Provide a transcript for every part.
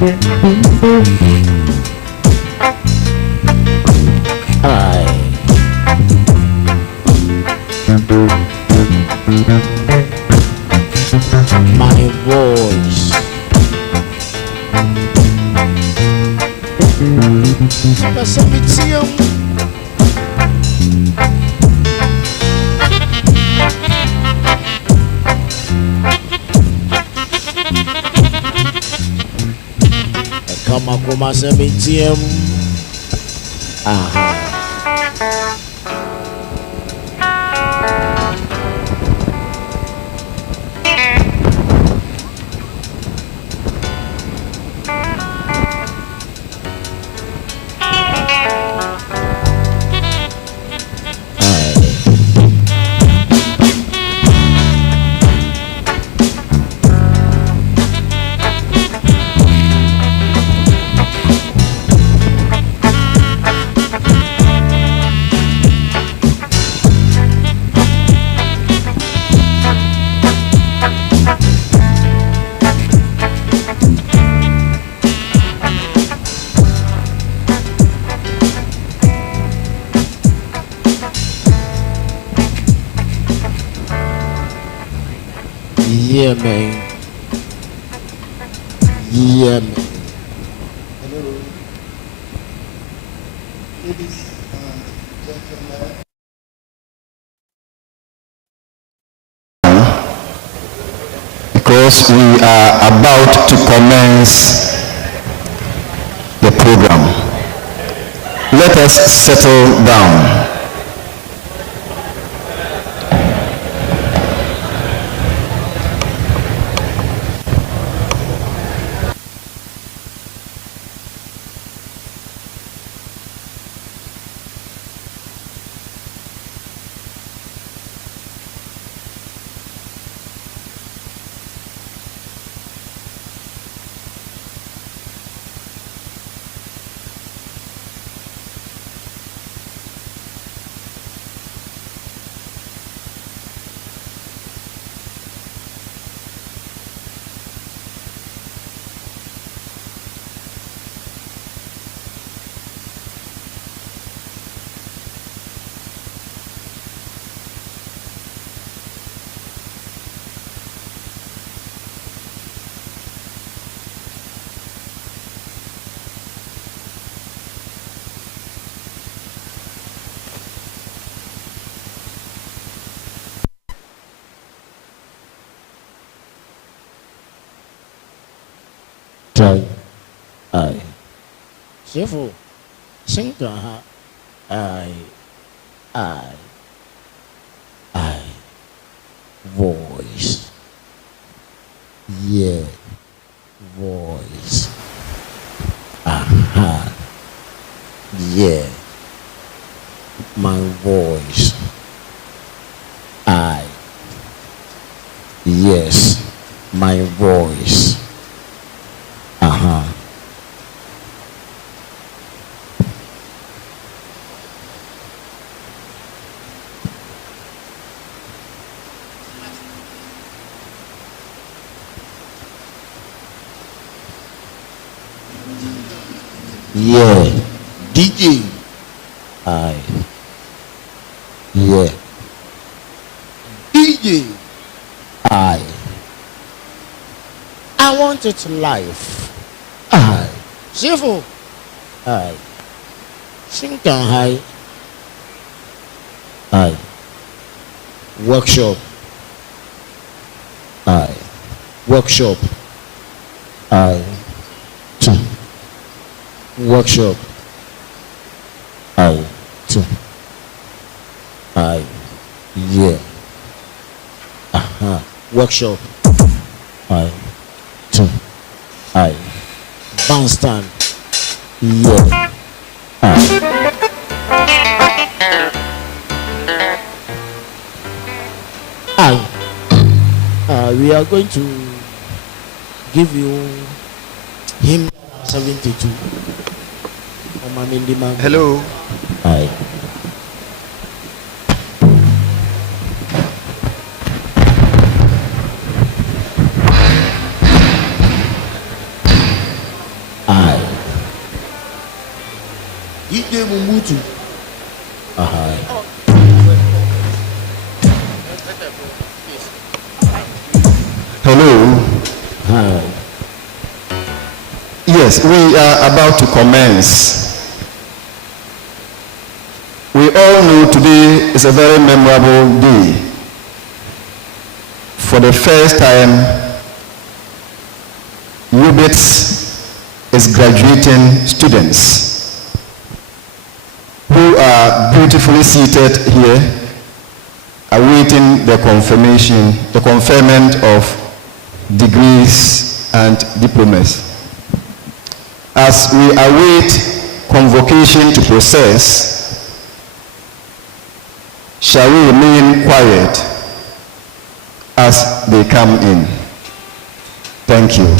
My voice. Come on, come on, aha. Yeah, man. Yeah, man. Hello. Ladies and gentlemen. Because we are about to commence the program, let us settle down. Aye. Cheerful. Sing to her. Aye. Voice. Yeah. Voice. Aha. Yeah. My voice. I. Yes. My voice. Aha. Yeah. DJ. I. Yeah. DJ. I want it live. I. Cheerful. I. Sing down high. I. Workshop. I. Workshop. I. Workshop. I. I. Yeah. Aha. Workshop. I. I. Bandstand. Yeah. We are going to give you hymn 72. Hello. Aye. Ide Mumutu. Hello. Hi. Yes, we are about to commence. We all know today is a very memorable day. For the first time, UBIDS is graduating students who are beautifully seated here, awaiting the conferment of degrees and diplomas. As we await convocation to process, shall we remain quiet as they come in? Thank you.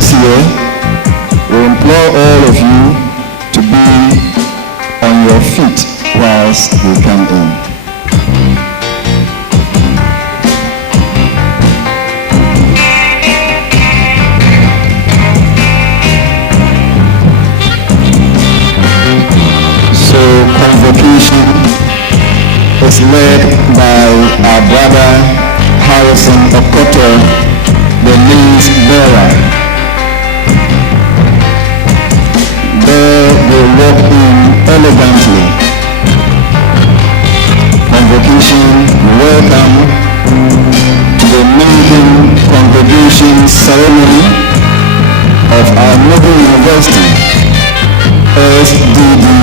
Here, we implore all of you to be on your feet whilst we come in. So convocation is led by our brother Harrison Okoto, the news bearer. They walk in elegantly. Convocation, welcome to the Maiden congregation ceremony of our noble university, SDD-UBIDS.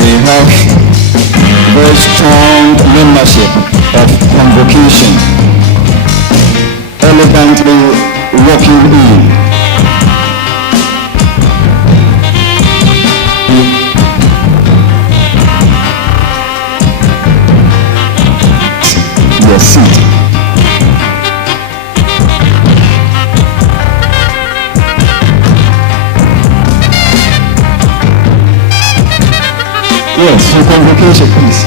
We have very strong membership of convocation, elegantly walking in. Your seat. Yes, for convocation, please.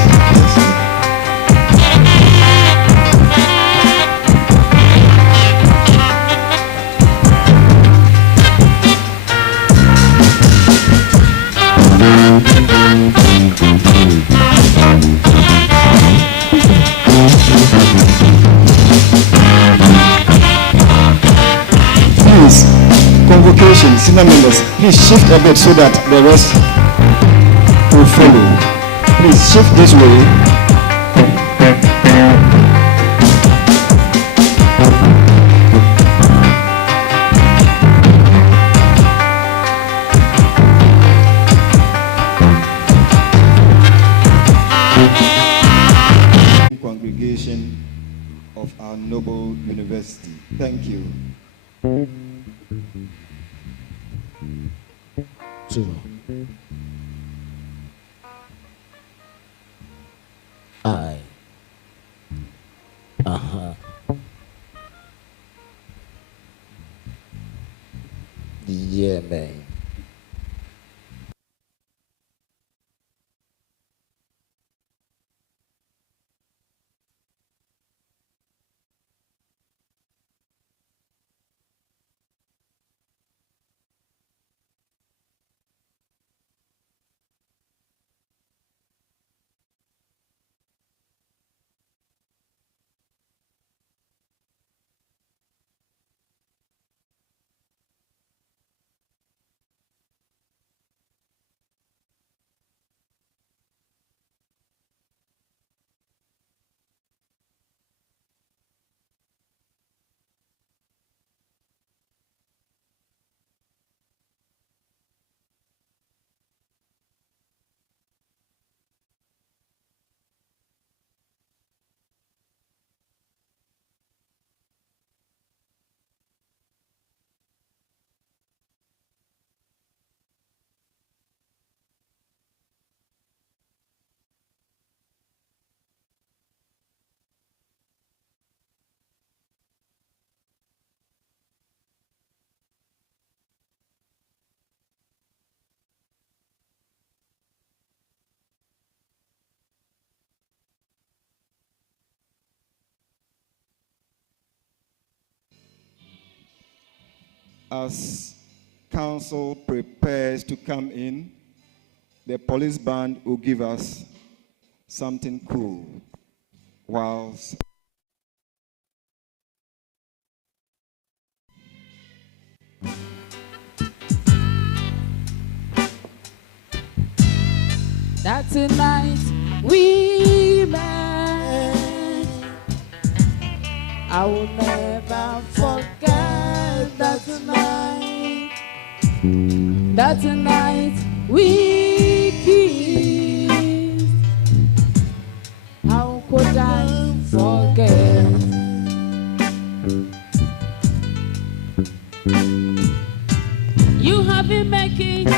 Please, convocation, senior members, please shift a bit so that the rest will follow. Please shift this way. Congregation of our noble university. Thank you. Two. I. Yeah, man. as council prepares to come in, the police band will give us something cool whilst that's a night we met. I will never forget that night. That night we kissed. How could I forget? You have been making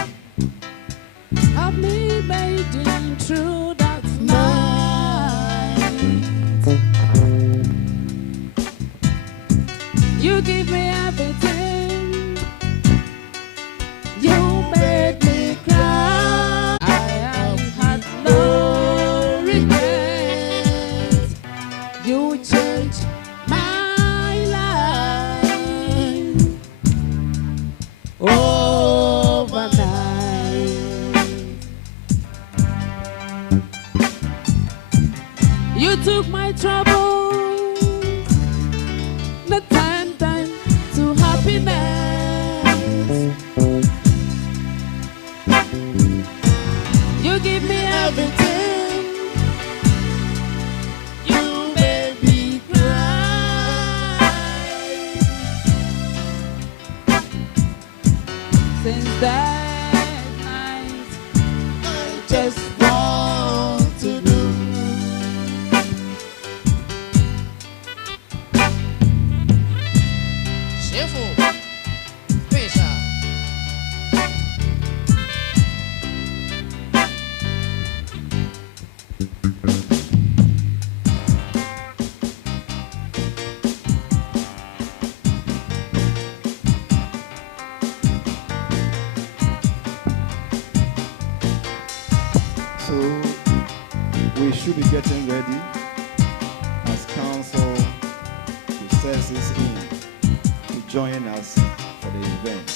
of me, Maiden, through that night. You give me everything. You made me cry. I had no regrets. You changed my life overnight. You took my troubles, the time to happiness. You give me everything. You made me cry. Since that night, I just want to do. Cheerful, Fisher. so we should be getting ready as council recesses in to join us for the event.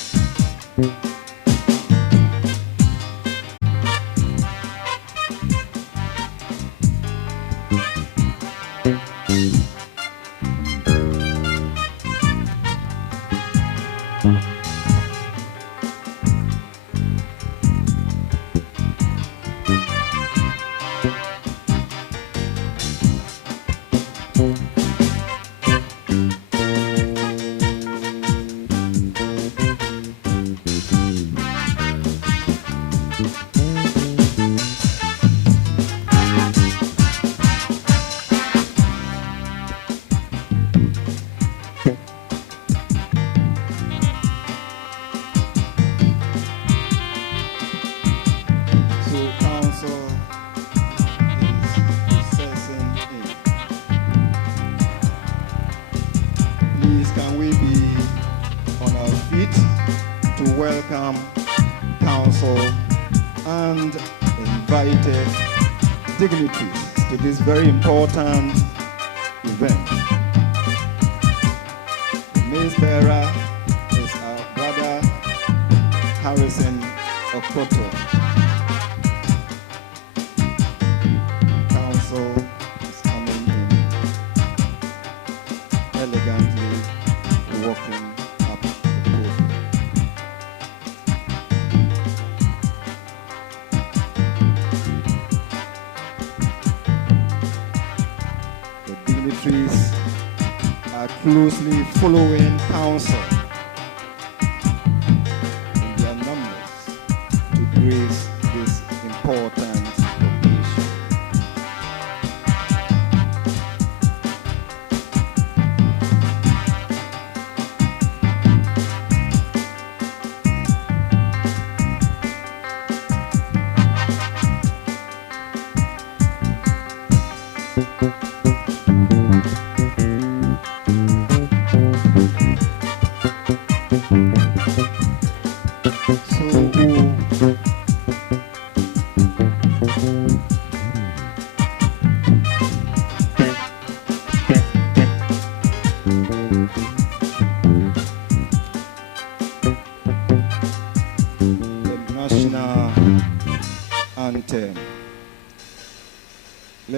So council is recessing in. Please, can we be on our feet to welcome council and invited dignitaries to this very important event. The mace bearer is our brother Harrison Okoto. Council is coming in elegantly, walking up the podium. The dignitaries are closely following council in their numbers to grace this important occasion.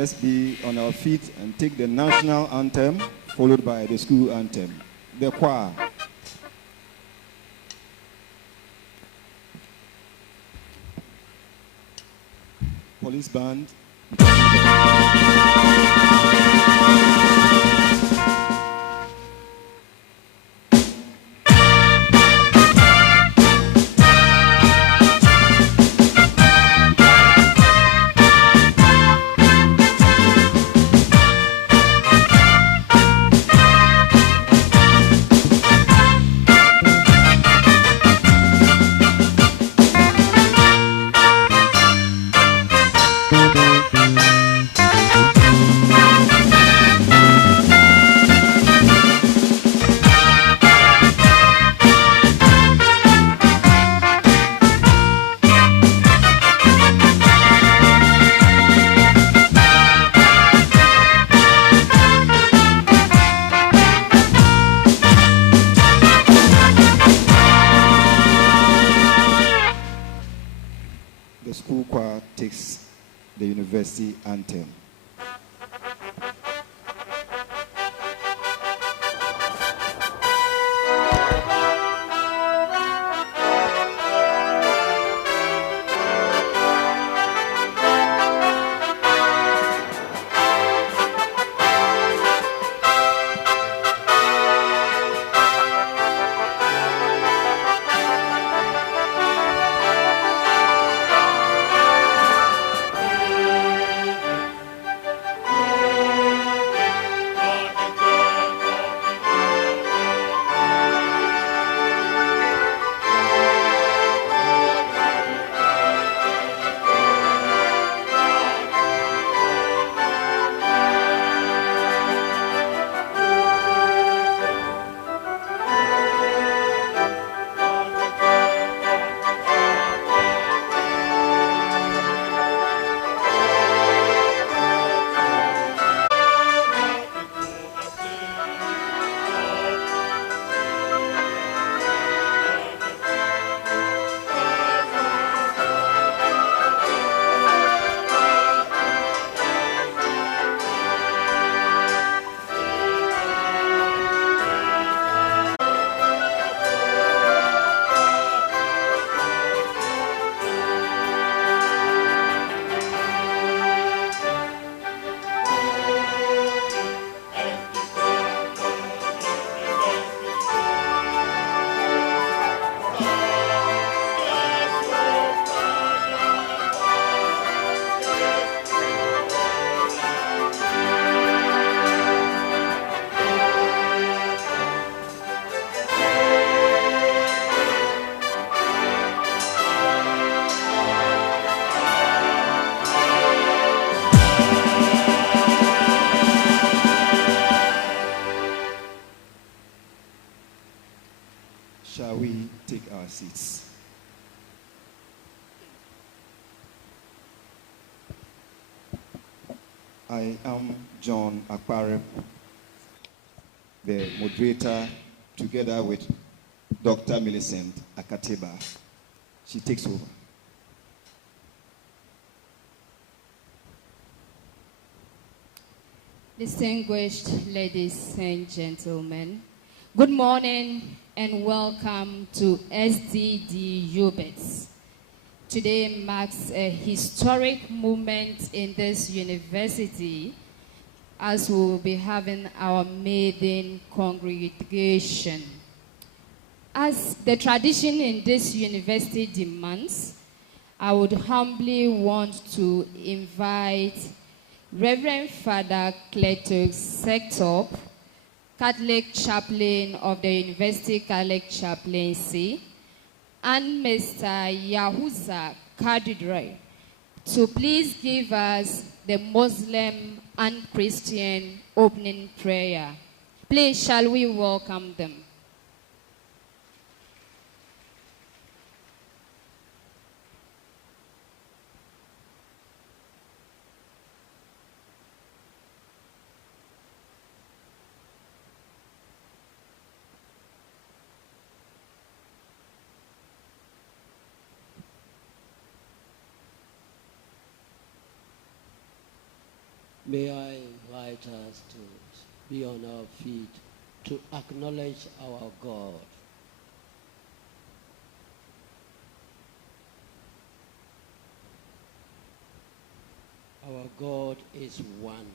Let's be on our feet and take the national anthem, followed by the school anthem. The choir. Police band. The school choir takes the university anthem. Shall we take our seats? I am John Akpare, the moderator, together with Dr. Millicent Akateba. She takes over. Distinguished ladies and gentlemen, good morning and welcome to SDD-UBIDS. Today marks a historic moment in this university as we will be having our maiden congregation. As the tradition in this university demands, I would humbly want to invite Reverend Father Cletus Sectop, Catholic Chaplain of the University Catholic Chaplaincy, and Mr. Yahuza Kadidre to please give us the Muslim and Christian opening prayer. Please, shall we welcome them? May I invite us to be on our feet to acknowledge our God. Our God is one,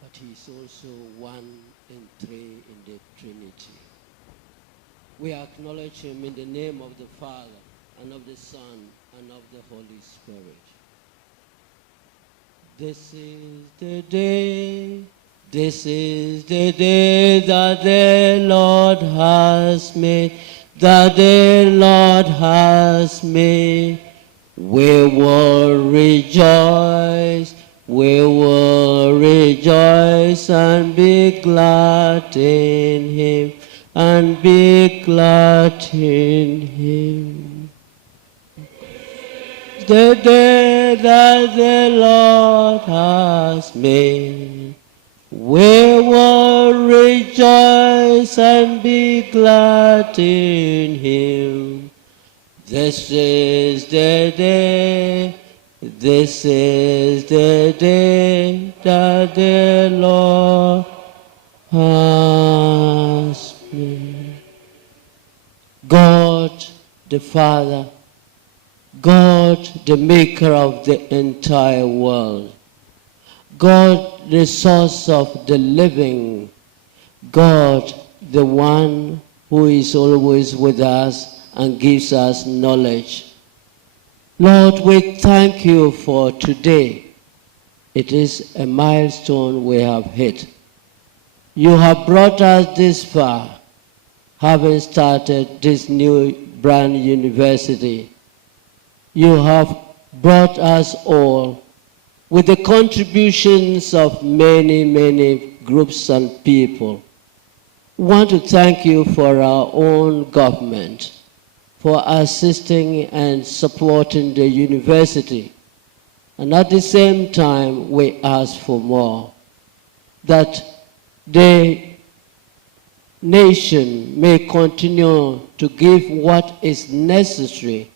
but He's also one in three in the Trinity. We acknowledge Him in the name of the Father, and of the Son, and of the Holy Spirit. This is the day that the Lord has made, that the Lord has made. We will rejoice and be glad in Him, and be glad in Him. The day that the Lord has made, we will rejoice and be glad in Him. This is the day that the Lord has made. God the Father, God the maker of the entire world, God the source of the living, God the one who is always with us and gives us knowledge. Lord, we thank you for today. It is a milestone we have hit. You have brought us this far, having started this new brand university. You have brought us all with the contributions of many, many groups and people. We want to thank you for our own government, for assisting and supporting the university. And at the same time, we ask for more, that the nation may continue to give what is necessary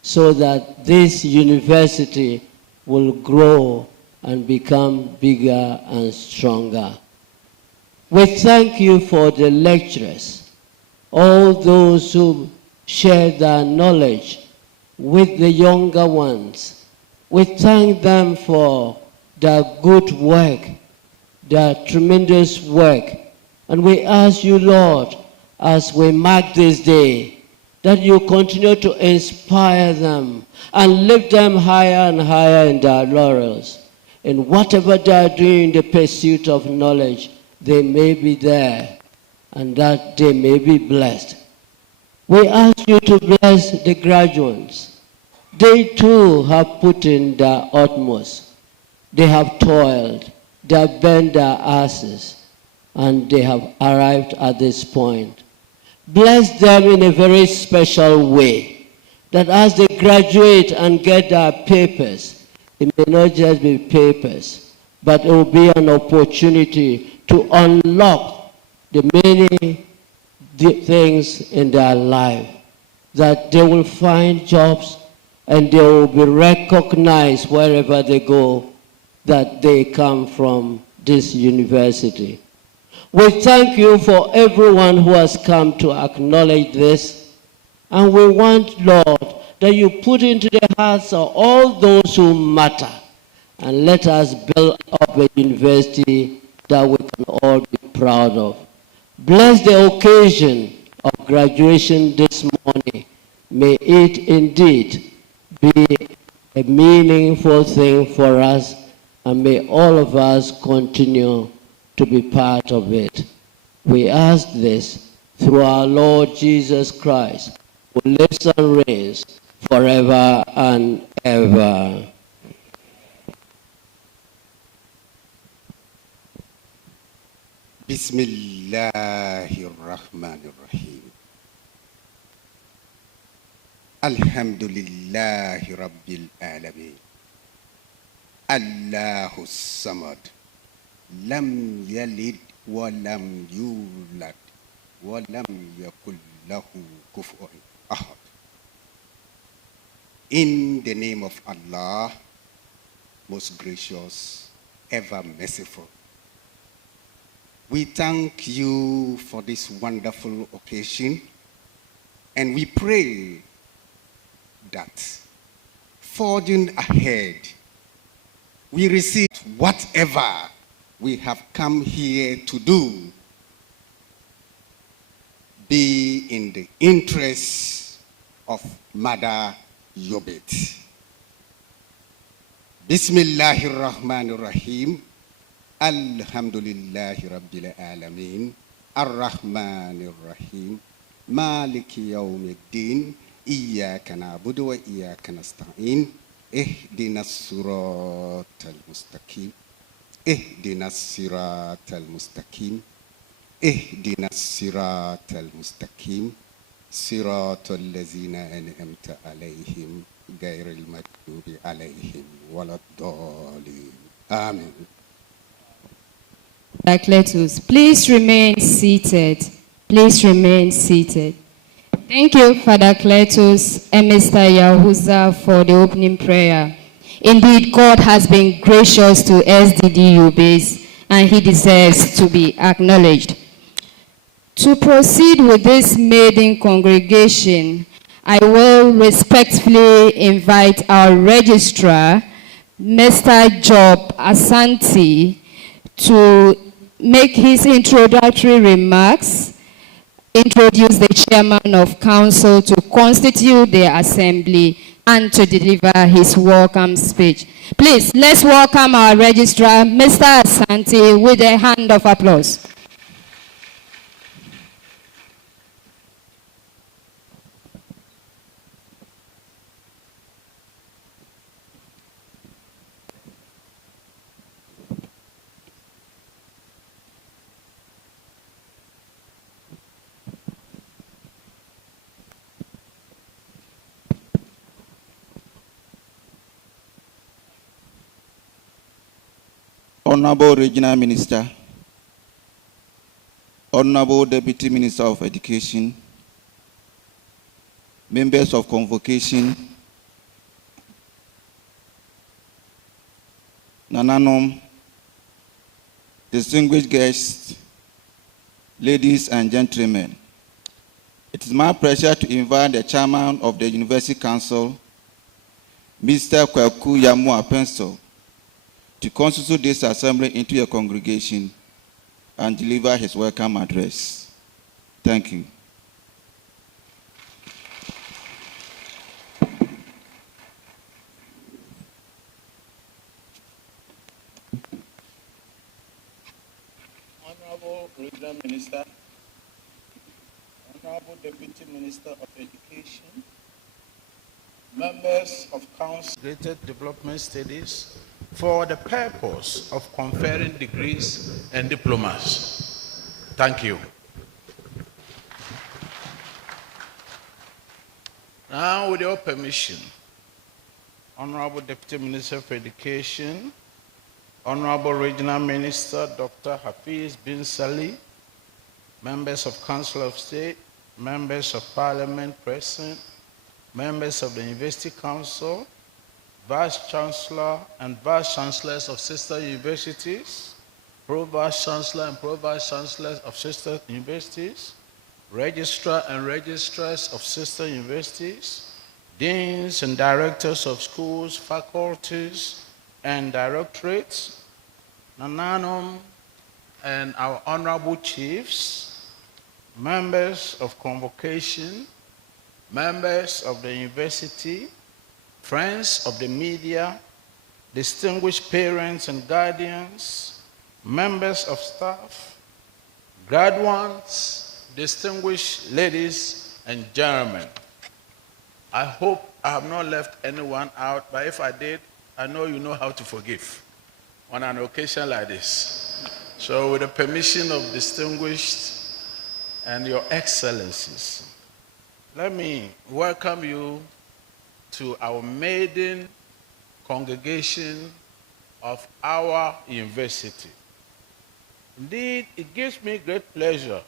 so that this university will grow and become bigger and stronger. We thank you for the lecturers, all those who share their knowledge with the younger ones. We thank them for their good work, their tremendous work. And we ask you, Lord, as we mark this day, that you continue to inspire them and lift them higher and higher in their laurels. In whatever they are doing in the pursuit of knowledge, they may be there and that they may be blessed. We ask you to bless the graduates. They too have put in their utmost. They have toiled, they have bent their asses, and they have arrived at this point. Bless them in a very special way, that as they graduate and get their papers, it may not just be papers, but it will be an opportunity to unlock the many things in their life, that they will find jobs and they will be recognized wherever they go, that they come from this university. We thank you for everyone who has come to acknowledge this, and we want, Lord, that you put into the hearts of all those who matter, and let us build up a university that we can all be proud of. Bless the occasion of graduation this morning. May it indeed be a meaningful thing for us, and may all of us continue to be part of it. We ask this through our Lord Jesus Christ, who lives and reigns forever and ever. Bismillahirrahmanirrahim. Alhamdulillahi Rabbil Alamin. Allahus Samad. Lam yalid wa lam yulad wa lam yakul lahu kufuwan ahad. In the name of Allah, most gracious, ever merciful. We thank you for this wonderful occasion, and we pray that forging ahead, we receive whatever we have come here to do be in the interest of Mother UBIDS. Bismillahirrahmanirrahim. Alhamdulillahi Rabbil Alameen. Ar-Rahmanir-Rahim. Maliki Yawmiddin. Iyyaka na'budu wa iyyaka nasta'in. Ihdinas siratal mustaqim. Ihdinas siratal mustaqim. Ihdinas siratal mustaqim. Siratal ladzina an'amta alayhim ghairil maghdubi alayhim waladdallin. Amen. Valedictory, please remain seated. Please remain seated. Thank you, Father Cletus and Mr. Yahuza, for the opening prayer. Indeed, God has been gracious to SDD-UBIDS, and he deserves to be acknowledged. To proceed with this maiden congregation, I will respectfully invite our registrar, Mr. Job Asante, to make his introductory remarks, introduce the chairman of council to constitute the assembly, and to deliver his welcome speech. Please, let's welcome our registrar, Mr. Asante, with a hand of applause. Honorable Regional Minister, Honorable Deputy Minister of Education, members of convocation, Nananom, distinguished guests, ladies and gentlemen, it is my pleasure to invite the chairman of the University Council, Mr. Kwaku Yamu Apenso, to constitute this assembly into a congregation and deliver his welcome address. Thank you. Honorable Regional Minister, Honorable Deputy Minister of Education, members of Council, Integrated Development Studies, for the purpose of conferring degrees and diplomas. Thank you. Now, with your permission, Honorable Deputy Minister for Education, Honorable Regional Minister Dr. Hafiz bin Salih, members of Council of State, members of Parliament present, members of the University Council, Vice Chancellor and Vice Chancellors of sister universities, Pro-Vice Chancellor and Pro-Vice Chancellors of sister universities, Registrar and Registrars of sister universities, Deans and Directors of schools, faculties, and directorates, Nananom and our Honorable Chiefs, members of convocation, members of the university, friends of the media, distinguished parents and guardians, members of staff, graduates, distinguished ladies and gentlemen. I hope I have not left anyone out, but if I did, I know you know how to forgive on an occasion like this. So with the permission of distinguished and your excellencies, let me welcome you to our maiden congregation of our university. Indeed, it gives me great pleasure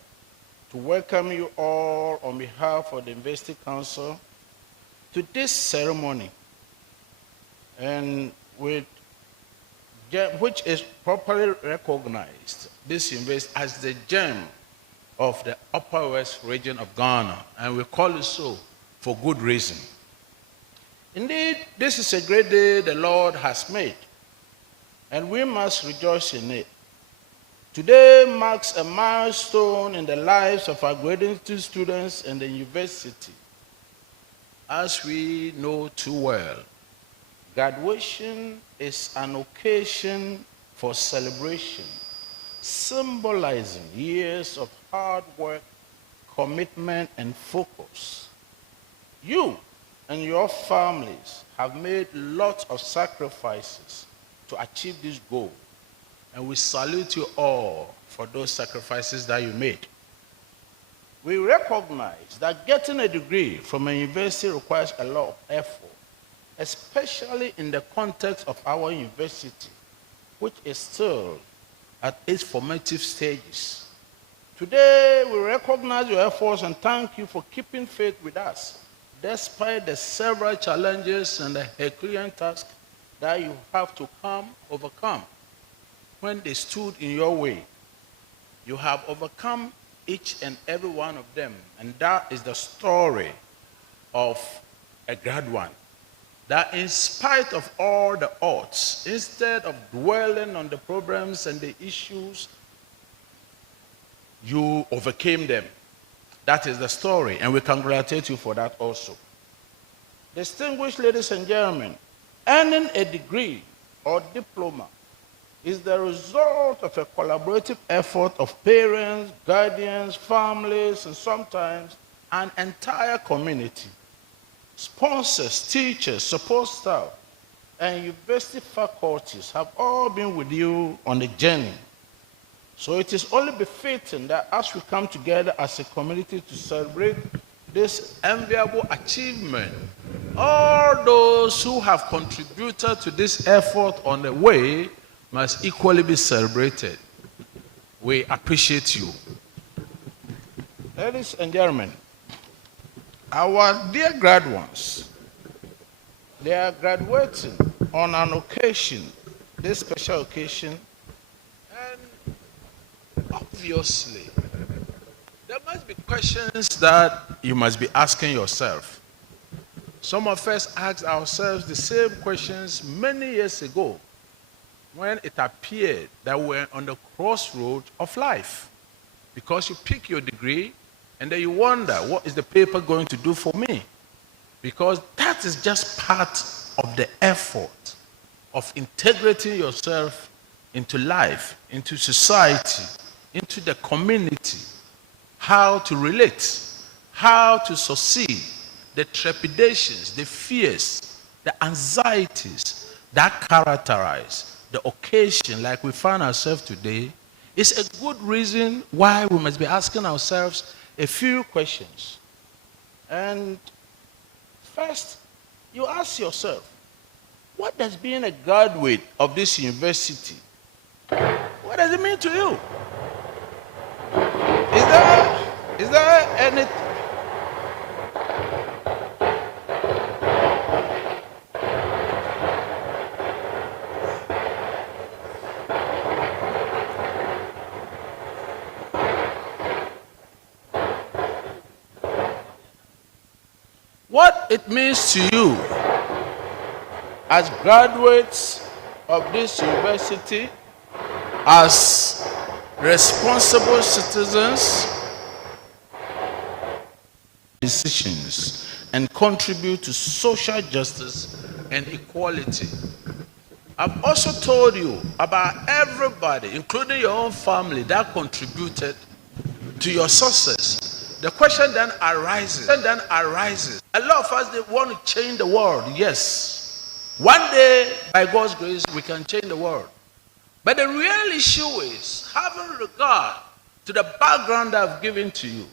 to welcome you all on behalf of the University Council to this ceremony. And with which is properly recognized, this university, as the gem of the Upper West region of Ghana, and we call it so for good reason. Indeed, this is a great day the Lord has made, and we must rejoice in it. Today marks a milestone in the lives of our graduating students in the university. As we know too well, graduation is an occasion for celebration, symbolizing years of hard work, commitment, and focus. You and your families have made lots of sacrifices to achieve this goal, and we salute you all for those sacrifices that you made. We recognize that getting a degree from a university requires a lot of effort, especially in the context of our university, which is still at its formative stages. Today, we recognize your efforts and thank you for keeping faith with us, despite the several challenges and the Herculean tasks that you have to overcome when they stood in your way. You have overcome each and every one of them, and that is the story of a graduate. That in spite of all the odds, instead of dwelling on the problems and the issues, you overcame them. That is the story, and we congratulate you for that also. Distinguished ladies and gentlemen, earning a degree or diploma is the result of a collaborative effort of parents, guardians, families, and sometimes an entire community. Sponsors, teachers, support staff, and university faculties have all been with you on the journey. So it is only befitting that as we come together as a community to celebrate this enviable achievement, all those who have contributed to this effort on the way must equally be celebrated. We appreciate you. Ladies and gentlemen, our dear graduates, they are graduating on an occasion, this special occasion, and obviously, there must be questions that you must be asking yourself. Some of us asked ourselves the same questions many years ago when it appeared that we're on the crossroads of life. Because you pick your degree and then you wonder, what is the paper going to do for me? Because that is just part of the effort of integrating yourself into life, into society, into the community, how to relate, how to succeed, the trepidations, the fears, the anxieties that characterize the occasion like we find ourselves today is a good reason why we must be asking ourselves a few questions. And first, you ask yourself, what does being a graduate of this university, what does it mean to you? Is there any... What it means to you as graduates of this university, as responsible citizens, decisions, and contribute to social justice and equality. I've also told you about everybody, including your own family, that contributed to your success. The question then arises. A lot of us, they want to change the world. Yes. One day, by God's grace, we can change the world. But the real issue is having regard to the background I've given to you,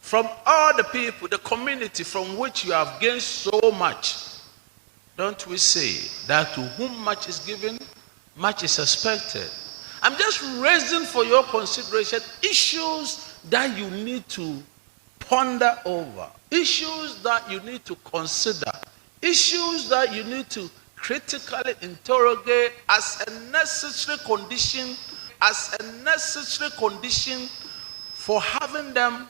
from all the people, the community from which you have gained so much. Don't we say that to whom much is given, much is expected? I'm just raising for your consideration issues that you need to ponder over, issues that you need to consider, issues that you need to critically interrogate as a necessary condition for having them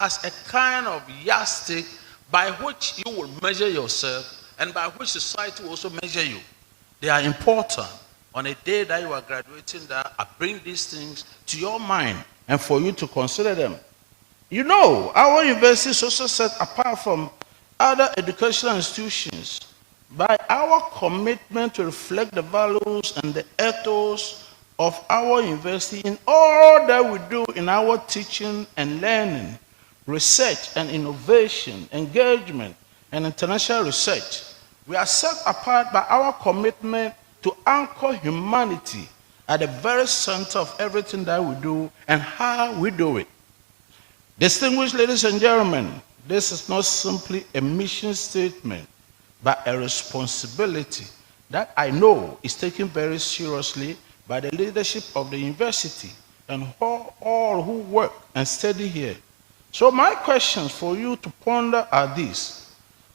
as a kind of yardstick by which you will measure yourself and by which society will also measure you. They are important. On a day that you are graduating, that I bring these things to your mind and for you to consider them. You know, our university is also set apart from other educational institutions by our commitment to reflect the values and the ethos of our university in all that we do in our teaching and learning, research and innovation, engagement and international research. We are set apart by our commitment to anchor humanity at the very center of everything that we do and how we do it. Distinguished ladies and gentlemen, this is not simply a mission statement, but a responsibility that I know is taken very seriously by the leadership of the university and all who work and study here. So my questions for you to ponder are these.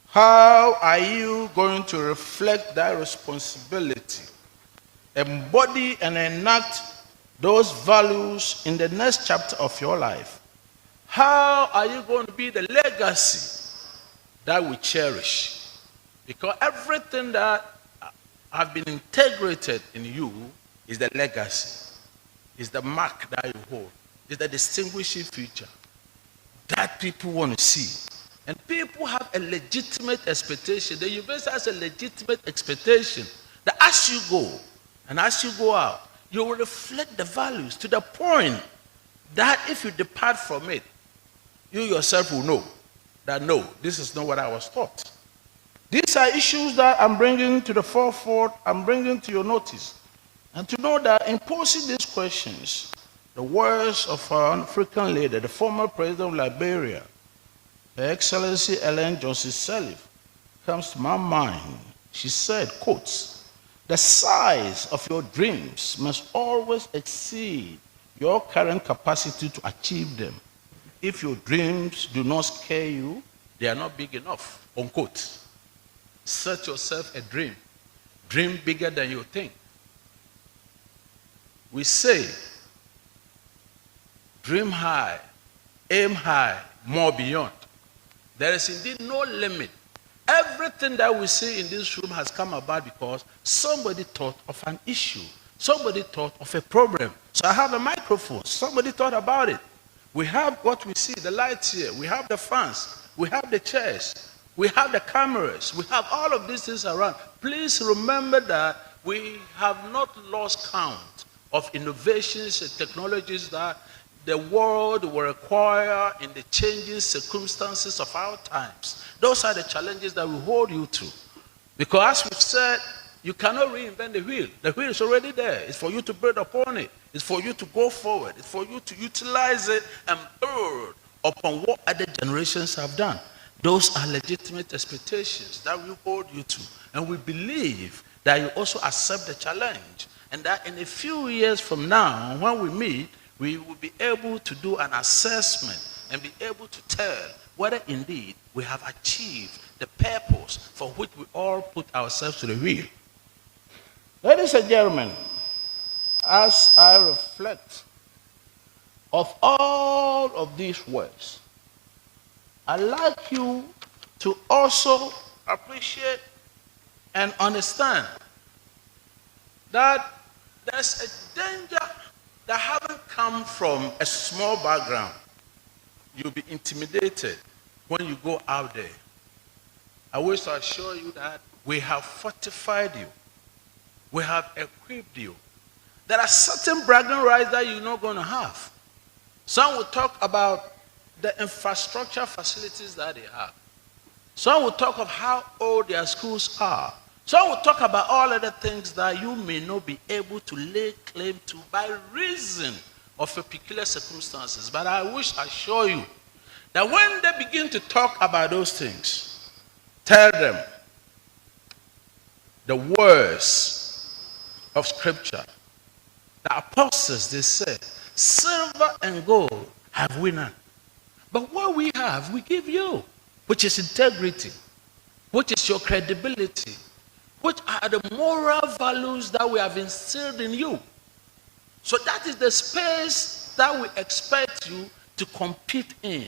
How are you going to reflect that responsibility, embody and enact those values in the next chapter of your life? How are you going to be the legacy that we cherish? Because everything that have been integrated in you is the legacy, is the mark that you hold, is the distinguishing feature that people want to see. And people have a legitimate expectation. The university has a legitimate expectation that as you go and as you go out, you will reflect the values to the point that if you depart from it, you yourself will know that no, this is not what I was taught. These are issues that I'm bringing to the forefront, I'm bringing to your notice. And to know that in posing these questions, the words of our African leader, the former president of Liberia, Her Excellency Ellen Johnson Sirleaf, comes to my mind. She said, quotes, "The size of your dreams must always exceed your current capacity to achieve them. If your dreams do not scare you, they are not big enough," unquote. Set yourself a dream. Dream bigger than you think. We say, dream high, aim high, more beyond. There is indeed no limit. Everything that we see in this room has come about because somebody thought of an issue. Somebody thought of a problem. So I have a microphone. Somebody thought about it. We have what we see, the lights here. We have the fans. We have the chairs. We have the cameras. We have all of these things around. Please remember that we have not lost count of innovations and technologies that the world will require in the changing circumstances of our times. Those are the challenges that we hold you to. Because as we've said, you cannot reinvent the wheel. The wheel is already there. It's for you to build upon it. It's for you to go forward. It's for you to utilize it and build upon what other generations have done. Those are legitimate expectations that we hold you to. And we believe that you also accept the challenge. And that in a few years from now, when we meet, we will be able to do an assessment and be able to tell whether indeed we have achieved the purpose for which we all put ourselves to the wheel. Ladies and gentlemen, as I reflect of all of these words, I'd like you to also appreciate and understand that there's a danger that haven't come from a small background. You'll be intimidated when you go out there. I wish to assure you that we have fortified you. We have equipped you. There are certain bragging rights that you're not going to have. Some will talk about the infrastructure facilities that they have. Some will talk of how old their schools are. Some will talk about all other things that you may not be able to lay claim to by reason of a peculiar circumstances. But I wish to assure you that when they begin to talk about those things, tell them the words of Scripture. The apostles, they said, silver and gold have we none. But what we have, we give you, which is integrity, which is your credibility, which are the moral values that we have instilled in you. So that is the space that we expect you to compete in.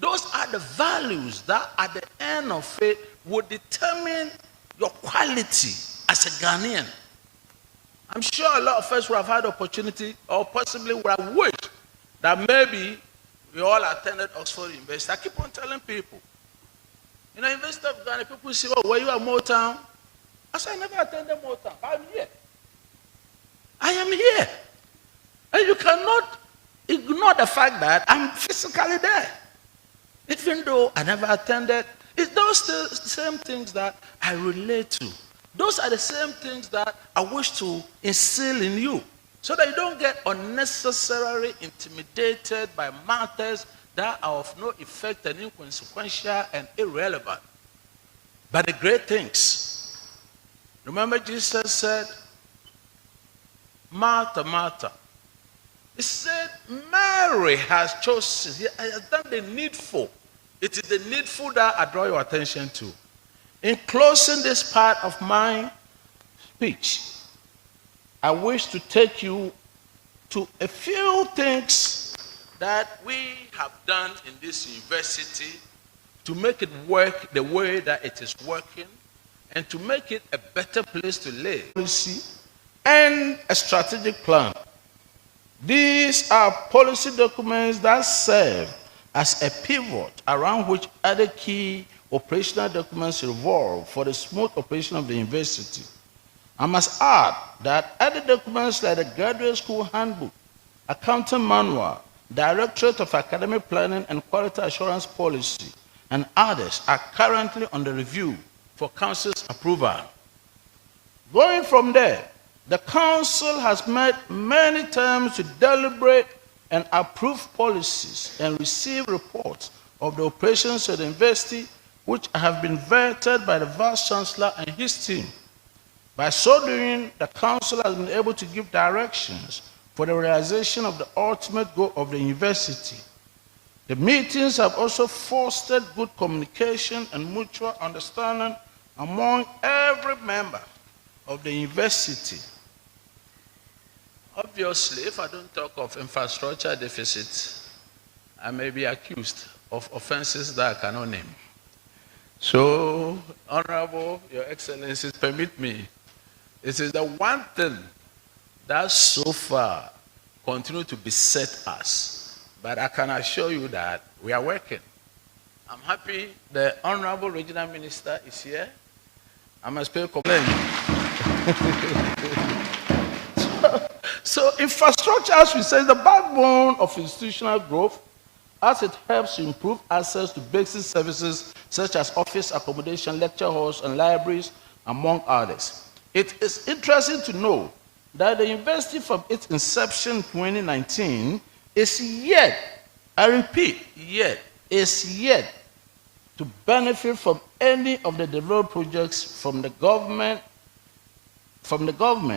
Those are the values that at the end of it will determine your quality as a Ghanaian. I'm sure a lot of us would have had opportunity, or possibly would have wished that maybe we all attended Oxford University. I keep on telling people, University of Ghana, people say, oh, were you at Motown? I said, I never attended Motown. I'm here. I am here. And you cannot ignore the fact that I'm physically there. Even though I never attended, it's those same things that I relate to. Those are the same things that I wish to instill in you, so that you don't get unnecessarily intimidated by matters that are of no effect and inconsequential and irrelevant. But the great things. Remember Jesus said, Martha, Martha. He said, Mary has chosen, he has done the needful. It is the needful that I draw your attention to. In closing this part of my speech, I wish to take you to a few things that we have done in this university to make it work the way that it is working and to make it a better place to live. Policy and a strategic plan. These are policy documents that serve as a pivot around which other key operational documents revolve for the smooth operation of the university. I must add that other documents like the Graduate School Handbook, Accounting Manual, Directorate of Academic Planning and Quality Assurance Policy, and others are currently under review for Council's approval. Going from there, the Council has met many times to deliberate and approve policies and receive reports of the operations of the university, which have been vetted by the Vice Chancellor and his team. By so doing, the Council has been able to give directions for the realization of the ultimate goal of the university. The meetings have also fostered good communication and mutual understanding among every member of the university. Obviously, if I don't talk of infrastructure deficit, I may be accused of offenses that I cannot name. So, Honorable, Your Excellencies, permit me. It is the one thing that so far continues to beset us. But I can assure you that we are working. I'm happy the Honorable Regional Minister is here. I must pay a complaint. So infrastructure, as we say, is the backbone of institutional growth, as it helps to improve access to basic services such as office accommodation, lecture halls, and libraries, among others. It is interesting to know that the university from its inception in 2019 is yet, I repeat, is yet to benefit from any of the development projects from the government,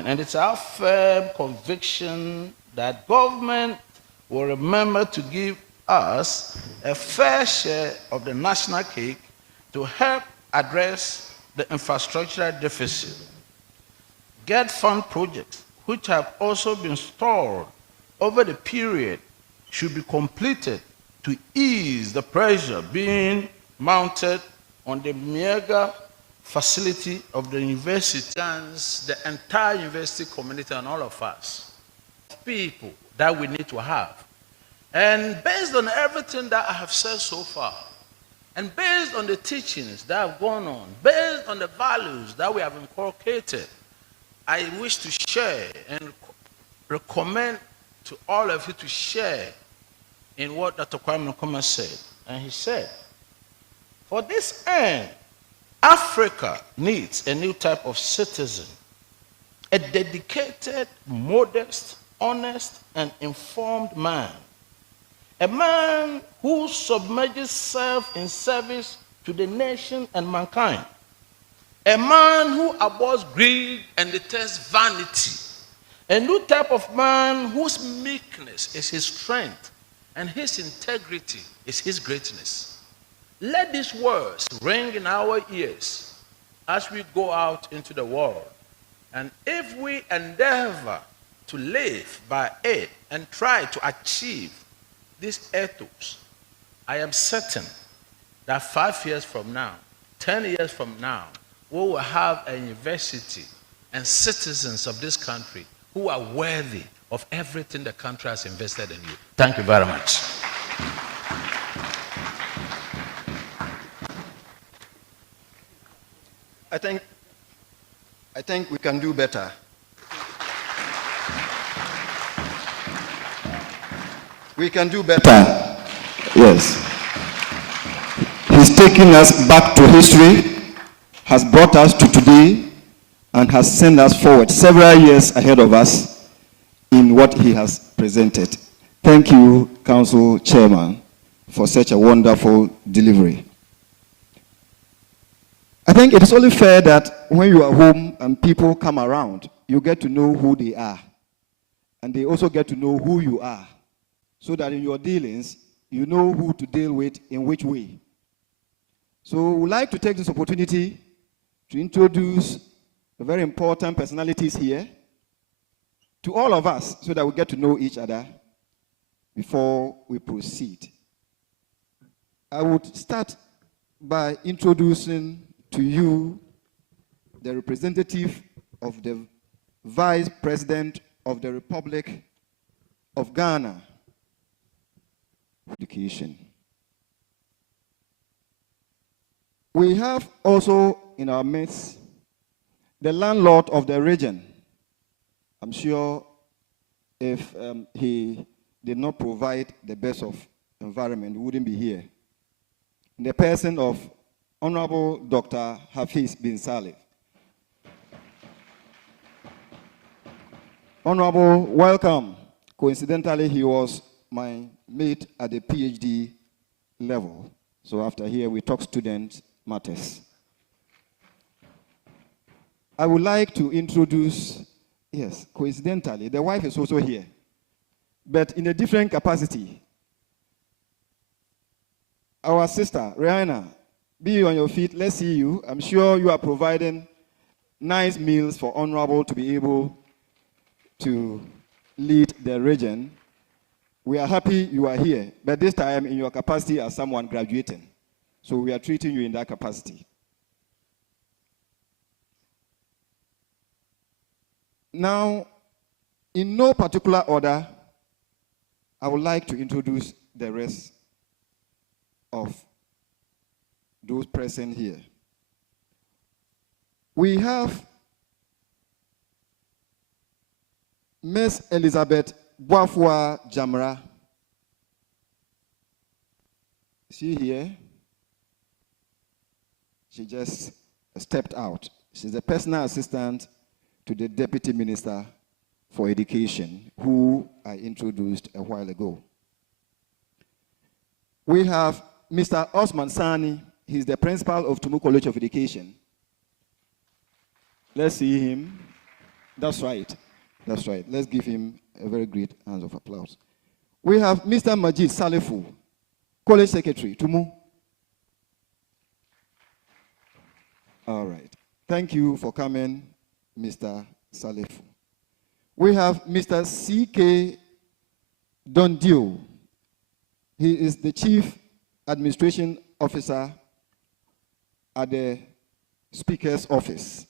and it's our firm conviction that government will remember to give us a fair share of the national cake to help address the infrastructural deficit. Get fund projects, which have also been stalled over the period, should be completed to ease the pressure being mounted on the mega facility of the university, the entire university community and all of us, people that we need to have. And based on everything that I have said so far, and based on the teachings that have gone on, based on the values that we have inculcated, I wish to share and recommend to all of you to share in what Dr. Kwame Nkrumah said. And he said, for this end, Africa needs a new type of citizen, a dedicated, modest, honest, and informed man, a man who submerges self in service to the nation and mankind, a man who abhors greed and detests vanity, a new type of man whose meekness is his strength and his integrity is his greatness. Let these words ring in our ears as we go out into the world. And if we endeavor to live by it and try to achieve this ethos, I am certain that 5 years from now, 10 years from now, we will have a university and citizens of this country who are worthy of everything the country has invested in you. Thank you very much. I think we can do better. We can do better. Yes. He's taking us back to history, has brought us to today, and has sent us forward several years ahead of us in what he has presented. Thank you, Council Chairman, for such a wonderful delivery. I think it is only fair that when you are home and people come around, you get to know who they are. And they also get to know who you are. So that in your dealings, you know who to deal with in which way. So we would like to take this opportunity to introduce the very important personalities here to all of us so that we get to know each other before we proceed. I would start by introducing to you the representative of the Vice President of the Republic of Ghana. Education. We have also in our midst the landlord of the region. I'm sure if he did not provide the best of environment, we wouldn't be here. In the person of Honorable Dr. Hafiz bin Saleh. Honorable, welcome. Coincidentally, he was my mate at the PhD level. So after here, we talk student matters. I would like to introduce, yes, coincidentally, the wife is also here, but in a different capacity. Our sister, Rihanna, be on your feet, let's see you. I'm sure you are providing nice meals for Honorable to be able to lead the region. We are happy you are here, but this time in your capacity as someone graduating. So we are treating you in that capacity. Now, in no particular order, I would like to introduce the rest of those present here. We have Miss Elizabeth Boafua Jamra. Is she here? She just stepped out. She's a personal assistant to the Deputy Minister for Education, who I introduced a while ago. We have Mr. Osman Sani. He's the principal of Tumu College of Education. Let's see him. That's right. That's right. Let's give him a very great round of applause. We have Mr. Majid Salifu, College Secretary, Tumu. All right. Thank you for coming, Mr. Salifu. We have Mr. C.K. Dondio. He is the Chief Administration Officer at the Speaker's Office.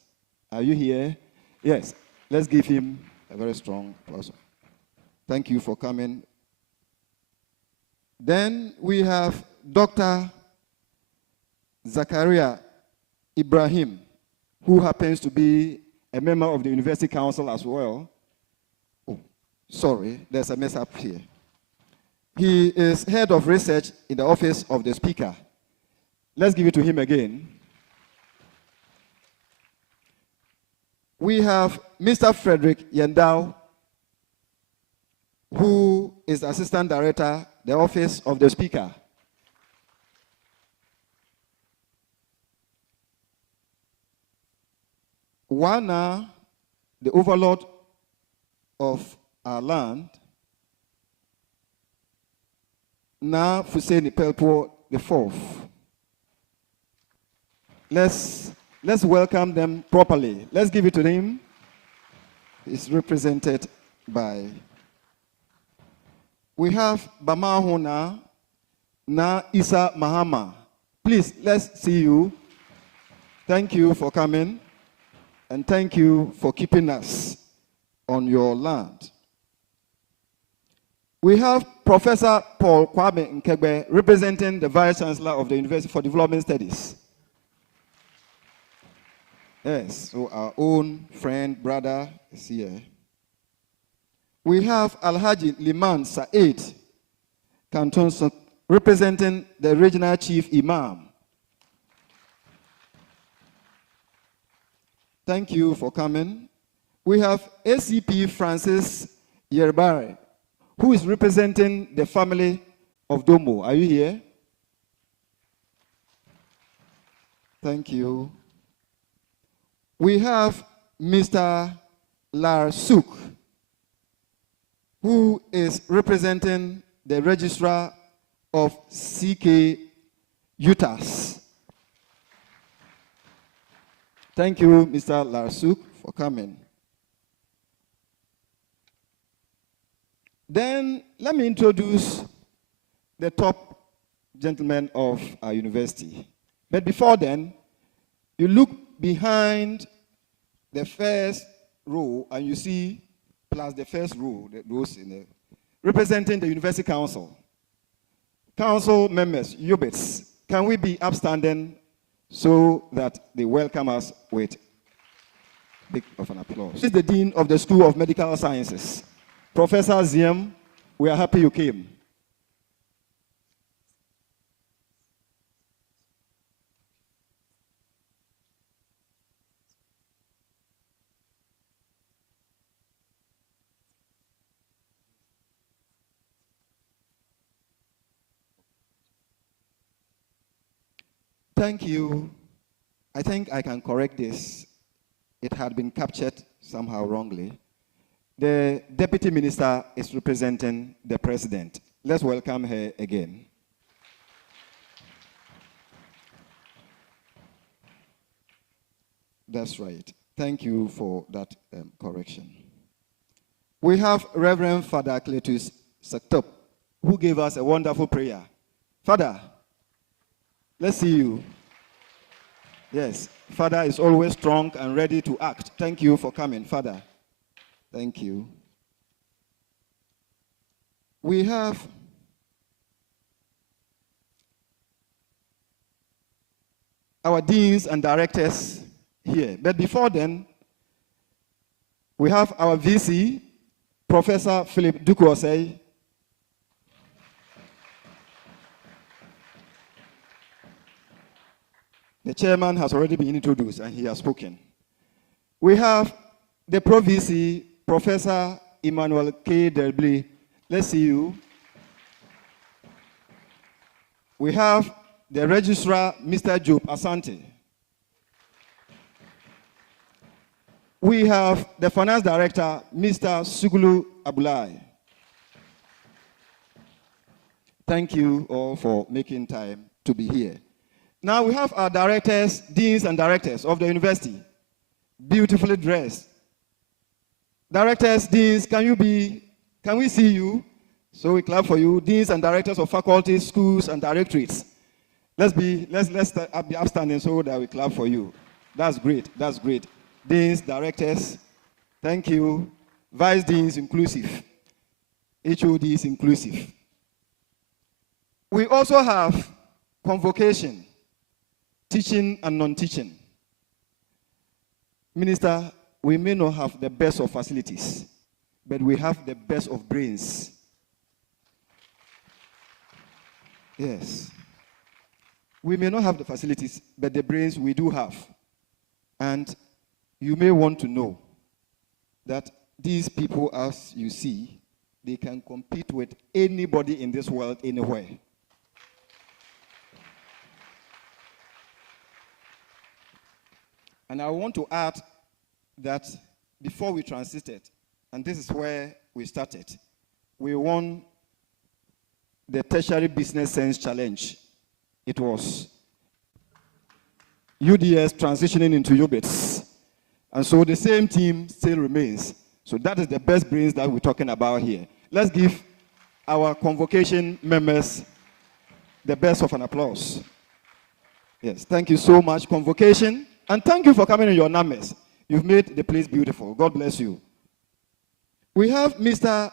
Are you here? Yes. Let's give him a very strong applause. Thank you for coming. Then we have Dr. Zakaria Ibrahim, who happens to be a member of the University Council as well. Oh, sorry, there's a mess up here. He is head of research in the office of the Speaker. Let's give it to him again. We have Mr. Frederick Yendau, who is Assistant Director, the Office of the Speaker. Wana, the overlord of our land, Na Fuseni Pelpo IV. Let's Let's welcome them properly. Let's give it to him. It's represented by... We have Bamahu na Isa Mahama. Please, let's see you. Thank you for coming. And thank you for keeping us on your land. We have Professor Paul Kwame Nkegbe representing the Vice Chancellor of the University for Development Studies. Yes, so our own friend, brother is here. We have Alhaji Liman Said Canton representing the Regional Chief Imam. Thank you for coming. We have ACP Francis Yerbare, who is representing the family of Dombo. Are you here? Thank you. We have Mr. Larsuk, who is representing the registrar of CK UTAS. Thank you, Mr. Larsuk, for coming. Then let me introduce the top gentlemen of our university. But before then, you look behind the first row and you see, plus the first row, those in the, representing the University Council. Council members, UBIDS, can we be upstanding so that they welcome us with a big of an applause? This is the Dean of the School of Medical Sciences, Professor Ziem. We are happy you came. Thank you. I think I can correct this. It had been captured somehow wrongly. The Deputy Minister is representing the President. Let's welcome her again. That's right. Thank you for that correction. We have Reverend Father Cletus Saktop, who gave us a wonderful prayer. Father, let's see you. Yes, Father is always strong and ready to act. Thank you for coming, Father. Thank you. We have our deans and directors here. But before then, we have our VC, Professor Philip Dukwosei. The chairman has already been introduced and he has spoken. We have the Pro VC, Professor Emmanuel K. Delbly. Let's see you. We have the registrar, Mr. Job Asante. We have the finance director, Mr. Sugulu Abulai. Thank you all for making time to be here. Now we have our directors, deans and directors of the university, beautifully dressed. Directors, deans, can we see you? So we clap for you. Deans and directors of faculties, schools, and directorates. Let's be upstanding so that we clap for you. That's great, that's great. Deans, directors, thank you. Vice deans inclusive. HODs inclusive. We also have convocation, teaching and non-teaching. Minister, we may not have the best of facilities, but we have the best of brains. Yes. We may not have the facilities, but the brains we do have. And you may want to know that these people, as you see, they can compete with anybody in this world anywhere. And I want to add that before we transited, and this is where we started, we won the Tertiary Business Sense Challenge. It was UDS transitioning into UBIDS. And so the same team still remains. So that is the best brains that we're talking about here. Let's give our convocation members the best of an applause. Yes, thank you so much, convocation. And thank you for coming in your numbers. You've made the place beautiful. God bless you. We have Mr.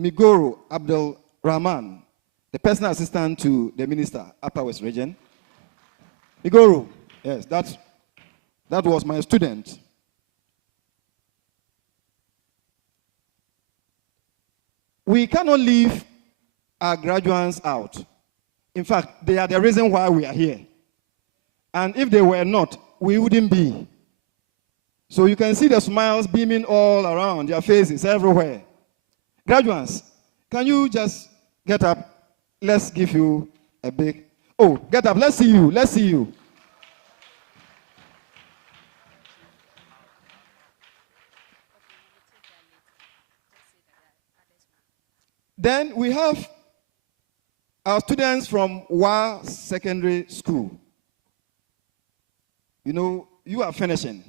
Migoro Abdul Rahman, the personal assistant to the minister, Upper West Region. Migoro, yes, that was my student. We cannot leave our graduates out. In fact, they are the reason why we are here. And if they were not, we wouldn't be. So you can see the smiles beaming all around their faces, everywhere. Graduates, can you just get up? Let's give you a big, oh, get up, let's see you, let's see you. Then we have our students from WA Secondary School. You know, you are finishing.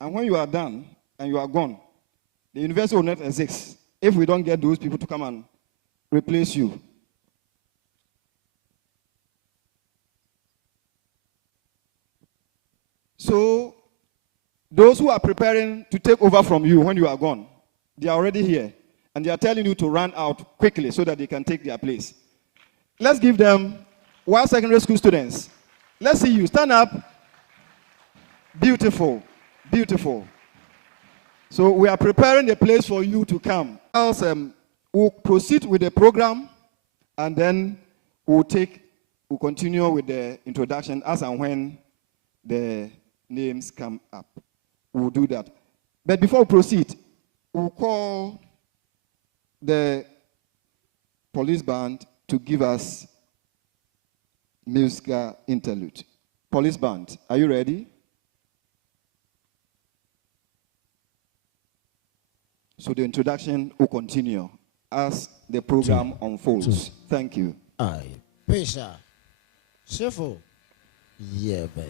And when you are done and you are gone, the university will not exist if we don't get those people to come and replace you. So, those who are preparing to take over from you when you are gone, they are already here. And they are telling you to run out quickly so that they can take their place. Let's give them WA Secondary School students. Let's see you. Stand up. Beautiful. Beautiful. So we are preparing the place for you to come. Else, we'll proceed with the program, and then we'll continue with the introduction as and when the names come up. We'll do that. But before we proceed, we'll call the police band to give us musical interlude. Police band, are you ready? So the introduction will continue as the program unfolds. Thank you. Aye. Pesha. Shuffle. Yeah, babe.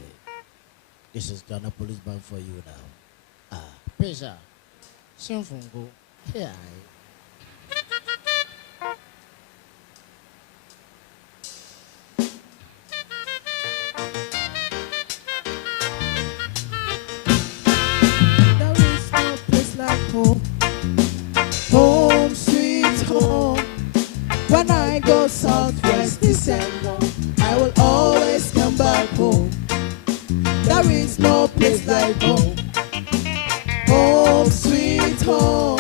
This is Ghana Police Band for you now. Pesha. Shuffle. Here. Home, sweet home. When I go southwest December, I will always come back home. There is no place like home. Home, sweet home.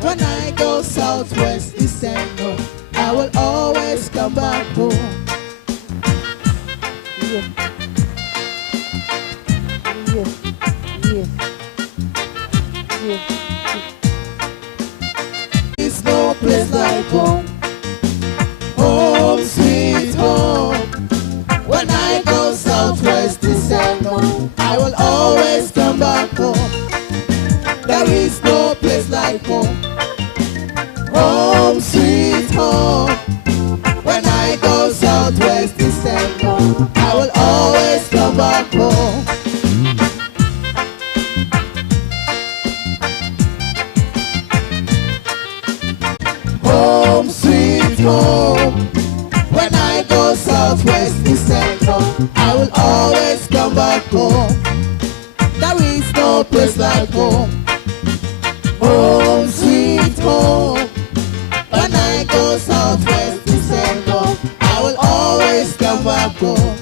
When I go southwest December, I will always come back home. Yeah. Yeah. Yeah. Yeah. It's no place like home. Home, sweet home. When I go southwest December, I will always come back home. There is no place like home. Home, sweet home. When I go southwest December, I will always come back home. Home, sweet home. When I go southwest December, I will always come back home. There is no place like home. Home, sweet home. When I go southwest December, I will always come back home.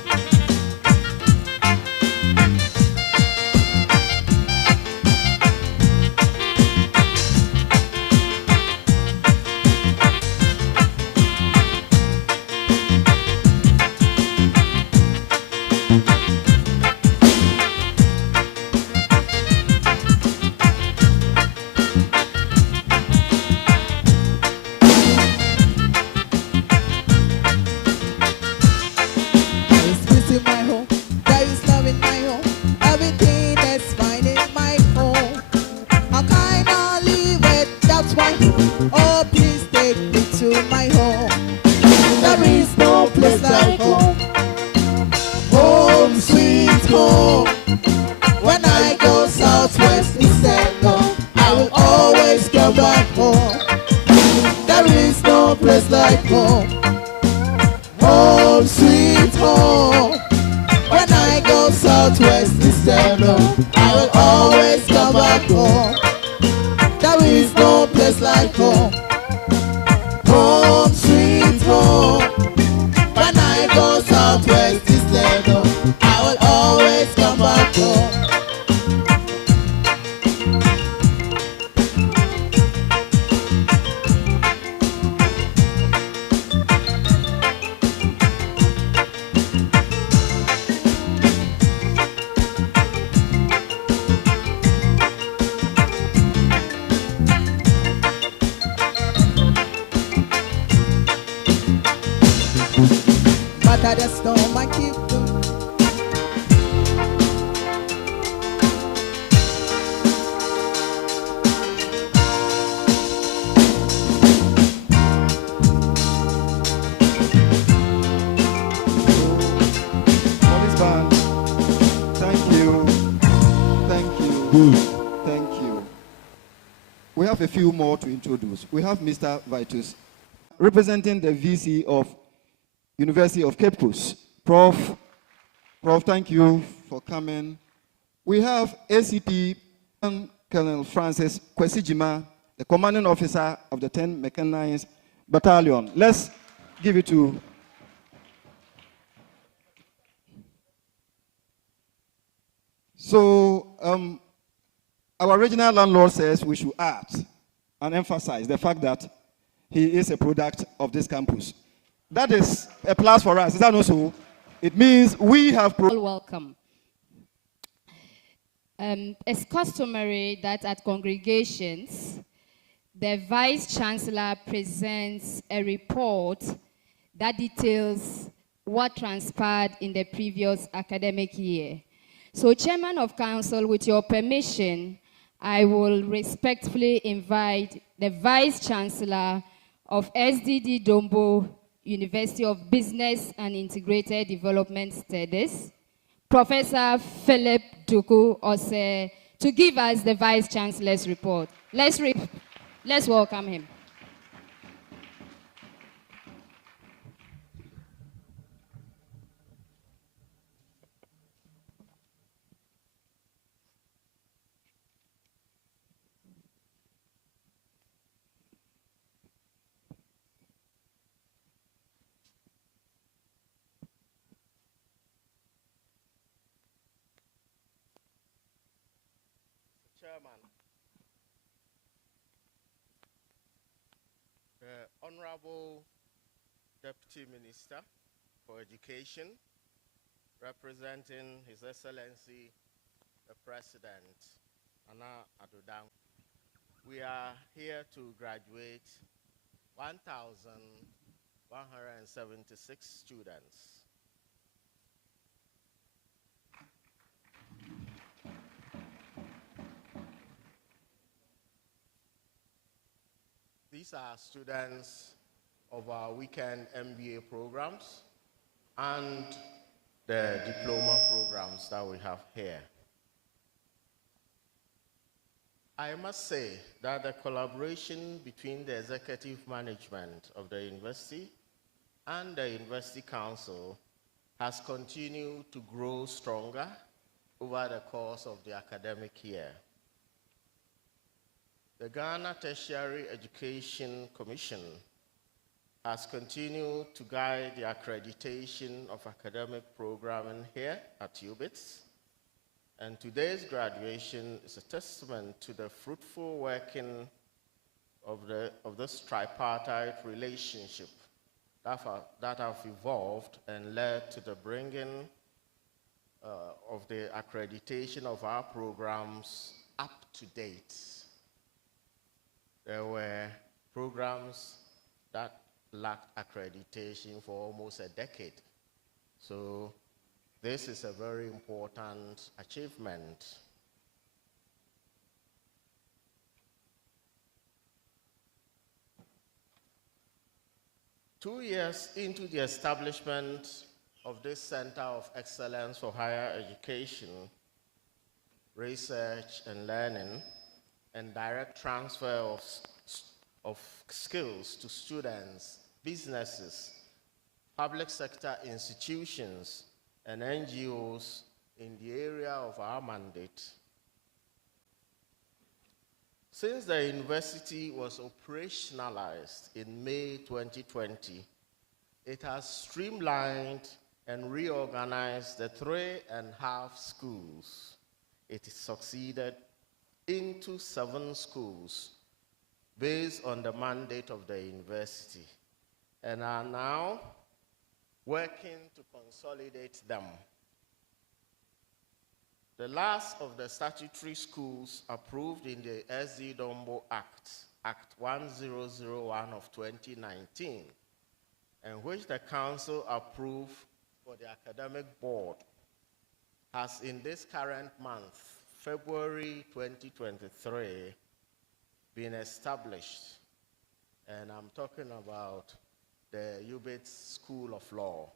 Home, sweet home. When I go southwest, east and north, I will always come back home. There is no place like home. Home sweet home. When I go southwest, east and north, I will always come back home. There is no place like home. Home sweet home. When I go southwest, east and north, I will always come back home. Matter the storm, I keep doing. Police band, thank you. Thank you. Thank you. We have a few more to introduce. We have Mr. Vitus, representing the VC of University of Cape Coast. Prof, thank you for coming. We have ACP Colonel Francis Kwesijima, the commanding officer of the 10th Mechanized Battalion. Let's give it to. So, our regional landlord says we should add and emphasize the fact that he is a product of this campus. That is a plus for us. Is that also? It means we have. Welcome. It's customary that at congregations, the Vice Chancellor presents a report that details what transpired in the previous academic year. So, Chairman of Council, with your permission, I will respectfully invite the Vice Chancellor of SDD Dombo-University of Business and Integrated Development Studies, Professor Philip Duku Ose, to give us the Vice Chancellor's report. Let's welcome him. Chairman, the Honorable Deputy Minister for Education, representing His Excellency the President, Anna Adodang. We are here to graduate 1,176 students. These are students of our weekend MBA programs and the diploma programs that we have here. I must say that the collaboration between the executive management of the university and the University Council has continued to grow stronger over the course of the academic year. The Ghana Tertiary Education Commission has continued to guide the accreditation of academic programming here at UBIDS, and today's graduation is a testament to the fruitful working of this tripartite relationship that have evolved and led to the bringing of the accreditation of our programs up to date. There were programs that lacked accreditation for almost a decade. So this is a very important achievement. Two years into the establishment of this Center of Excellence for Higher Education, Research and Learning, and direct transfer of skills to students, businesses, public sector institutions, and NGOs in the area of our mandate. Since the university was operationalized in May 2020, it has streamlined and reorganized the 3.5 schools. It succeeded into 7 schools based on the mandate of the university and are now working to consolidate them. The last of the statutory schools approved in the SD-Dombo Act, Act 1001 of 2019, and which the Council approved for the Academic Board, has in this current month, February 2023, been established. And I'm talking about the UBIDS School of Law.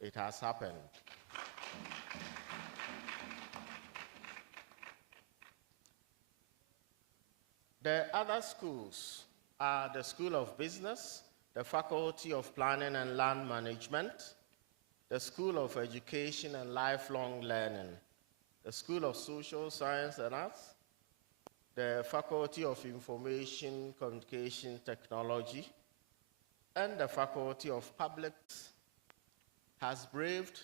It has happened. The other schools are the School of Business, the Faculty of Planning and Land Management, the School of Education and Lifelong Learning, the School of Social Science and Arts, the Faculty of Information Communication Technology, and the Faculty of Public has braved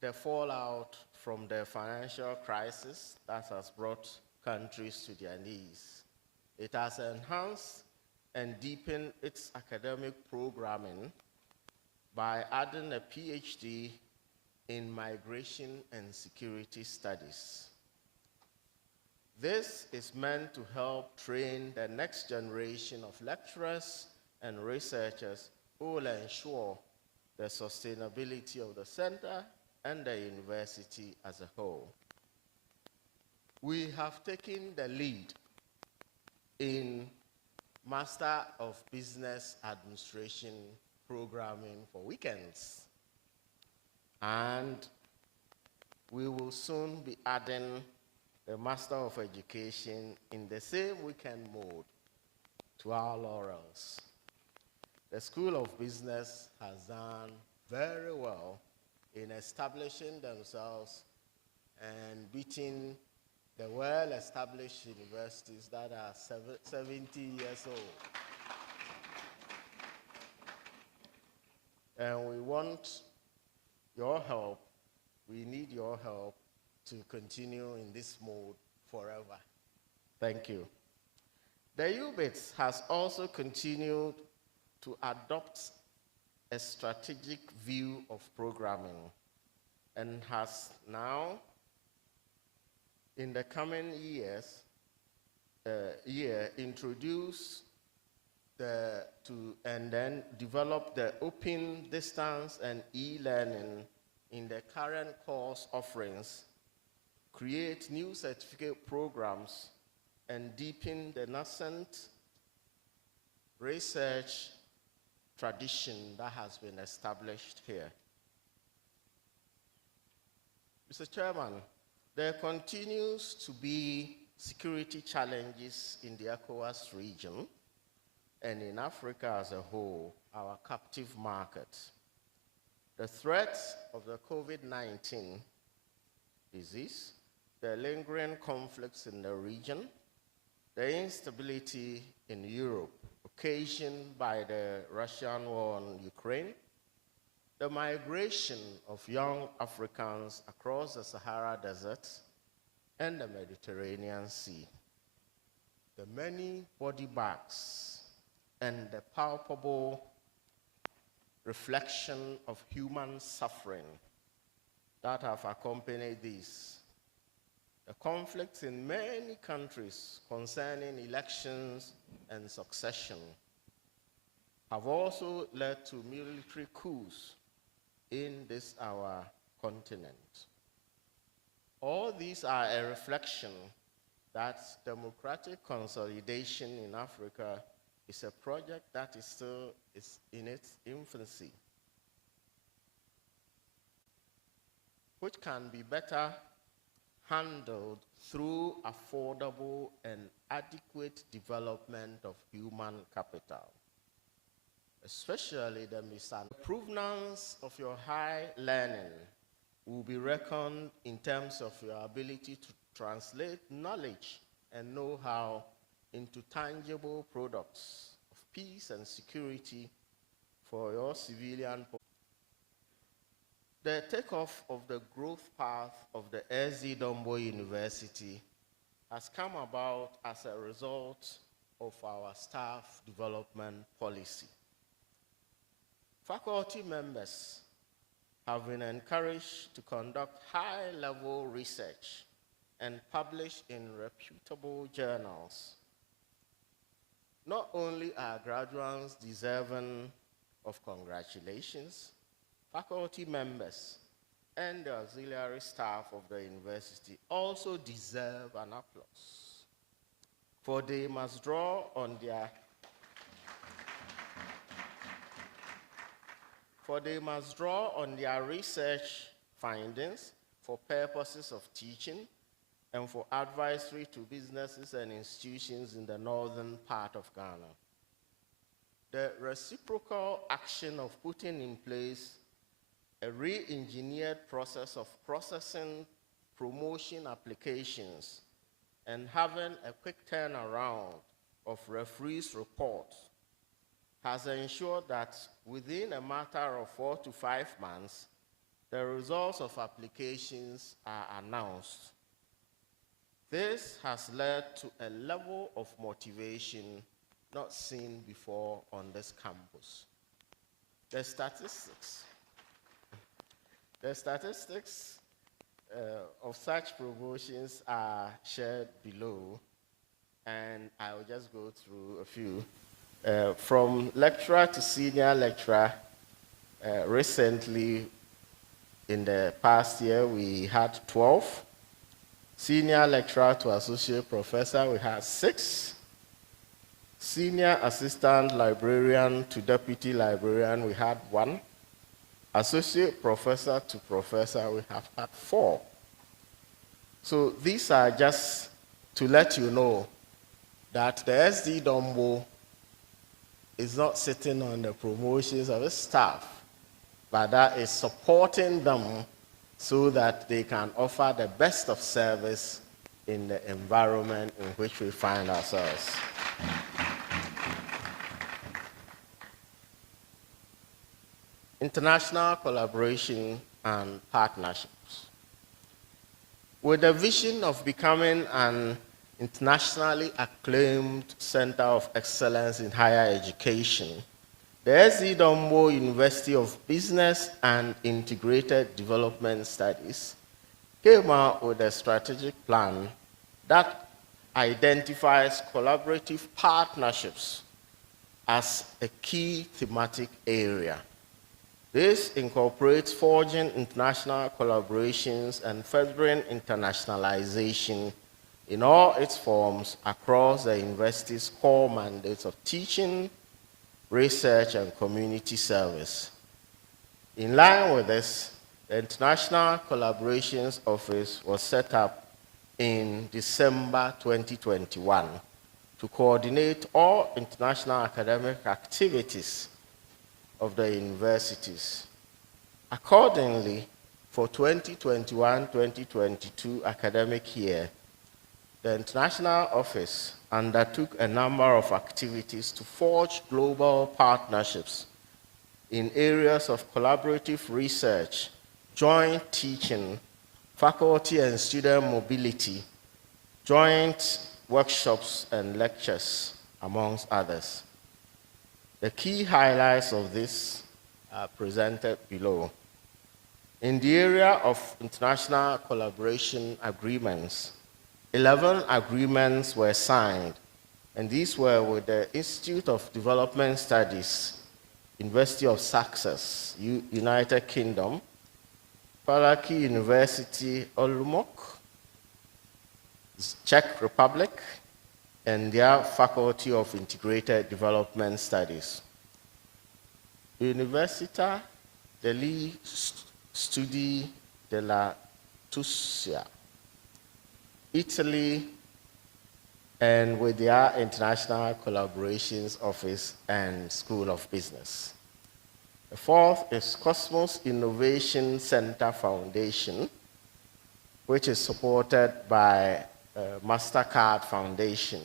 the fallout from the financial crisis that has brought countries to their knees. It has enhanced and deepened its academic programming by adding a PhD in Migration and Security Studies. This is meant to help train the next generation of lecturers and researchers who will ensure the sustainability of the center and the university as a whole. We have taken the lead in Master of Business Administration programming for weekends. And we will soon be adding the Master of Education in the same weekend mode to our laurels. The School of Business has done very well in establishing themselves and beating the well-established universities that are 70 years old. And we want your help, we need your help to continue in this mode forever. Thank you. The UBIDS has also continued to adopt a strategic view of programming and has now, in the coming year, introduce and then develop the open distance and e-learning in the current course offerings, create new certificate programs, and deepen the nascent research tradition that has been established here. Mr. Chairman, there continues to be security challenges in the ECOWAS region and in Africa as a whole, our captive market. The threats of the COVID-19 disease, the lingering conflicts in the region, the instability in Europe occasioned by the Russian war on Ukraine, the migration of young Africans across the Sahara Desert and the Mediterranean Sea, the many body bags and the palpable reflection of human suffering that have accompanied this, the conflicts in many countries concerning elections and succession have also led to military coups in this our continent. All these are a reflection that democratic consolidation in Africa is a project that is still in its infancy. which can be better handled through affordable and adequate development of human capital, especially the provenance of your high learning will be reckoned in terms of your ability to translate knowledge and know-how into tangible products of peace and security for your civilian population. The takeoff of the growth path of the Dombo-University has come about as a result of our staff development policy. Faculty members have been encouraged to conduct high-level research and publish in reputable journals. Not only are graduates deserving of congratulations, faculty members and the auxiliary staff of the university also deserve an applause, for they must draw on their research findings for purposes of teaching and for advisory to businesses and institutions in the northern part of Ghana. The reciprocal action of putting in place a re-engineered process of processing promotion applications and having a quick turnaround of referees' reports has ensured that within a matter of 4 to 5 months, the results of applications are announced. This has led to a level of motivation not seen before on this campus. The statistics of such promotions are shared below, and I will just go through a few. From lecturer to senior lecturer, recently in the past year we had 12. Senior lecturer to associate professor, we had 6. Senior assistant librarian to deputy librarian, we had 1. Associate professor to professor, we have had 4. So these are just to let you know that the SD Dombo is not sitting on the promotions of its staff, but that is supporting them so that they can offer the best of service in the environment in which we find ourselves. International collaboration and partnerships. With the vision of becoming an internationally acclaimed center of excellence in higher education, the Dombo-University of Business and Integrated Development Studies came out with a strategic plan that identifies collaborative partnerships as a key thematic area. This incorporates forging international collaborations and furthering internationalization in all its forms across the university's core mandates of teaching, research, and community service. In line with this, the International Collaborations Office was set up in December 2021 to coordinate all international academic activities of the universities. Accordingly, for 2021-2022 academic year, the International Office undertook a number of activities to forge global partnerships in areas of collaborative research, joint teaching, faculty and student mobility, joint workshops and lectures, amongst others. The key highlights of this are presented below. In the area of international collaboration agreements, 11 agreements were signed, and these were with the Institute of Development Studies, University of Sussex, United Kingdom, Palaki University, Olomouc, Czech Republic, and their Faculty of Integrated Development Studies. Università degli Studi della Tuscia, Italy, and with their International Collaborations Office and School of Business. The fourth is Cosmos Innovation Center Foundation, which is supported by MasterCard Foundation,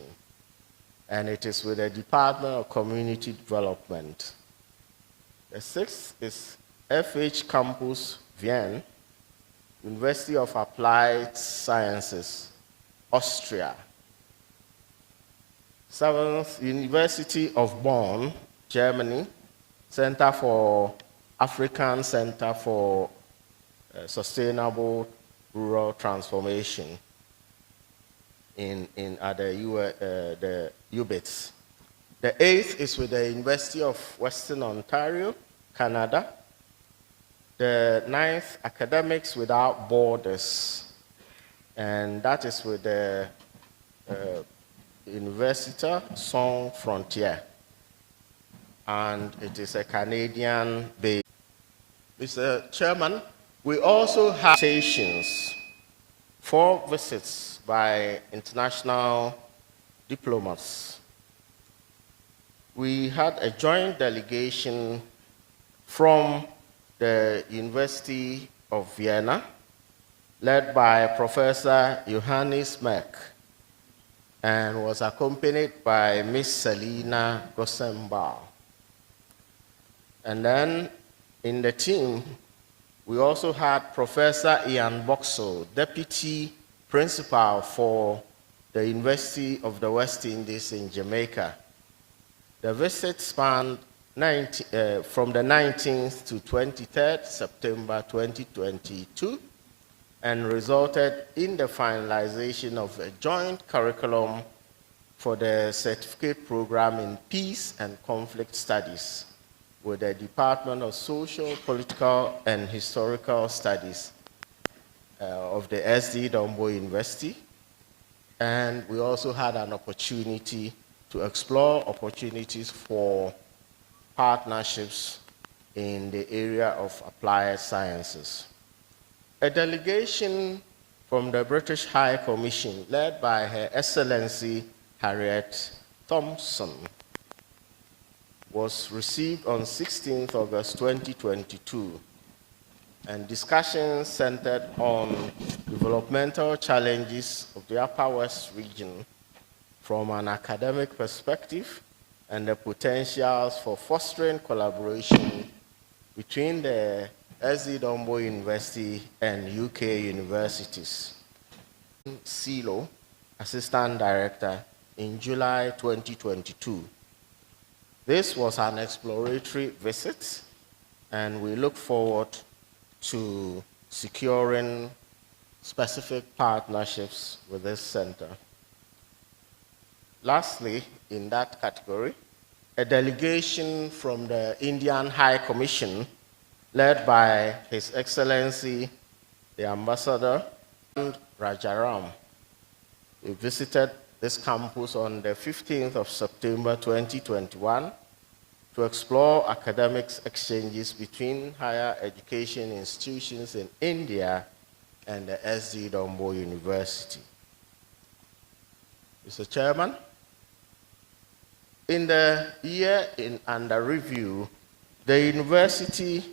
and it is with the Department of Community Development. The sixth is FH Campus Vienna, University of Applied Sciences, Austria. Seventh, University of Bonn, Germany, Center for African Center for Sustainable Rural Transformation at the UBIDS. The eighth is with the University of Western Ontario, Canada. The ninth, Academics Without Borders, and that is with the Université Sans Frontières, and it is a Canadian base. Mr. Chairman, we also have invitations for visits by international diplomats. We had a joint delegation from the University of Vienna, led by Professor Johannes Merck, and was accompanied by Ms. Selina Gossenbaum. And then in the team, we also had Professor Ian Boxall, Deputy Principal for the University of the West Indies in Jamaica. The visit spanned from the 19th to 23rd September 2022, and resulted in the finalization of a joint curriculum for the certificate program in Peace and Conflict Studies with the Department of Social, Political, and Historical Studies of the Dombo-University. And we also had an opportunity to explore opportunities for partnerships in the area of applied sciences. A delegation from the British High Commission, led by Her Excellency Harriet Thompson, was received on 16th August 2022, and discussions centered on developmental challenges of the Upper West region from an academic perspective and the potentials for fostering collaboration between the Dombo-University and UK universities. CELO, Assistant Director, in July 2022. This was an exploratory visit, and we look forward to securing specific partnerships with this center. Lastly, in that category, a delegation from the Indian High Commission, led by His Excellency, the Ambassador Rajaram. We visited this campus on the 15th of September 2021 to explore academics exchanges between higher education institutions in India and the Dombo-University. Mr. Chairman, in the year under review, the university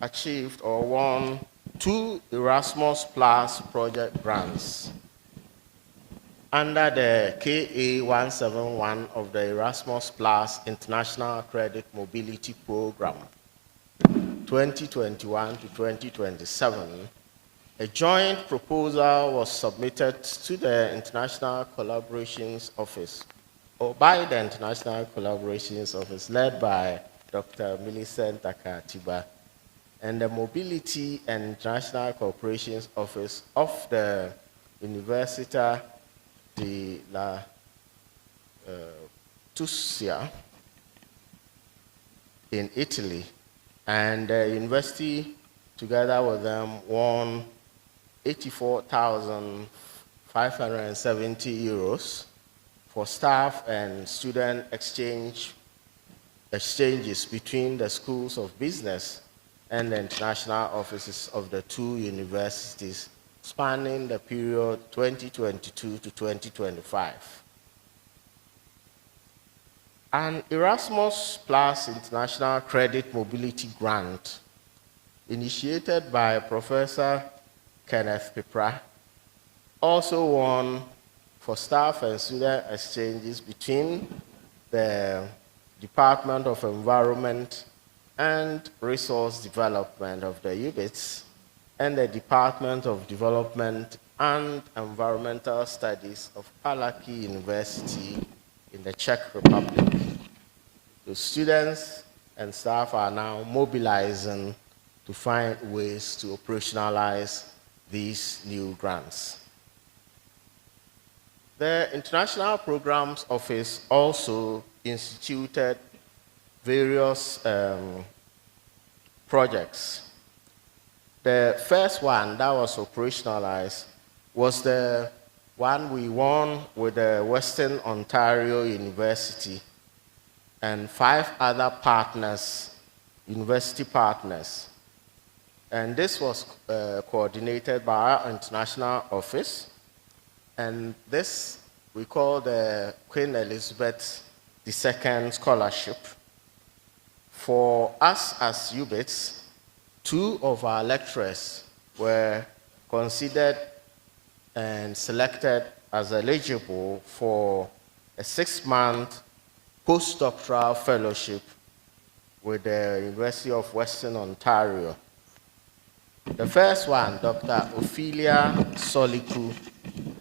achieved or won 2 Erasmus Plus project grants under the KA 171 of the Erasmus Plus International Credit Mobility Program 2021 to 2027. A joint proposal was submitted to the International Collaborations Office, or by the International Collaborations Office, led by Dr. Millicent Akatiba, and the Mobility and International Cooperations Office of the Università della Tuscia in Italy, and the university, together with them, won 84,570 euros for staff and student exchanges between the schools of business and the international offices of the two universities spanning the period 2022 to 2025. An Erasmus Plus International Credit Mobility Grant initiated by Professor Kenneth Pipra also won for staff and student exchanges between the Department of Environment and Resource Development of the UBIDS and the Department of Development and Environmental Studies of Palacky University in the Czech Republic. The students and staff are now mobilizing to find ways to operationalize these new grants. The International Programs Office also instituted various projects. The first one that was operationalized was the one we won with the Western Ontario University and 5 other partners, university partners. And this was coordinated by our international office. And this we call the Queen Elizabeth II Scholarship. For us as UBIDS, 2 of our lecturers were considered and selected as eligible for a 6-month postdoctoral fellowship with the University of Western Ontario. The first one, Dr. Ophelia Soliku,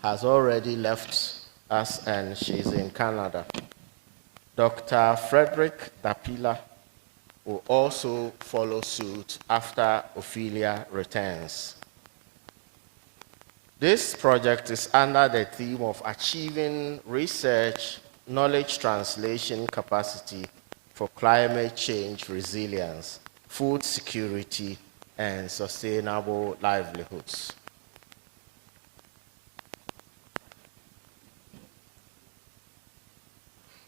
has already left us and she's in Canada. Dr. Frederick Dapila will also follow suit after Ophelia returns. This project is under the theme of achieving research, knowledge translation capacity for climate change resilience, food security, and sustainable livelihoods.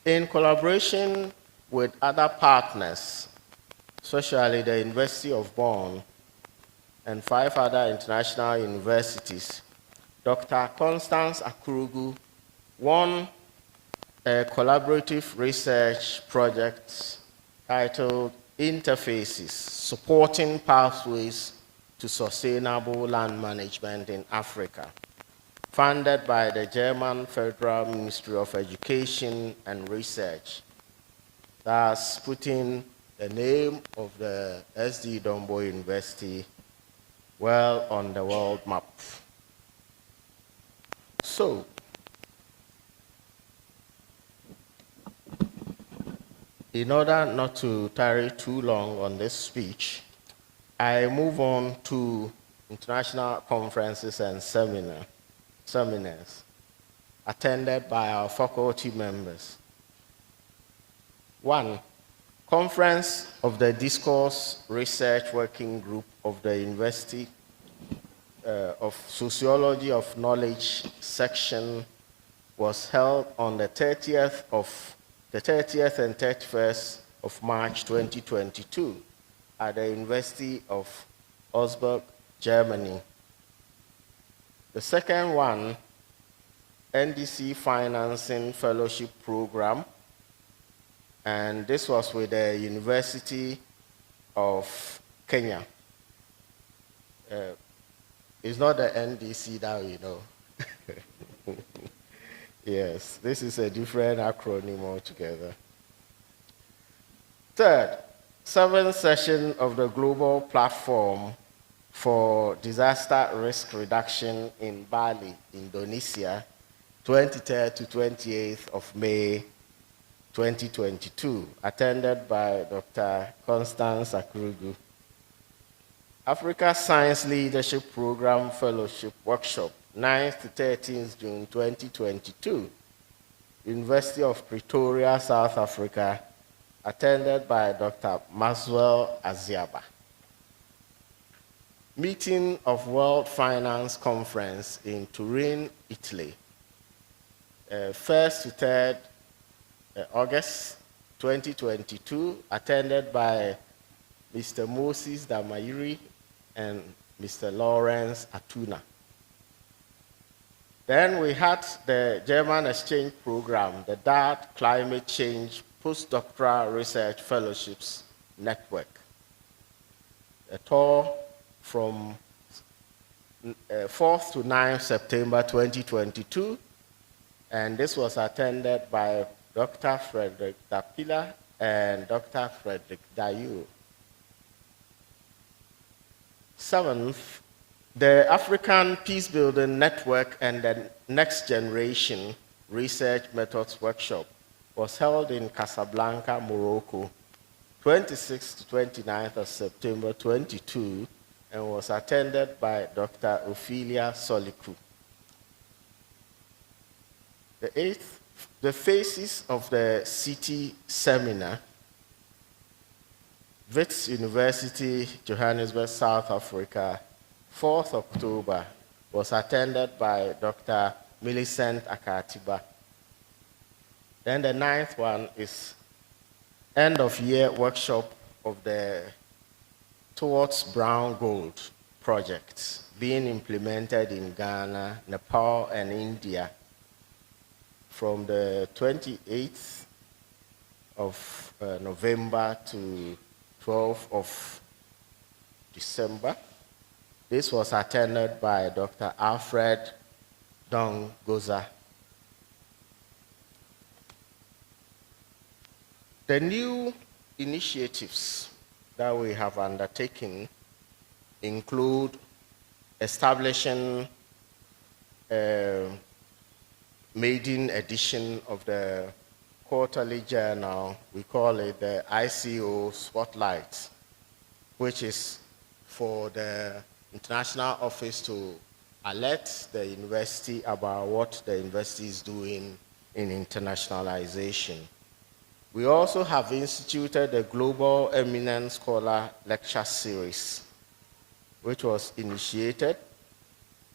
In collaboration with other partners, especially the University of Bonn and 5 other international universities, Dr. Constance Akurugu won a collaborative research project titled Interfaces, Supporting Pathways to Sustainable Land Management in Africa, funded by the German Federal Ministry of Education and Research, thus putting the name of the SD Dombo-University well on the world map. So, in order not to tarry too long on this speech, I move on to international conferences and seminars attended by our faculty members. 1, Conference of the Discourse Research Working Group of the University of Sociology of Knowledge section was held on the 30th and 31st of March 2022 at the University of Augsburg, Germany. The second one, NDC Financing Fellowship Program, and this was with the University of Kenya. It's not the NDC that we know. Yes, this is a different acronym altogether. Third, 7th session of the Global Platform for Disaster Risk Reduction in Bali, Indonesia, 23rd to 28th of May 2022, attended by Dr. Constance Akurugu. Africa Science Leadership Program Fellowship Workshop, 9th to 13th June 2022, University of Pretoria, South Africa, attended by Dr. Maswell Aziaba. Meeting of World Finance Conference in Turin, Italy, 1st to 3rd August 2022, attended by Mr. Moses Damayiri, and Mr. Lawrence Atuna. Then we had the German exchange program, the DART Climate Change Postdoctoral Research Fellowships Network. A tour from 4th to 9th September 2022, and this was attended by Dr. Frederick Dapila and Dr. Frederick Dayu. 7th, the African Peacebuilding Network and the Next Generation Research Methods Workshop was held in Casablanca, Morocco, 26th to 29th of September 22, and was attended by Dr. Ophelia Soliku. The 8th, the Faces of the City Seminar, Wits University, Johannesburg, South Africa, 4th October, was attended by Dr. Millicent Akatiba. Then the 9th one is end of year workshop of the Towards Brown Gold project being implemented in Ghana, Nepal, and India from the 28th of November to 12th of December. This was attended by Dr. Alfred Dong Goza. The new initiatives that we have undertaken include establishing a maiden edition of the quarterly journal. We call it the ICO Spotlight, which is for the international office to alert the university about what the university is doing in internationalization. We also have instituted a Global Eminent Scholar Lecture Series, which was initiated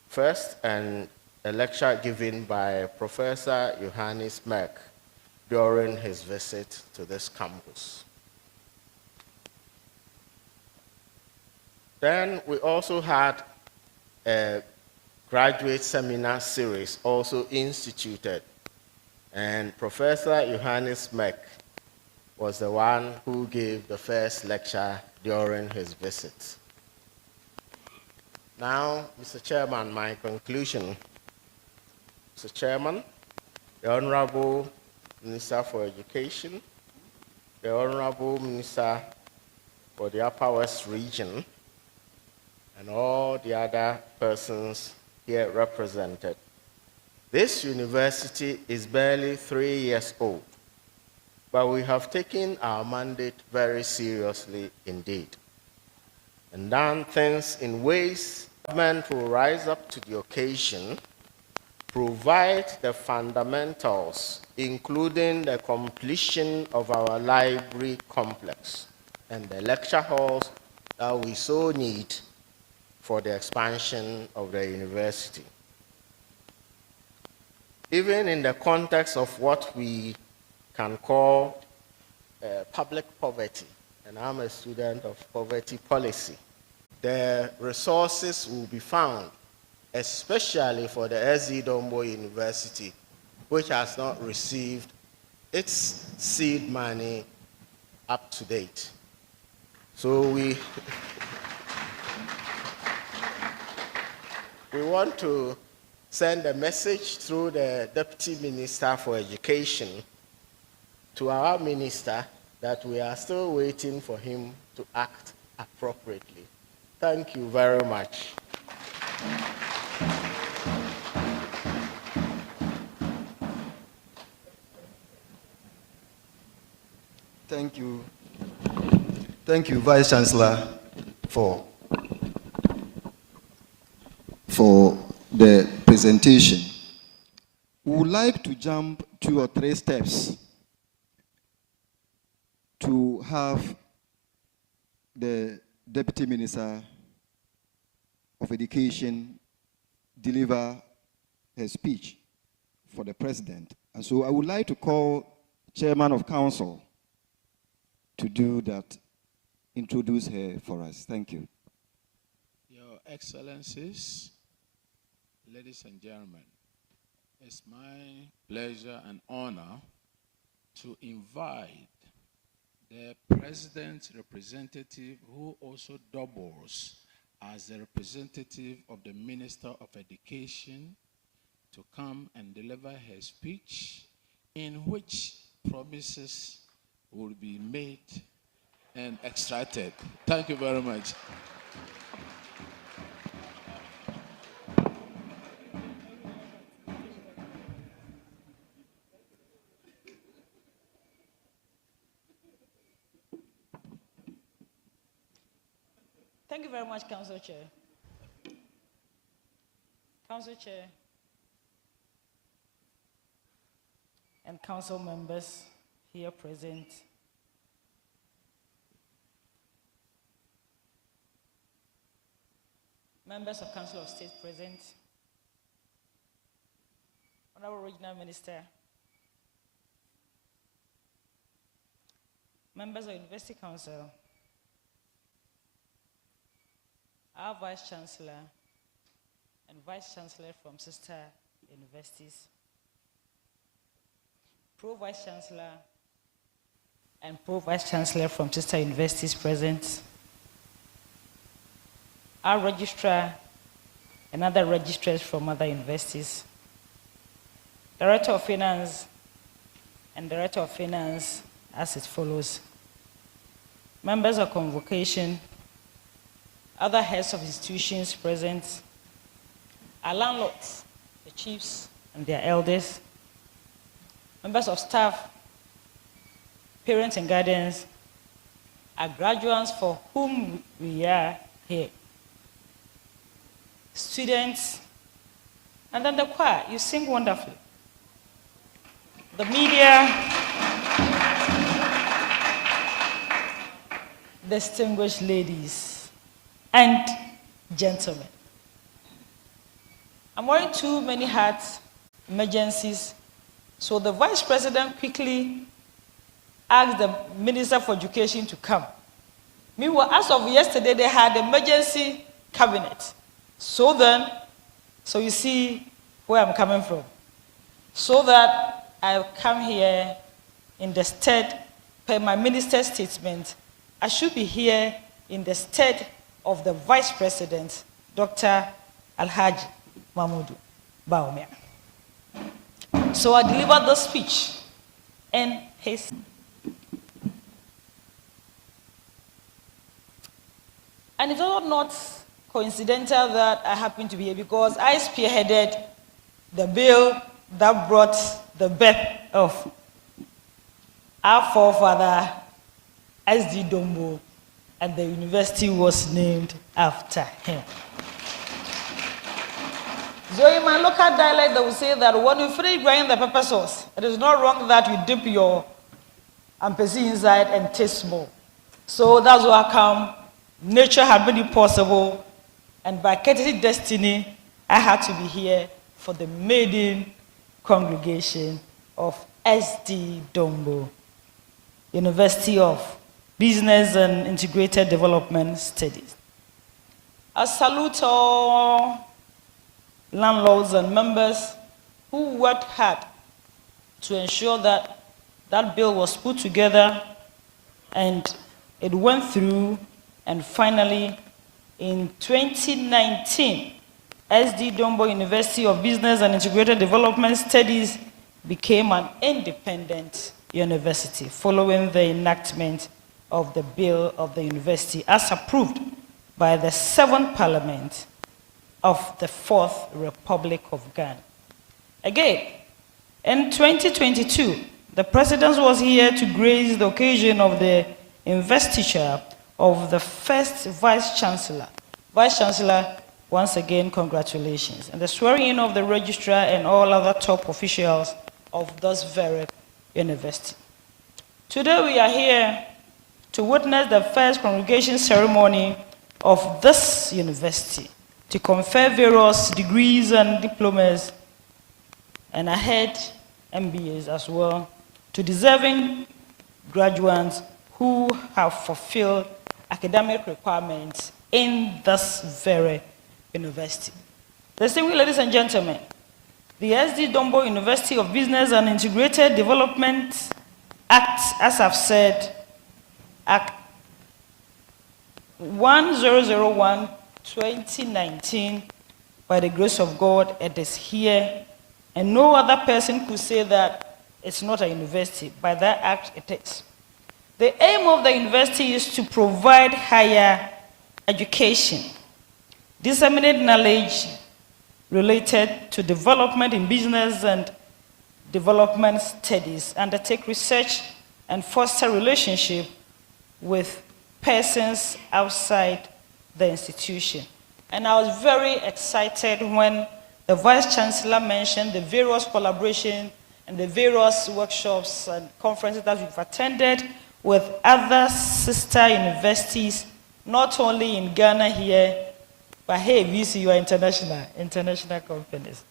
first and a lecture given by Professor Johannes Merck during his visit to this campus. Then we also had a graduate seminar series also instituted, and Professor Johannes Merck was the one who gave the first lecture during his visit. Now, Mr. Chairman, my conclusion. Mr. Chairman, the Honorable Minister for Education, the Honorable Minister for the Upper West Region, and all the other persons here represented. This university is barely 3 years old, but we have taken our mandate very seriously indeed, and done things in ways government will rise up to the occasion, provide the fundamentals, including the completion of our library complex and the lecture halls that we so need for the expansion of the university. Even in the context of what we can call public poverty, and I'm a student of poverty policy, the resources will be found, especially for the Dombo-University, which has not received its seed money up to date. So we want to send a message through the Deputy Minister for Education to our minister that we are still waiting for him to act appropriately. Thank you very much. Thank you. Thank you, Vice Chancellor, for the presentation. We would like to jump 2 or 3 steps to have the Deputy Minister of Education deliver her speech for the President. And so I would like to call Chairman of Council to do that introduce her for us. Thank you. Your Excellencies, ladies and gentlemen, it's my pleasure and honor to invite the President's representative, who also doubles as the representative of the Minister of Education, to come and deliver her speech, in which promises will be made and extracted. Thank you very much. Thank you very much, Council Chair. Council Chair and council members here present, members of Council of State present, Honorable Regional Minister, members of University Council, our Vice Chancellor and Vice Chancellor from sister universities, Pro-Vice Chancellor and Pro-Vice Chancellor from sister universities present, our Registrar and other registrars from other universities, Director of Finance and Director of Finance as it follows, members of Convocation, other heads of institutions present, our landlords, the chiefs and their elders, members of staff, parents and guardians, our graduates for whom we are here, students, and then the choir. You sing wonderfully. The media, distinguished ladies and gentlemen. I'm wearing too many hats, emergencies, so the Vice President quickly asked the Minister for Education to come. Meanwhile, as of yesterday, they had emergency cabinet. So you see where I'm coming from. So that I've come here in the stead, per my minister's statement, I should be here in the stead of the Vice President, Dr. Alhaji Mahmoud Bawumia. So I delivered the speech in his. And it's also not coincidental that I happen to be here because I spearheaded the bill that brought the birth of our forefather, SD and the university was named after him. So in my local dialect, they will say that when you finish grinding the pepper sauce, it is not wrong that you dip your ampesi inside and taste more. So that's why I come. Nature had made it possible, and by courtesy destiny, I had to be here for the maiden congregation of SDD-University of Business and Integrated Development Studies. I salute all landlords and members who worked hard to ensure that that bill was put together and it went through, and finally in 2019, Dombo-University of Business and Integrated Development Studies became an independent university following the enactment of the bill of the university as approved by the 7th Parliament of the 4th Republic of Ghana. Again, in 2022, the President was here to grace the occasion of the investiture of the first Vice Chancellor. Vice Chancellor, once again, congratulations. And the swearing in of the Registrar and all other top officials of this very university. Today we are here to witness the first congregation ceremony of this university, to confer various degrees and diplomas, and ahead MBAs as well, to deserving graduates who have fulfilled academic requirements in this very university. Distinguished ladies and gentlemen, the Dombo-University of Business and Integrated Development Act, as I've said, Act 1001-2019, by the grace of God, it is here, and no other person could say that it's not a university. By that act, it is. The aim of the university is to provide higher education, disseminate knowledge related to development in business and development studies, undertake research, and foster relationship with persons outside the institution. And I was very excited when the Vice Chancellor mentioned the various collaboration and the various workshops and conferences that we've attended with other sister universities, not only in Ghana here, but hey, VCU are international companies.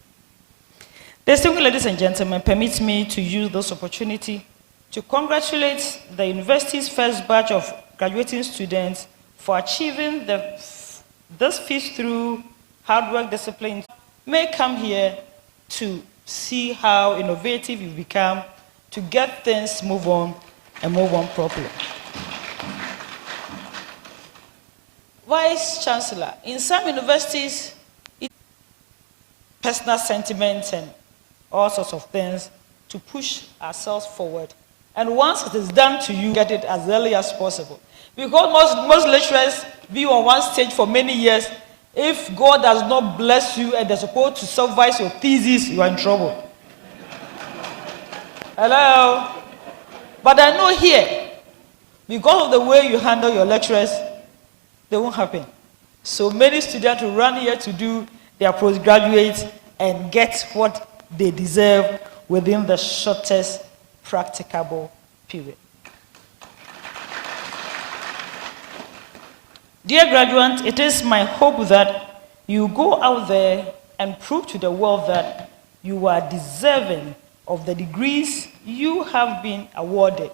Distinguished ladies and gentlemen, permit me to use this opportunity to congratulate the university's first batch of graduating students for achieving this feat through hard work, discipline. May come here to see how innovative you become to get things move on and move on properly. Vice Chancellor, in some universities, it's personal sentiments and all sorts of things to push ourselves forward. And once it is done to you, get it as early as possible. Because most lecturers be on one stage for many years. If God does not bless you and they're supposed to supervise your thesis, you are in trouble. Hello? But I know here, because of the way you handle your lecturers, they won't happen. So many students will run here to do their postgraduate and get what they deserve within the shortest practicable period. Dear graduates, it is my hope that you go out there and prove to the world that you are deserving of the degrees you have been awarded.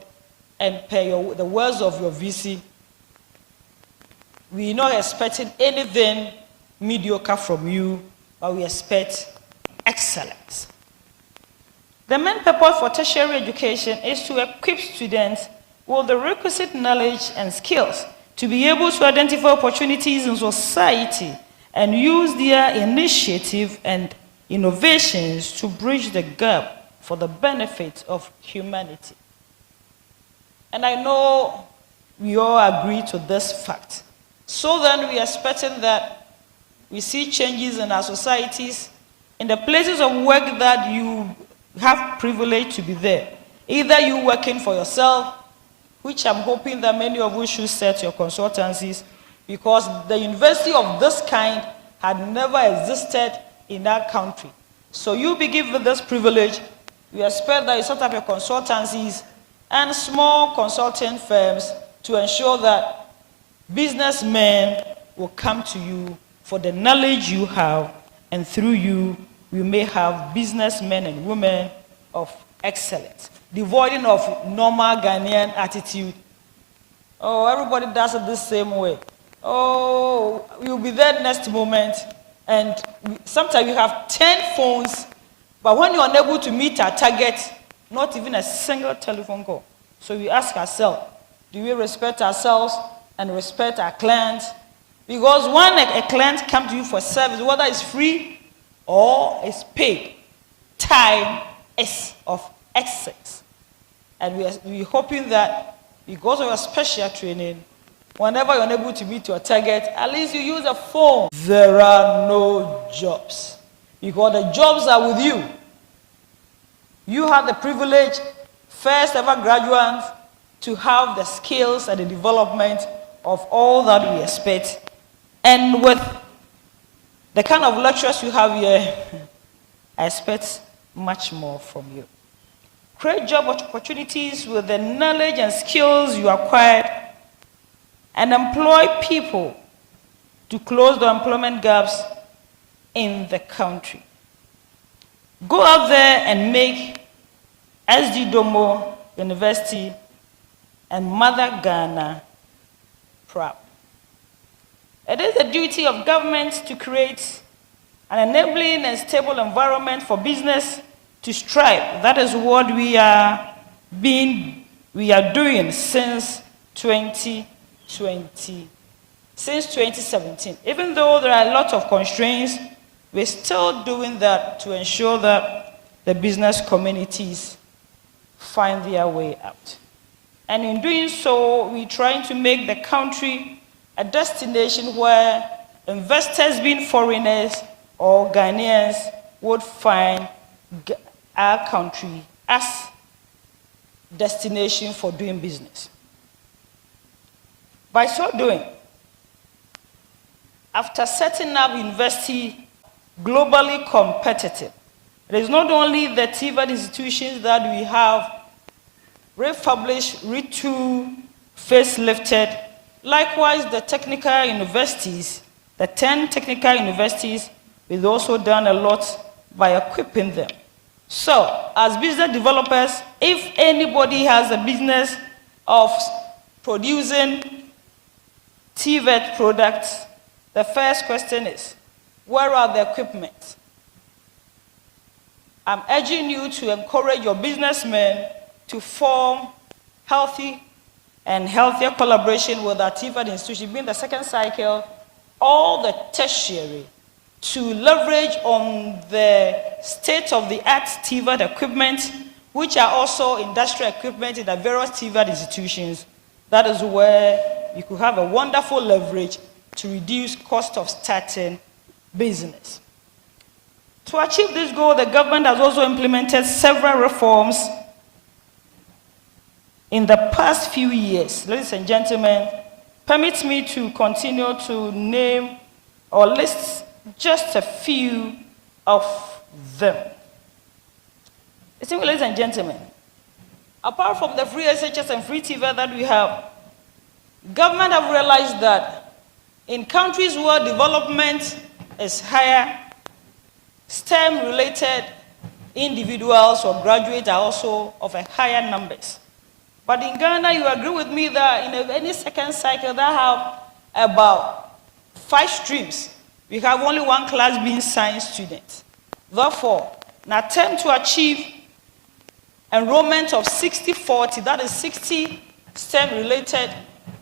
And per the words of your VC, we're not expecting anything mediocre from you, but we expect excellence. The main purpose for tertiary education is to equip students with the requisite knowledge and skills to be able to identify opportunities in society and use their initiative and innovations to bridge the gap for the benefit of humanity. And I know we all agree to this fact. So then we are expecting that we see changes in our societies, in the places of work that you have privilege to be there. Either you working for yourself, which I'm hoping that many of you should set your consultancies, because the university of this kind had never existed in our country. So you be given this privilege, we expect that you set up your consultancies and small consulting firms to ensure that businessmen will come to you for the knowledge you have, and through you, we may have businessmen and women of excellence, devoid of normal Ghanaian attitude. Oh, everybody does it the same way. Oh, you'll be there next moment, and sometimes you have 10 phones, but when you're unable to meet our target, not even a single telephone call. So we ask ourselves, do we respect ourselves and respect our clients? Because when a client comes to you for service, whether it's free or it's paid, time is of essence. And we're hoping that because of your special training, whenever you're unable to meet your target, at least you use a phone. There are no jobs, because the jobs are with you. You have the privilege, first ever graduates, to have the skills and the development of all that we expect. And with the kind of lectures you have here, I expect much more from you. Create job opportunities with the knowledge and skills you acquired, and employ people to close the employment gaps in the country. Go out there and make SD Dombo-University and Mother Ghana proud. Accra. It is the duty of government to create an enabling and stable environment for business to strive. That is what we are doing since 2017. Even though there are a lot of constraints, we're still doing that to ensure that the business communities find their way out. And in doing so, we're trying to make the country a destination where investors, being foreigners or Ghanaians, would find our country as destination for doing business. By so doing, after setting up university globally competitive, it is not only the TVET institutions that we have republished, retooled, facelifted. Likewise, the technical universities, the 10 technical universities, we've also done a lot by equipping them. So, as business developers, if anybody has a business of producing TVET products, the first question is, where are the equipment? I'm urging you to encourage your businessmen to form healthy and healthier collaboration with our TVET institution, being the second cycle, all the tertiary, to leverage on the state-of-the-art TVET equipment, which are also industrial equipment in the various TVET institutions. That is where you could have a wonderful leverage to reduce cost of starting business. To achieve this goal, the government has also implemented several reforms in the past few years. Ladies and gentlemen, permit me to continue to name or list just a few of them. Ladies and gentlemen, apart from the free SHS and free TVET that we have, government have realized that in countries where development is higher, STEM-related individuals or graduates are also of a higher numbers. But in Ghana, you agree with me that in any second cycle that have about 5 streams, we have only one class being science students. Therefore, an attempt to achieve enrollment of 60-40, that is 60 STEM-related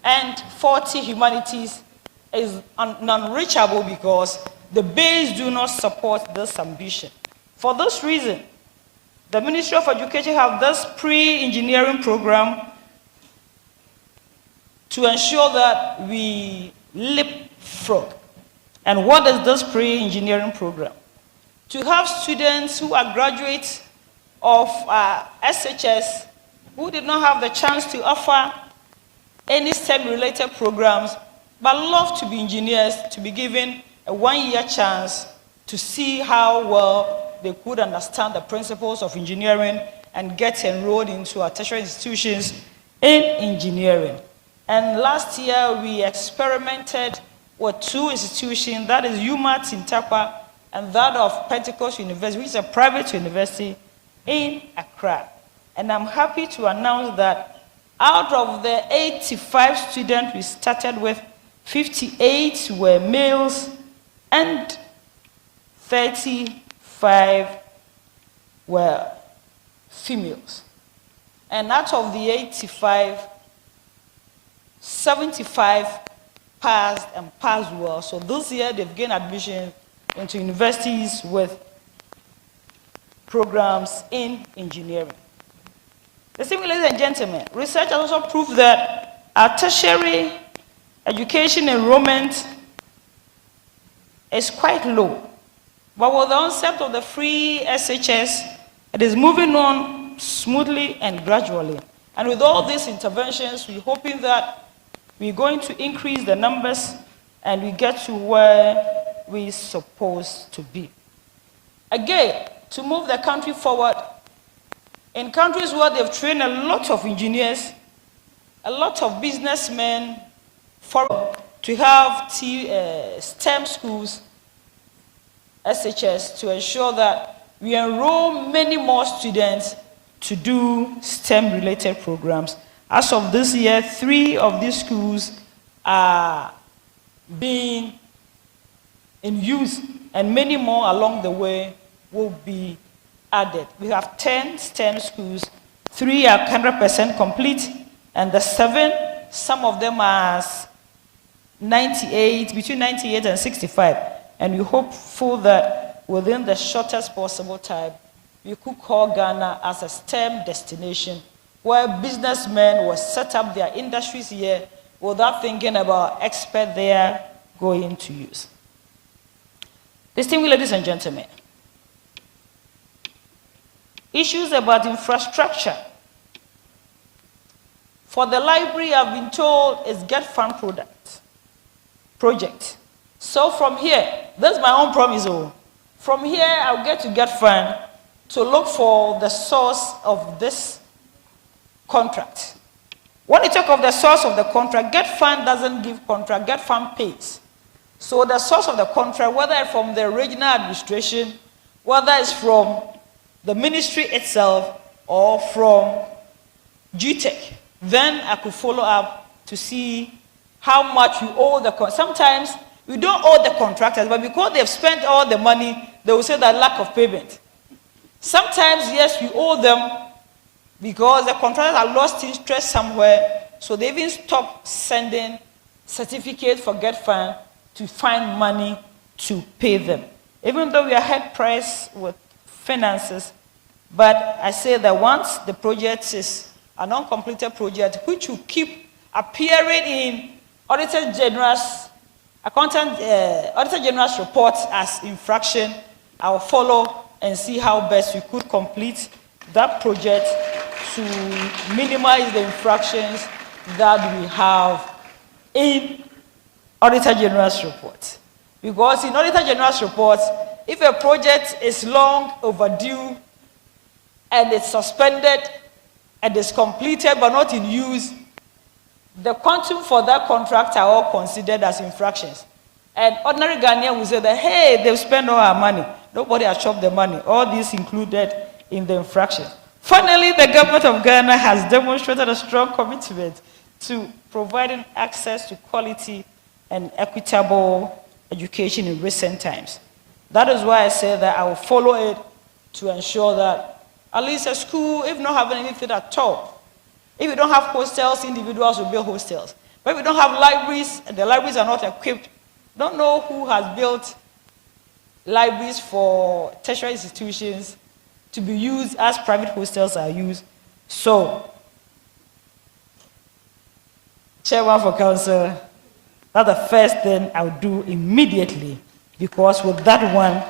and 40 humanities, is non-reachable because the base do not support this ambition. For this reason, the Ministry of Education have this pre-engineering program to ensure that we leapfrog. And what is this pre-engineering program? To have students who are graduates of SHS who did not have the chance to offer any STEM-related programs, but love to be engineers, to be given a 1-year chance to see how well they could understand the principles of engineering and get enrolled into our tertiary institutions in engineering. And last year, we experimented with 2 institutions, that is UMAT in Takwa and that of Pentecost University, which is a private university in Accra. And I'm happy to announce that out of the 85 students we started with, 58 were males and 35 were females. And out of the 85, 75 passed and passed well. So this year they've gained admission into universities with programs in engineering. Ladies and gentlemen, research has also proved that our tertiary education enrollment is quite low. But with the onset of the free SHS, it is moving on smoothly and gradually. And with all these interventions, we're hoping that we're going to increase the numbers and we get to where we're supposed to be. Again, to move the country forward, in countries where they've trained a lot of engineers, a lot of businessmen, to have STEM schools, SHS, to ensure that we enroll many more students to do STEM-related programs. As of this year, 3 of these schools are being in use, and many more along the way will be added. We have 10 STEM schools, 3 are 100% complete, and the 7, some of them are 98, between 98 and 65, and we hopeful that within the shortest possible time, we could call Ghana as a STEM destination where businessmen will set up their industries here without thinking about experts there going to use. Distinguished ladies and gentlemen, issues about infrastructure. For the library, I've been told is get fund project. So from here, that's my own promise. From here, I'll get to get fund to look for the source of this contract. When you talk of the source of the contract, get fund doesn't give contract, get fund pays. So the source of the contract, whether it's from the regional administration, whether it's from the ministry itself, or from GTEC, then I could follow up to see how much you owe the contract. Sometimes we don't owe the contractors, but because they've spent all the money, they will say that lack of payment. Sometimes, yes, we owe them because the contractors are lost interest somewhere, so they even stop sending certificates for get fund to find money to pay them. Even though we are hard pressed with finances, but I say that once the project is an uncompleted project, which will keep appearing in Auditor General's report as infraction, I will follow and see how best we could complete that project to minimize the infractions that we have in Auditor General's report. Because in Auditor General's report, if a project is long overdue and it's suspended and is completed but not in use, the quantum for that contract are all considered as infractions. And ordinary Ghanaian will say that, hey, they've spent all our money. Nobody has chopped the money. All this included in the infractions. Finally, the government of Ghana has demonstrated a strong commitment to providing access to quality and equitable education in recent times. That is why I say that I will follow it to ensure that at least a school, if not having anything at all, if we don't have hostels, individuals will build hostels. But if we don't have libraries and the libraries are not equipped, don't know who has built libraries for tertiary institutions to be used as private hostels are used. So, Chairman for Council, that's the first thing I'll do immediately, because with that one,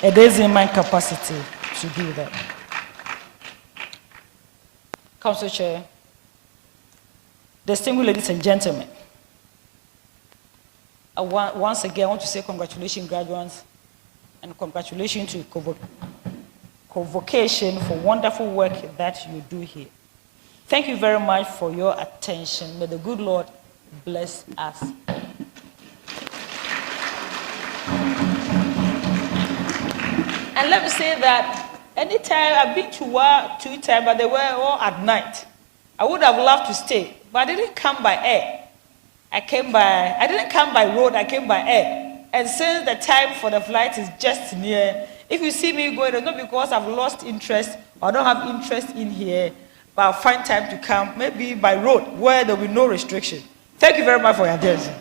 it is in my capacity to do that. Council Chair, distinguished ladies and gentlemen, once again, I want to say congratulations, graduates, and congratulations to Convocation for wonderful work that you do here. Thank you very much for your attention. May the good Lord bless us. And let me say that anytime I've been to work 2 times, but they were all at night. I would have loved to stay, but I didn't come by air. I didn't come by road, I came by air. And since the time for the flight is just near, if you see me going, it's not because I've lost interest or I don't have interest in here, but I'll find time to come, maybe by road, where there will be no restriction. Thank you very much for your attention.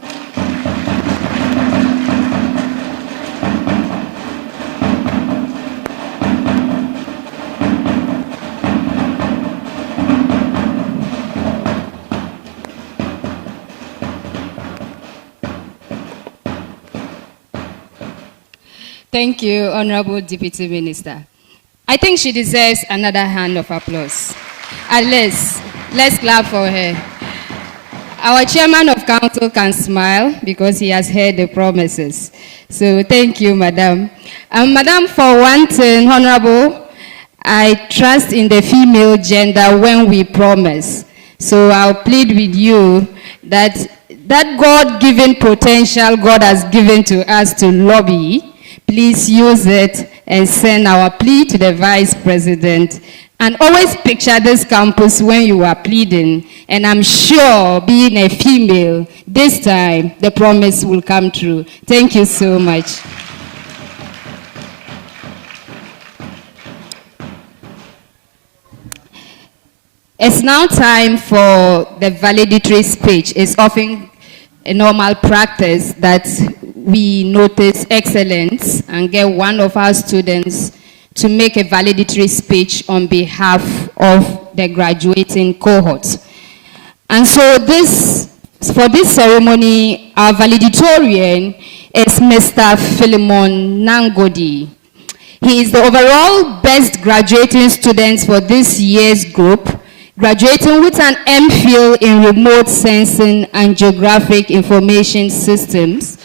Thank you, Honorable Deputy Minister. I think she deserves another hand of applause. At least, let's clap for her. Our Chairman of Council can smile because he has heard the promises. So thank you, Madam. Madam, for one thing, Honorable, I trust in the female gender when we promise. So I'll plead with you that God-given potential God has given to us to lobby, please use it and send our plea to the Vice President And always picture this campus when you are pleading. And I'm sure, being a female, this time the promise will come true. Thank you so much. It's now time for the valedictory speech. It's often a normal practice that we notice excellence and get one of our students to make a valedictory speech on behalf of the graduating cohort. And so for this ceremony, our valedictorian is Mr. Philemon Nangodi. He is the overall best graduating student for this year's group, graduating with an MPhil in remote sensing and geographic information systems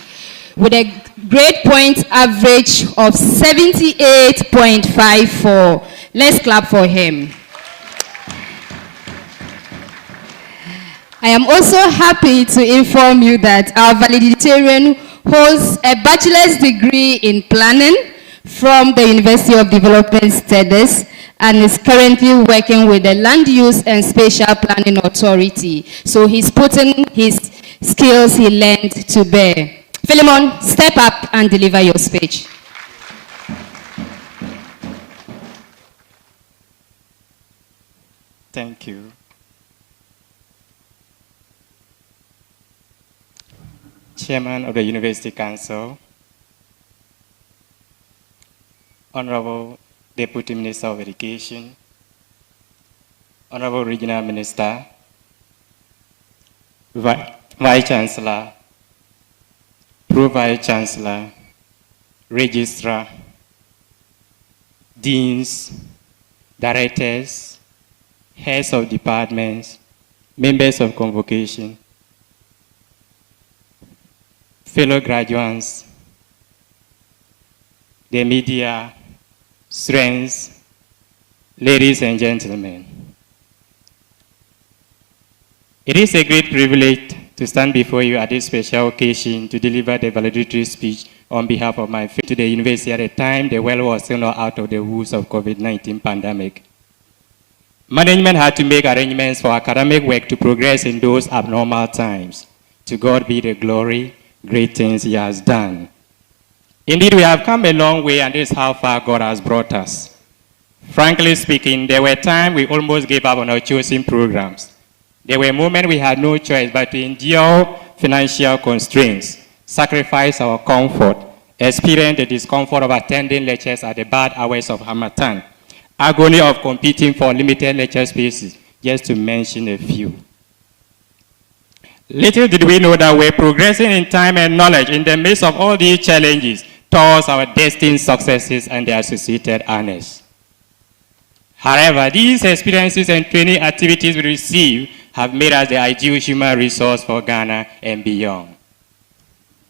with a grade point average of 78.54. Let's clap for him. I am also happy to inform you that our valedictorian holds a bachelor's degree in planning from the University of Development Studies and is currently working with the Land Use and Spatial Planning Authority. So he's putting his skills he learned to bear. Philemon, step up and deliver your speech. Thank you. Chairman of the University Council, Honorable Deputy Minister of Education, Honorable Regional Minister, Vice Chancellor, Pro-Vice Chancellor, Registrar, Deans, Directors, Heads of Departments, Members of Convocation, fellow graduates, the media, students, ladies and gentlemen. It is a great privilege to stand before you at this special occasion to deliver the valedictory speech on behalf of my fellow to the university at a time the world was still not out of the woods of COVID-19 pandemic. Management had to make arrangements for academic work to progress in those abnormal times. To God be the glory, great things he has done. Indeed, we have come a long way, and this is how far God has brought us. Frankly speaking, there were times we almost gave up on our chosen programs. There were moments we had no choice but to endure financial constraints, sacrifice our comfort, experience the discomfort of attending lectures at the bad hours of Harmattan, agony of competing for limited lecture spaces, just to mention a few. Little did we know that we're progressing in time and knowledge in the midst of all these challenges towards our destined successes and the associated honors. However, these experiences and training activities we receive have made us the ideal human resource for Ghana and beyond.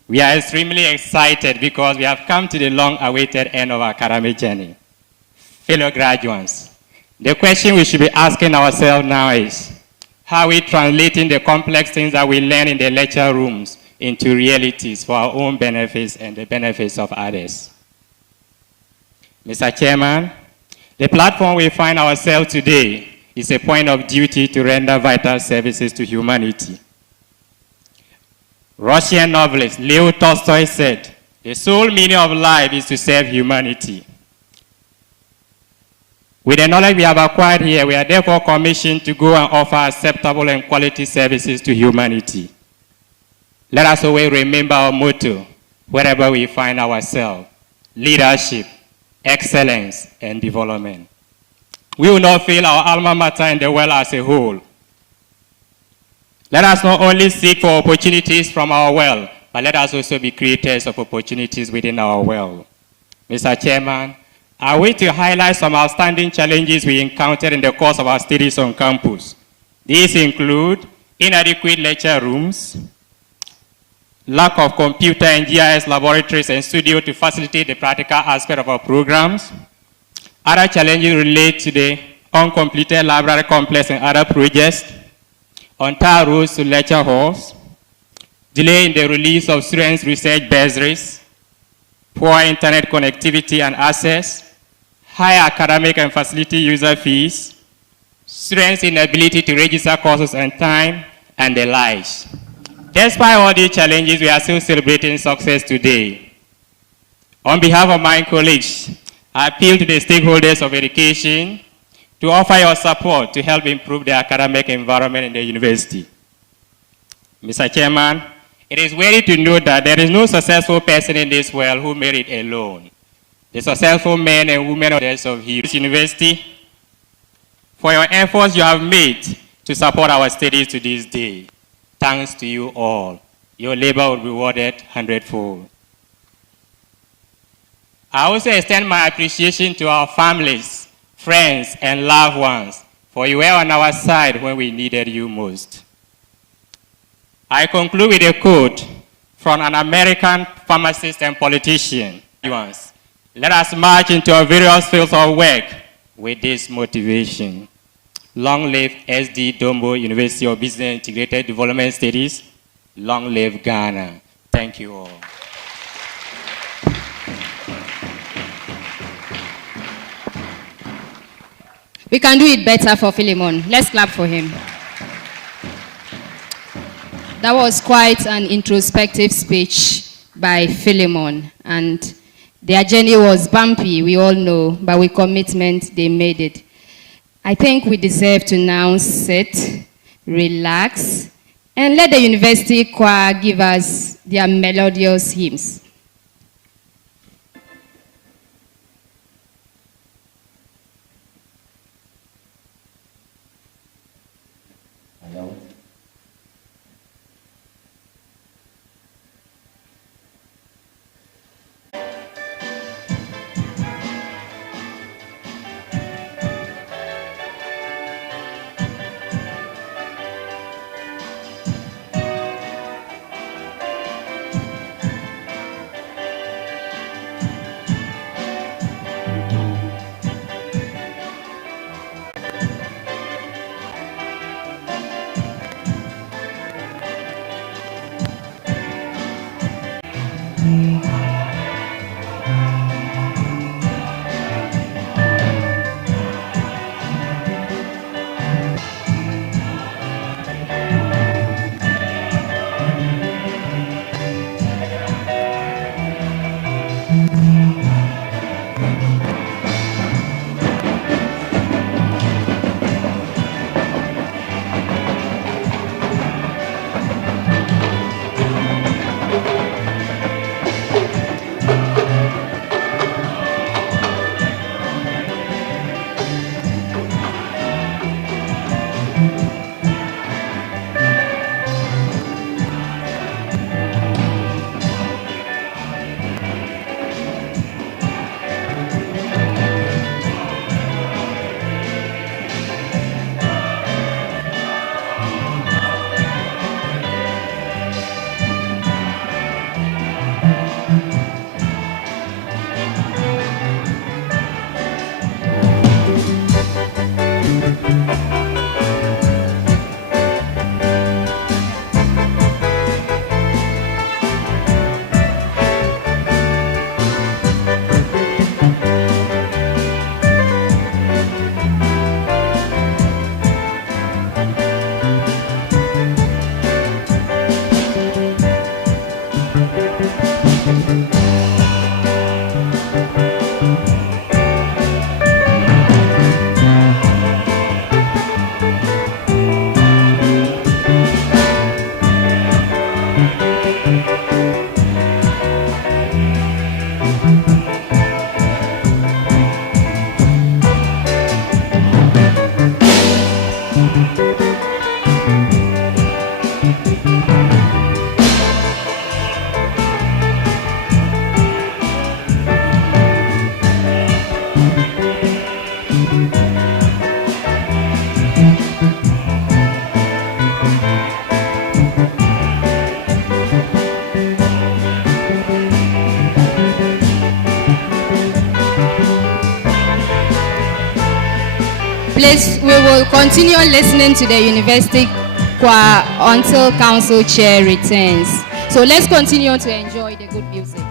We are extremely excited because we have come to the long-awaited end of our academic journey. Fellow graduates, the question we should be asking ourselves now is, how are we translating the complex things that we learn in the lecture rooms into realities for our own benefits and the benefits of others? Mr. Chairman, the platform we find ourselves today is a point of duty to render vital services to humanity. Russian novelist Leo Tolstoy said, "The sole meaning of life is to serve humanity." With the knowledge we have acquired here, we are therefore commissioned to go and offer acceptable and quality services to humanity. Let us always remember our motto, wherever we find ourselves: leadership, excellence, and development. We will not fail our alma mater and the world as a whole. Let us not only seek for opportunities from our world, but let us also be creators of opportunities within our world. Mr. Chairman, I wish to highlight some outstanding challenges we encountered in the course of our studies on campus. These include inadequate lecture rooms, lack of computer and GIS laboratories and studios to facilitate the practical aspect of our programs. Other challenges relate to the uncompleted library complex and other projects, untied roads to lecture halls, delay in the release of students' research bursaries, poor internet connectivity and access, high academic and facility user fees, students' inability to register courses on time, and the likes. Despite all these challenges, we are still celebrating success today. On behalf of my colleagues, I appeal to the stakeholders of education to offer your support to help improve the academic environment in the university. Mr. Chairman, it is worthy to note that there is no successful person in this world who made it alone. The successful men and women of this university, for your efforts you have made to support our studies to this day. Thanks to you all. Your labor will be rewarded 100-fold. I also extend my appreciation to our families, friends, and loved ones, for you were on our side when we needed you most. I conclude with a quote from an American pharmacist and politician. Let us march into our various fields of work with this motivation. Long live SD Dombo-University of Business and Integrated Development Studies. Long live Ghana. Thank you all. We can do it better for Philemon. Let's clap for him. That was quite an introspective speech by Philemon, and their journey was bumpy, we all know, but with commitment, they made it. I think we deserve to now sit, relax, and let the university choir give us their melodious hymns. Please, we will continue listening to the university choir until council chair returns. So let's continue to enjoy the good music.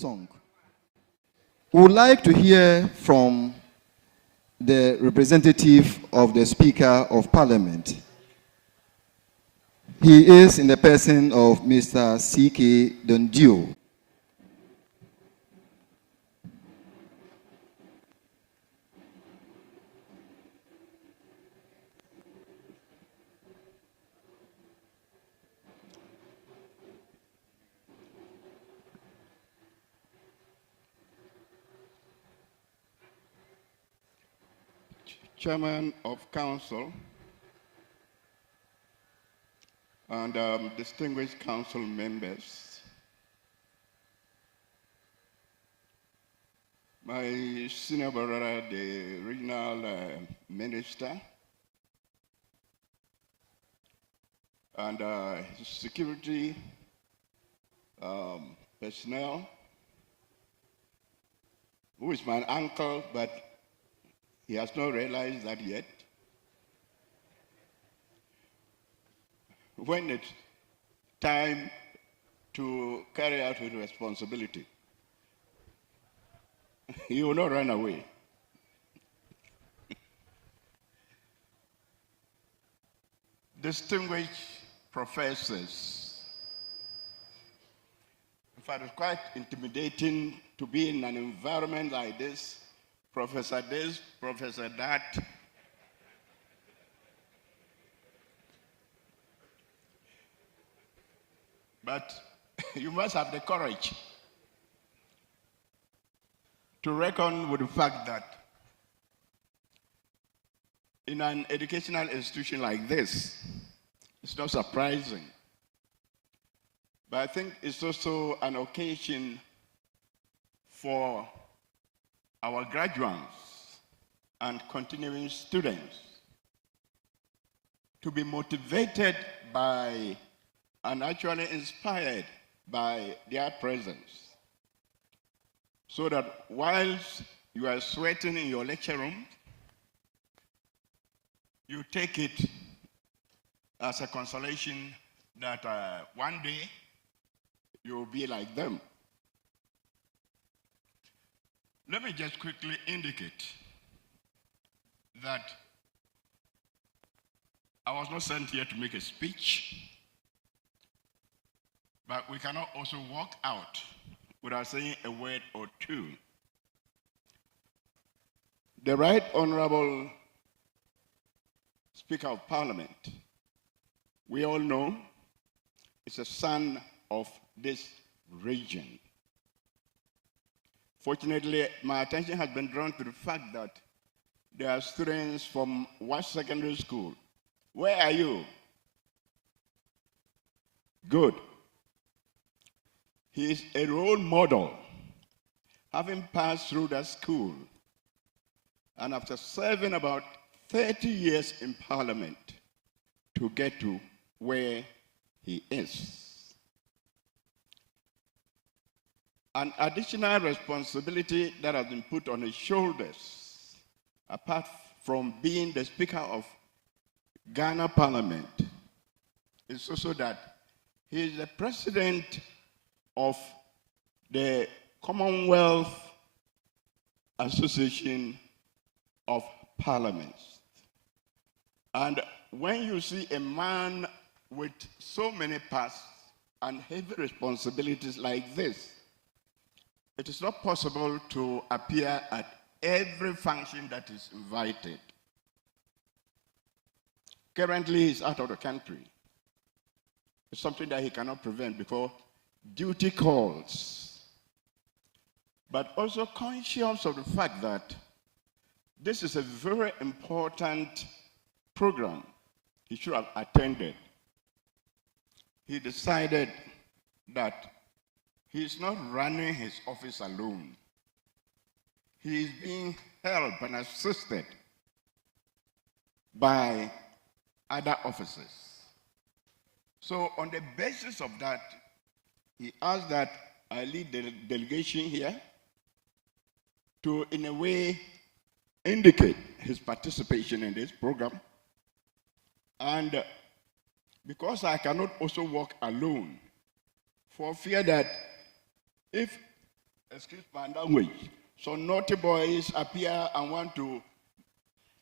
Song. We would like to hear from the representative of the Speaker of Parliament. He is in the person of Mr. C.K. Dondio. Chairman of Council and distinguished council members, my senior brother, the regional minister, and security personnel, who is my uncle, but he has not realized that yet. When it's time to carry out his responsibility, he will not run away. Distinguished professors. In fact, it's quite intimidating to be in an environment like this. Professor this, professor that. But you must have the courage to reckon with the fact that in an educational institution like this, it's not surprising. But I think it's also an occasion for our graduates and continuing students to be motivated by and actually inspired by their presence, so that whilst you are sweating in your lecture room, you take it as a consolation that one day you will be like them. Let me just quickly indicate that I was not sent here to make a speech, but we cannot also walk out without saying a word or two. The Right Honorable Speaker of Parliament, we all know, is a son of this region. Fortunately, my attention has been drawn to the fact that there are students from West Secondary School. Where are you? Good. He is a role model, having passed through that school, and after serving about 30 years in Parliament to get to where he is. An additional responsibility that has been put on his shoulders, apart from being the Speaker of Ghana Parliament, is also that he is the President of the Commonwealth Association of Parliaments. And when you see a man with so many parts and heavy responsibilities like this, it is not possible to appear at every function that is invited. Currently, he's out of the country. It's something that he cannot prevent before duty calls. But also conscious of the fact that this is a very important program he should have attended. He decided that he's not running his office alone. He is being helped and assisted by other officers. So on the basis of that, he asked that I lead the delegation here to, in a way, indicate his participation in this program. And because I cannot also work alone, for fear that if, excuse my language, some naughty boys appear and want to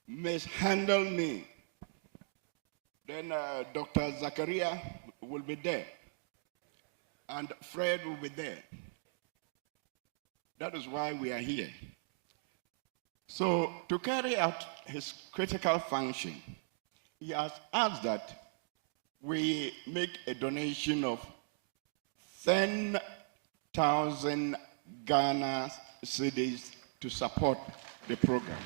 mishandle me, then Dr. Zakaria will be there, and Fred will be there. That is why we are here. So to carry out his critical function, he has asked that we make a donation of 10,000 Ghana cedis to support the program.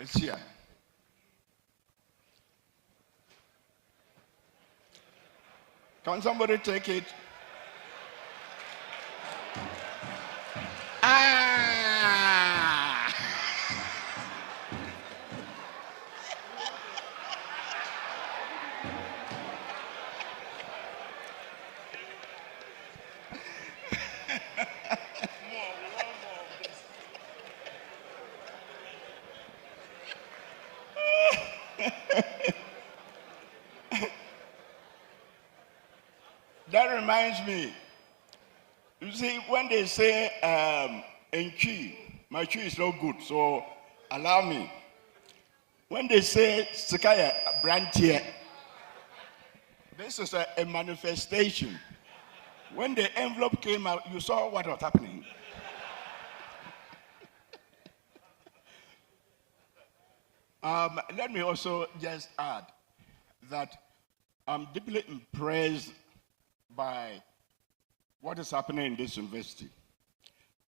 It's here. Can somebody take it? That reminds me, you see, when they say, Enchi, my chi is no good, so allow me. When they say, Sikaya Brantier, this is a manifestation. When the envelope came out, you saw what was happening. Let me also just add that I'm deeply impressed by what is happening in this university.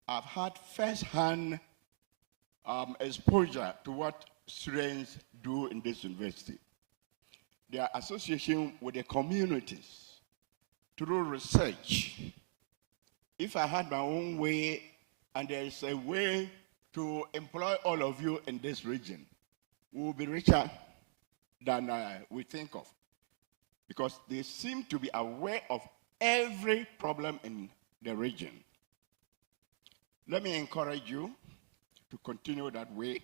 I've had first-hand exposure to what students do in this university. Their association with the communities through research. If I had my own way, and there is a way to employ all of you in this region, we will be richer than we think of. Because they seem to be aware of every problem in the region. Let me encourage you to continue that way.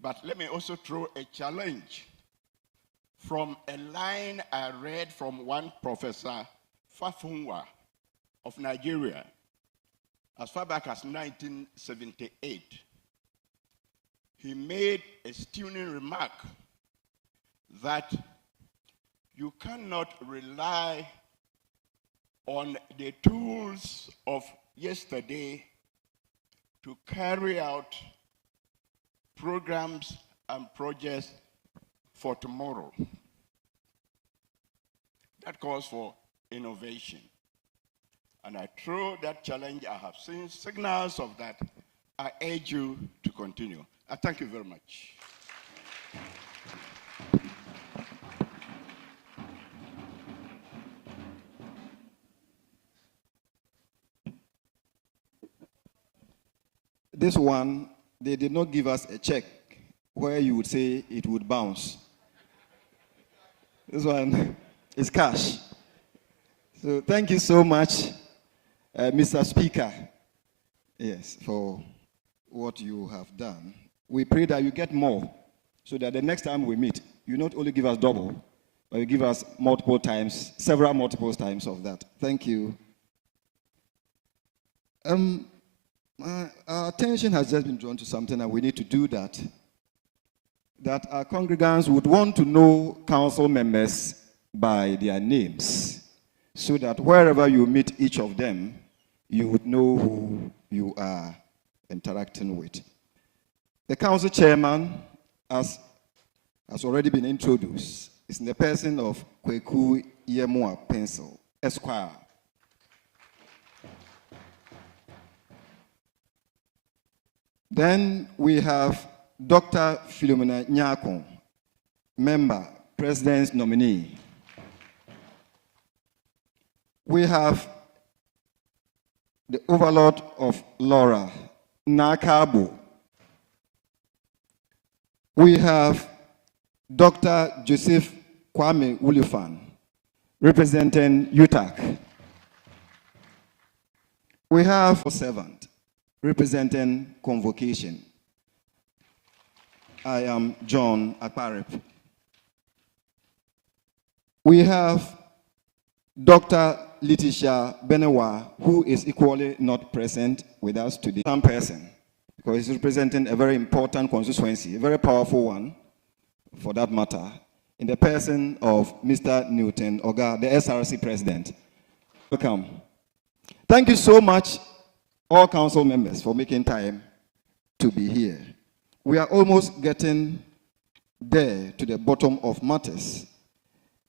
But let me also throw a challenge from a line I read from one Professor Fafunwa of Nigeria as far back as 1978. He made a stunning remark that you cannot rely on the tools of yesterday to carry out programs and projects for tomorrow. That calls for innovation. And I throw that challenge. I have seen signals of that. I urge you to continue. I thank you very much. This one, they did not give us a check where you would say it would bounce. This one is cash. So thank you so much, Mr. Speaker, yes, for what you have done. We pray that you get more, so that the next time we meet, you not only give us double, but you give us multiple times, several multiple times of that. Thank you. Our attention has just been drawn to something, and we need to do that. That our congregants would want to know council members by their names. so that wherever you meet each of them, you would know who you are interacting with. The council chairman, as has already been introduced, is in the person of Kweku Yamua Pencil, Esquire. Then we have Dr. Philomena Nyakon, member, president's nominee. We have the overlord of Laura, Nakabu. We have Dr. Joseph Kwame Wulifan, representing UTAC. We have a servant, representing Convocation. I am John Akparep. We have Dr. Letitia Benewa, who is equally not present with us today. Some person, because he's representing a very important constituency, a very powerful one, for that matter, in the person of Mr. Newton Oga, the SRC president. Welcome. Thank you so much, all council members, for making time to be here. We are almost getting there to the bottom of matters.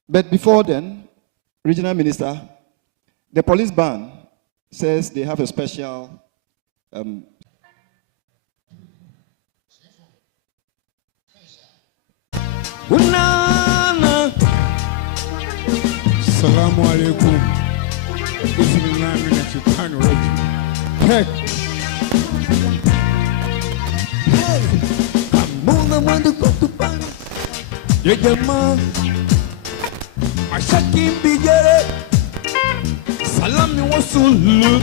But before then, Regional Minister, the police band says they have a special Assalamu alaikum. This is the name that you can't read. Kamuna mando kutupana. Yejama. Ashakim bigere. Salami wasulu.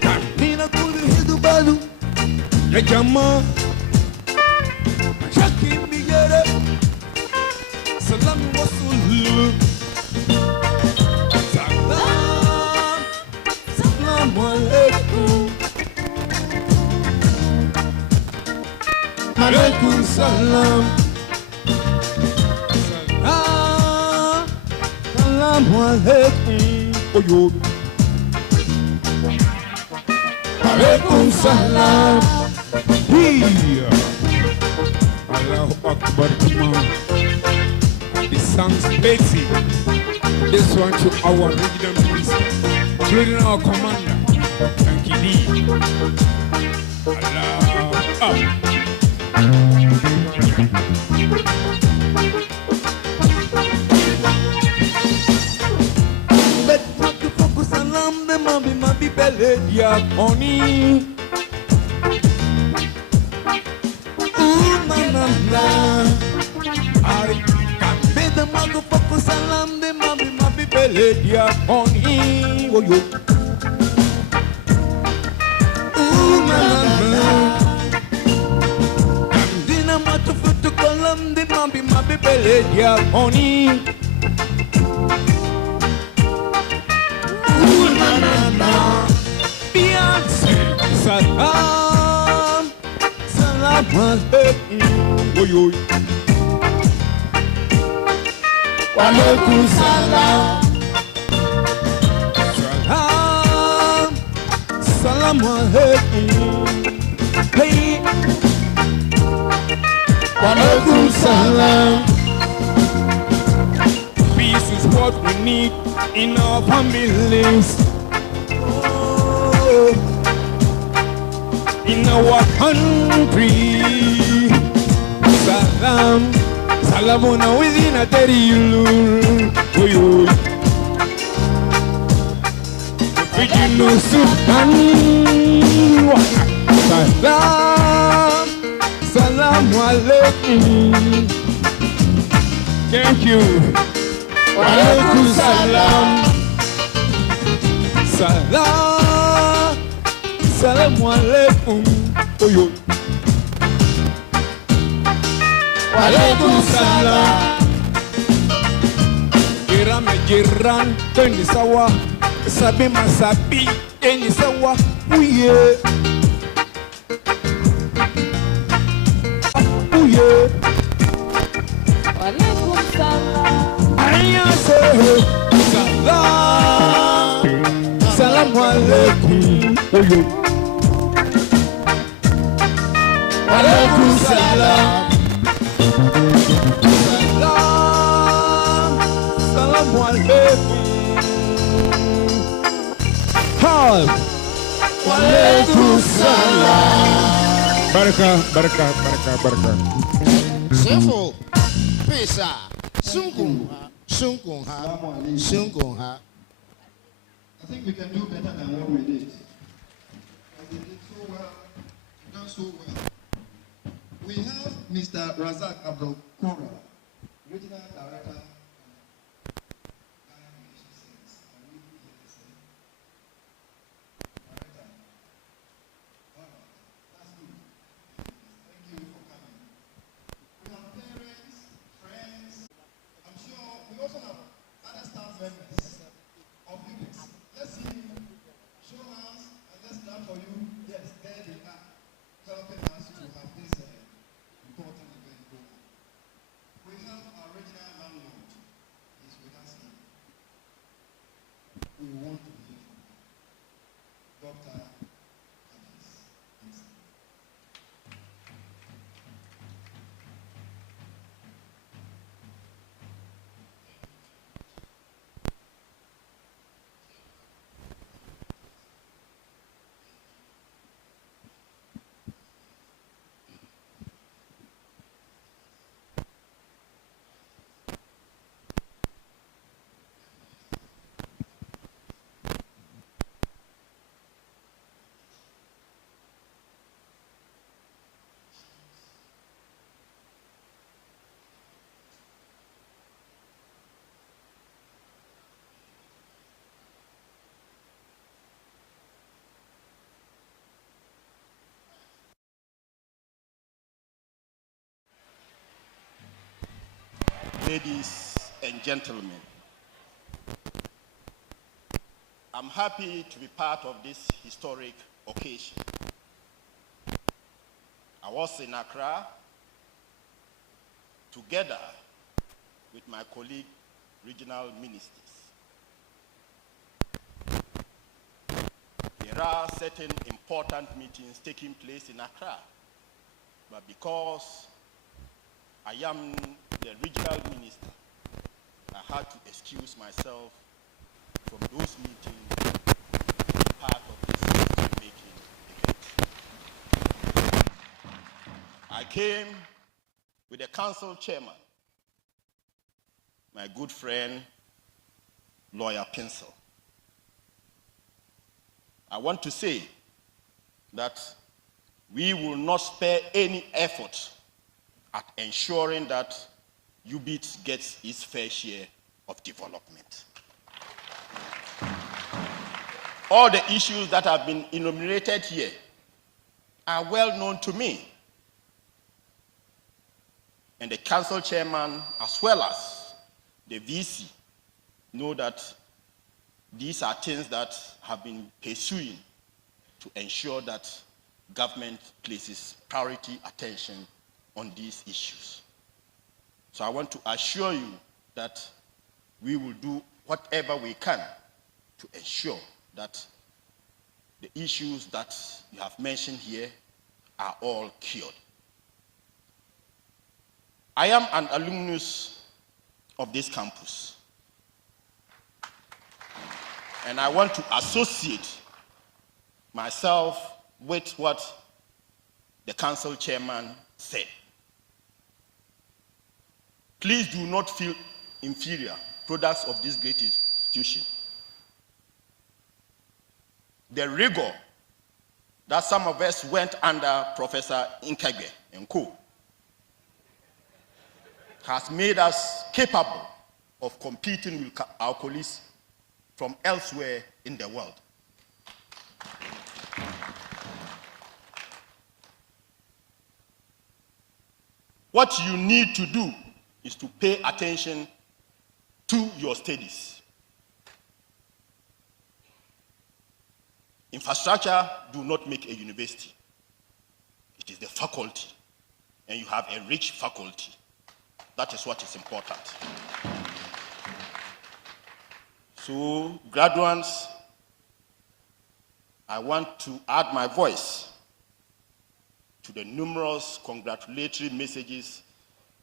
Kamina kulu hidu balu. Yejama. Ashakim bigere. Salami wasulu. Salam alaikum. Alaikum salam. Salam alaikum. Oyo. Alaikum salam. Here. Allahu Akbar. Come on. The song's Betty. This one to our regional minister, including our commander, Kankidi. Allah up. But not to focus on the mabi belly, ya oni. Na. I can't the motherfucker salam de mabi beledia on him. Oh yo. Dina matufutu kolam de mabi beledia on him. Beyonce salam alaikum. Oh yo. Walaikum salam. Salam alaikum. Hey. Walaikum salam. Peace is what we need in our families. Oh. In our country. Salam. Salamona within a terilu. Oyo. Original Sultan. Salam. Salam alaikum. Thank you. Walaikum salam. Salam. Salam alaikum. Oyo. Walaikum salam. Irame jiran teni sawa. Sabi masabi teni sawa. Uye. Uye. Walaikum salam. Ayase. Salam alaikum. Alaikum salam. Salam alaikum. Hi. Alaikum salam. Baraka. Sinful. Pesa. Sunkunha. I think we can do better than what we did. As they did so well, done so well. We have Mr. Razak Abdul Kora, Regional Director. Ladies and gentlemen, I'm happy to be part of this historic occasion. I was in Accra together with my colleague, regional ministers. There are certain important meetings taking place in Accra, but because I am the regional minister, I had to excuse myself from those meetings to be part of this history-making event. I came with the council chairman, my good friend, Lawyer Pencil. I want to say that we will not spare any effort at ensuring that UBIDS gets its fair share of development. All the issues that have been enumerated here are well known to me. And the council chairman, as well as the VC, know that these are things that have been pursuing to ensure that government places priority attention on these issues. So I want to assure you that we will do whatever we can to ensure that the issues that you have mentioned here are all cured. I am an alumnus of this campus, and I want to associate myself with what the council chairman said. Please do not feel inferior, products of this great institution. The rigor that some of us went under Professor Nkagwe and co. has made us capable of competing with our colleagues from elsewhere in the world. What you need to do is to pay attention to your studies. Infrastructure do not make a university. It is the faculty, and you have a rich faculty. That is what is important. So, graduates, I want to add my voice to the numerous congratulatory messages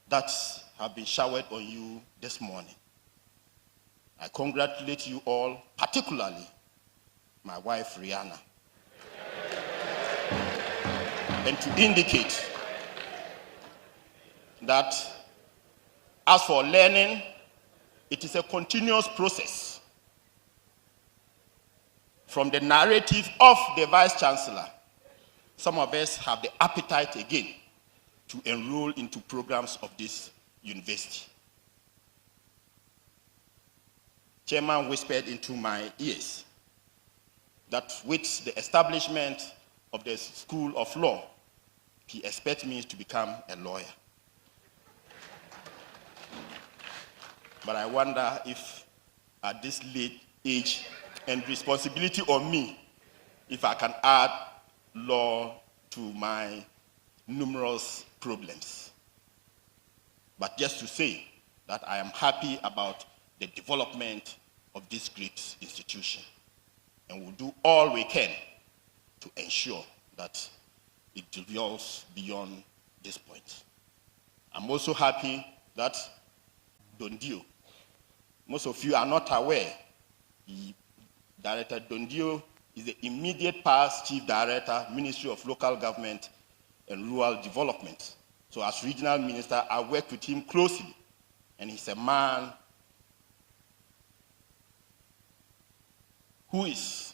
that have been showered on you this morning. I congratulate you all, particularly my wife, Rihanna. And to indicate that as for learning, it is a continuous process. From the narrative of the Vice Chancellor, some of us have the appetite again to enroll into programs of this university. Chairman whispered into my ears that with the establishment of the School of Law, he expects me to become a lawyer. But I wonder if at this late age and responsibility on me, if I can add law to my numerous problems. But just to say that I am happy about the development of this great institution, and we'll do all we can to ensure that it develops beyond this point. I'm also happy that Dondio, most of you are not aware, Director Dondio is the immediate past Chief Director, Ministry of Local Government and Rural Development. So as Regional Minister, I work with him closely, and he's a man who is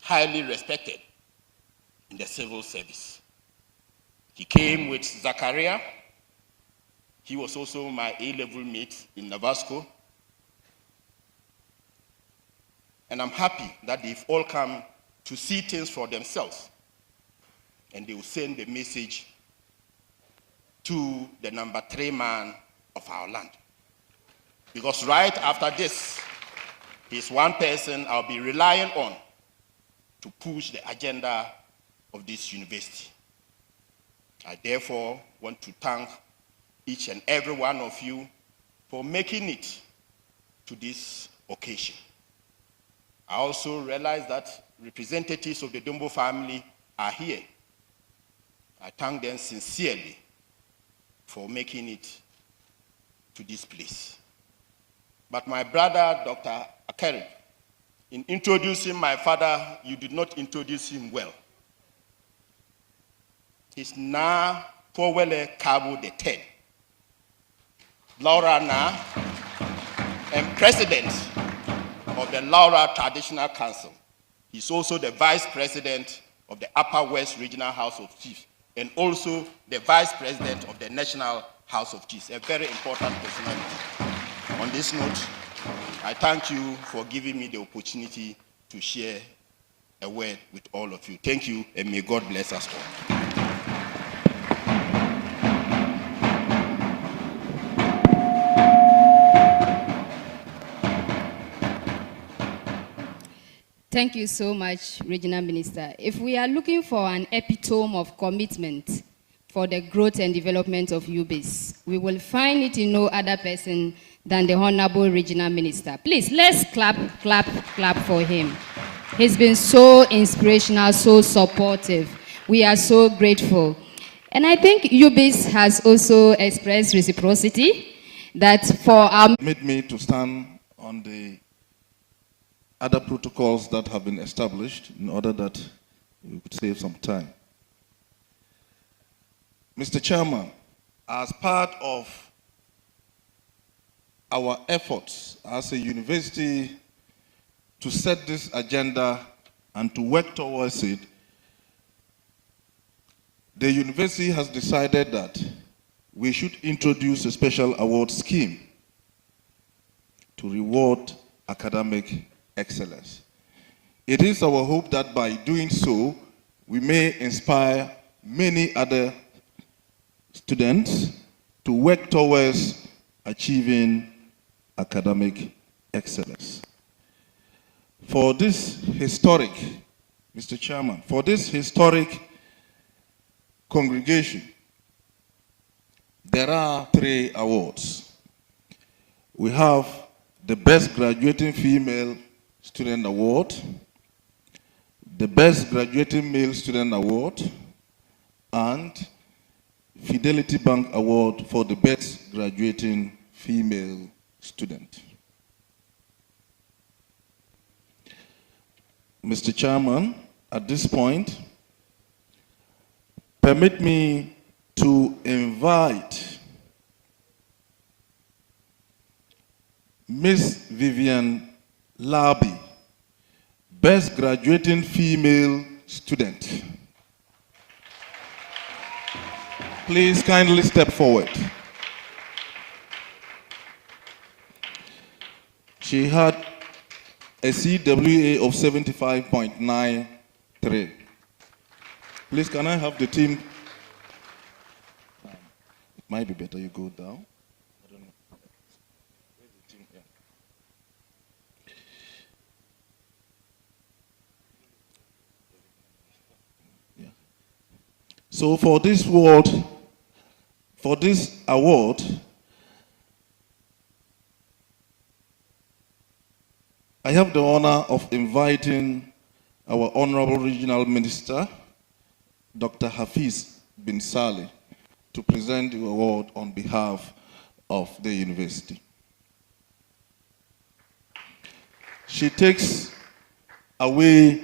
highly respected in the civil service. He came with Zachariah. He was also my A-level mate in Navasco. And I'm happy that they've all come to see things for themselves. And they will send the message to the number 3 man of our land. Because right after this, he's one person I'll be relying on to push the agenda of this university. I therefore want to thank each and every one of you for making it to this occasion. I also realize that representatives of the Dombo family are here. I thank them sincerely for making it to this place. But my brother, Dr. Akeri, in introducing my father, you did not introduce him well. He's Na Powele Kabo III, Laura Na, and President of the Laura Traditional Council. He's also the Vice President of the Upper West Regional House of Chiefs, and also the Vice President of the National House of Chiefs, a very important personality. On this note, I thank you for giving me the opportunity to share a word with all of you. Thank you, and may God bless us all. Thank you so much, Regional Minister. If we are looking for an epitome of commitment for the growth and development of UBIDS, we will find it in no other person than the Honorable Regional Minister. Please, let's clap, clap, clap for him. He's been so inspirational, so supportive. We are so grateful. And I think UBIDS has also expressed reciprocity that for our... Permit me to stand on the other protocols that have been established in order that we could save some time. Mr. Chairman, as part of our efforts as a university to set this agenda and to work towards it, the university has decided that we should introduce a special award scheme to reward academic excellence. It is our hope that by doing so, we may inspire many other students to work towards achieving academic excellence. For this historic, Mr. Chairman, for this historic congregation, there are 3 awards. We have the Best Graduating Female Student Award, the Best Graduating Male Student Award, and Fidelity Bank Award for the Best Graduating Female Student. Mr. Chairman, at this point, permit me to invite Miss Vivian Labi, Best Graduating Female Student. Please kindly step forward. She had a CWA of 75.93. Please, can I have the team? It might be better you go down. I don't know. Where's the team? Yeah. So for this award, I have the honor of inviting our Honorable Regional Minister, Dr. Hafiz bin Saleh, to present the award on behalf of the university. She takes away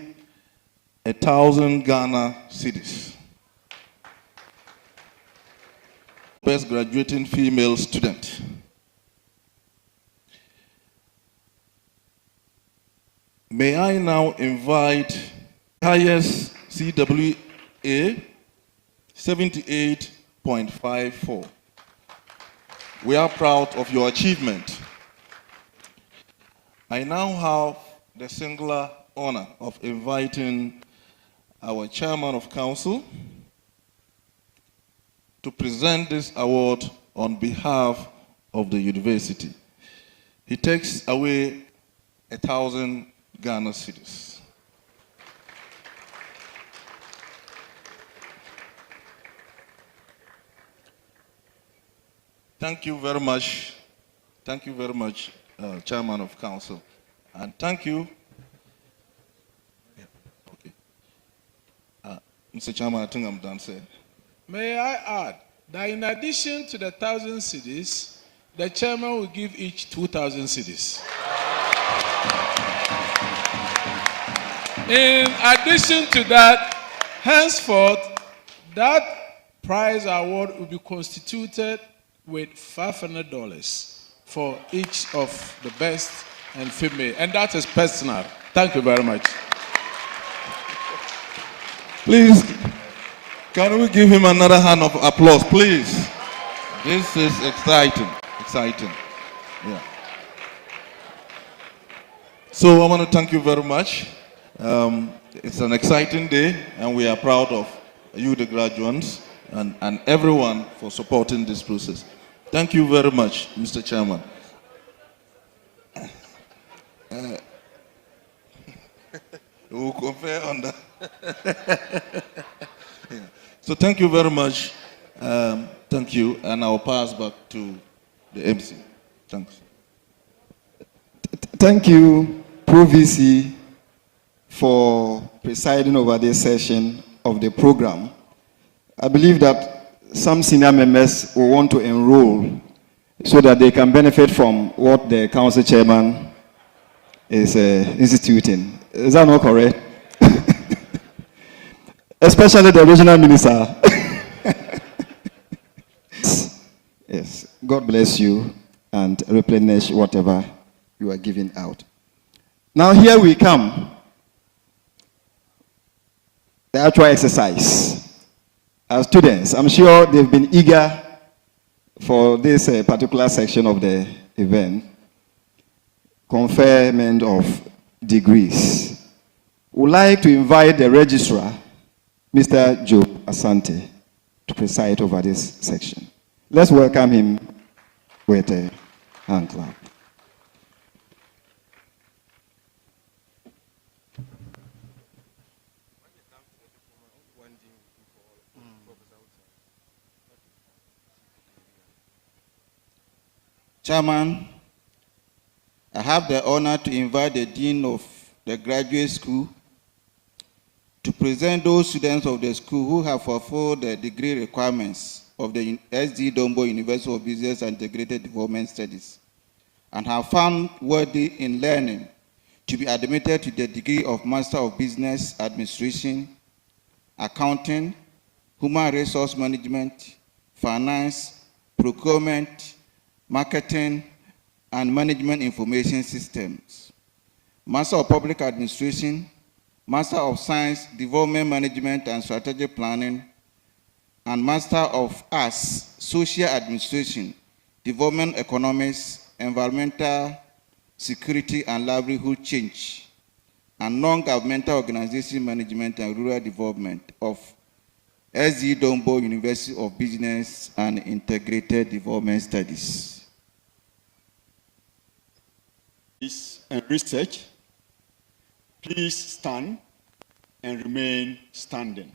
1,000 Ghana cedis. Best Graduating Female Student. May I now invite highest CWA 78.54. We are proud of your achievement. I now have the singular honor of inviting our Chairman of Council to present this award on behalf of the university. He takes away 1,000 Ghana cedis. Thank you very much. Thank you very much, Chairman of Council. And thank you. Okay. Mr. Chairman, I think I'm done, sir. May I add that in addition to the 1,000 cedis, the chairman will give each 2,000 cedis. In addition to that, henceforth, that prize award will be constituted with $500 for each of the best and female. And that is personal. Thank you very much. Please, can we give him another hand of applause, please? This is exciting, exciting. Yeah. So I want to thank you very much. It's an exciting day, and we are proud of you, the graduates, and everyone for supporting this process. Thank you very much, Mr. Chairman. We'll confer on that. Yeah. So thank you very much. Thank you, and I'll pass back to the MC. Thanks. Thank you, Pro VC, for presiding over this session of the program. I believe that some senior members will want to enroll so that they can benefit from what the council chairman is instituting. Is that not correct? Especially the regional minister. Yes. God bless you and replenish whatever you are giving out. Now here we come. The actual exercise. As students, I'm sure they've been eager for this particular section of the event. Conferment of degrees. Would like to invite the registrar, Mr. Job Asante, to preside over this section. Let's welcome him with a hand clap. Chairman, I have the honor to invite the Dean of the Graduate School to present those students of the school who have fulfilled the degree requirements of the Dombo-University of Business and Integrated Development Studies and have found worthy in learning to be admitted to the degree of Master of Business Administration, Accounting, Human Resource Management, Finance, Procurement, Marketing, and Management Information Systems, Master of Public Administration, Master of Science, Development Management and Strategic Planning, and Master of Arts, Social Administration, Development Economics, Environmental Security and Livelihood Change, and Non-Governmental Organization Management and Rural Development of Dombo-University of Business and Integrated Development Studies. And research, please stand and remain standing.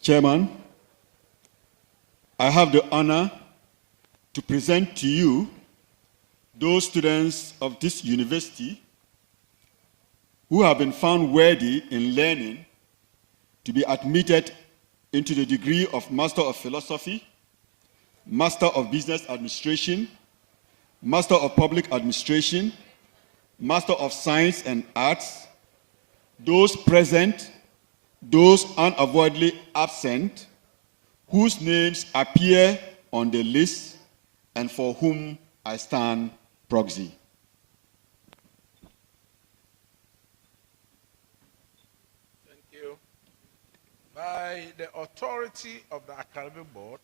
Chairman, I have the honor to present to you those students of this university who have been found worthy in learning to be admitted into the degree of Master of Philosophy, Master of Business Administration, Master of Public Administration, Master of Science and Arts, those present, those unavoidably absent, whose names appear on the list and for whom I stand proxy. Thank you. By the authority of the Academic Board,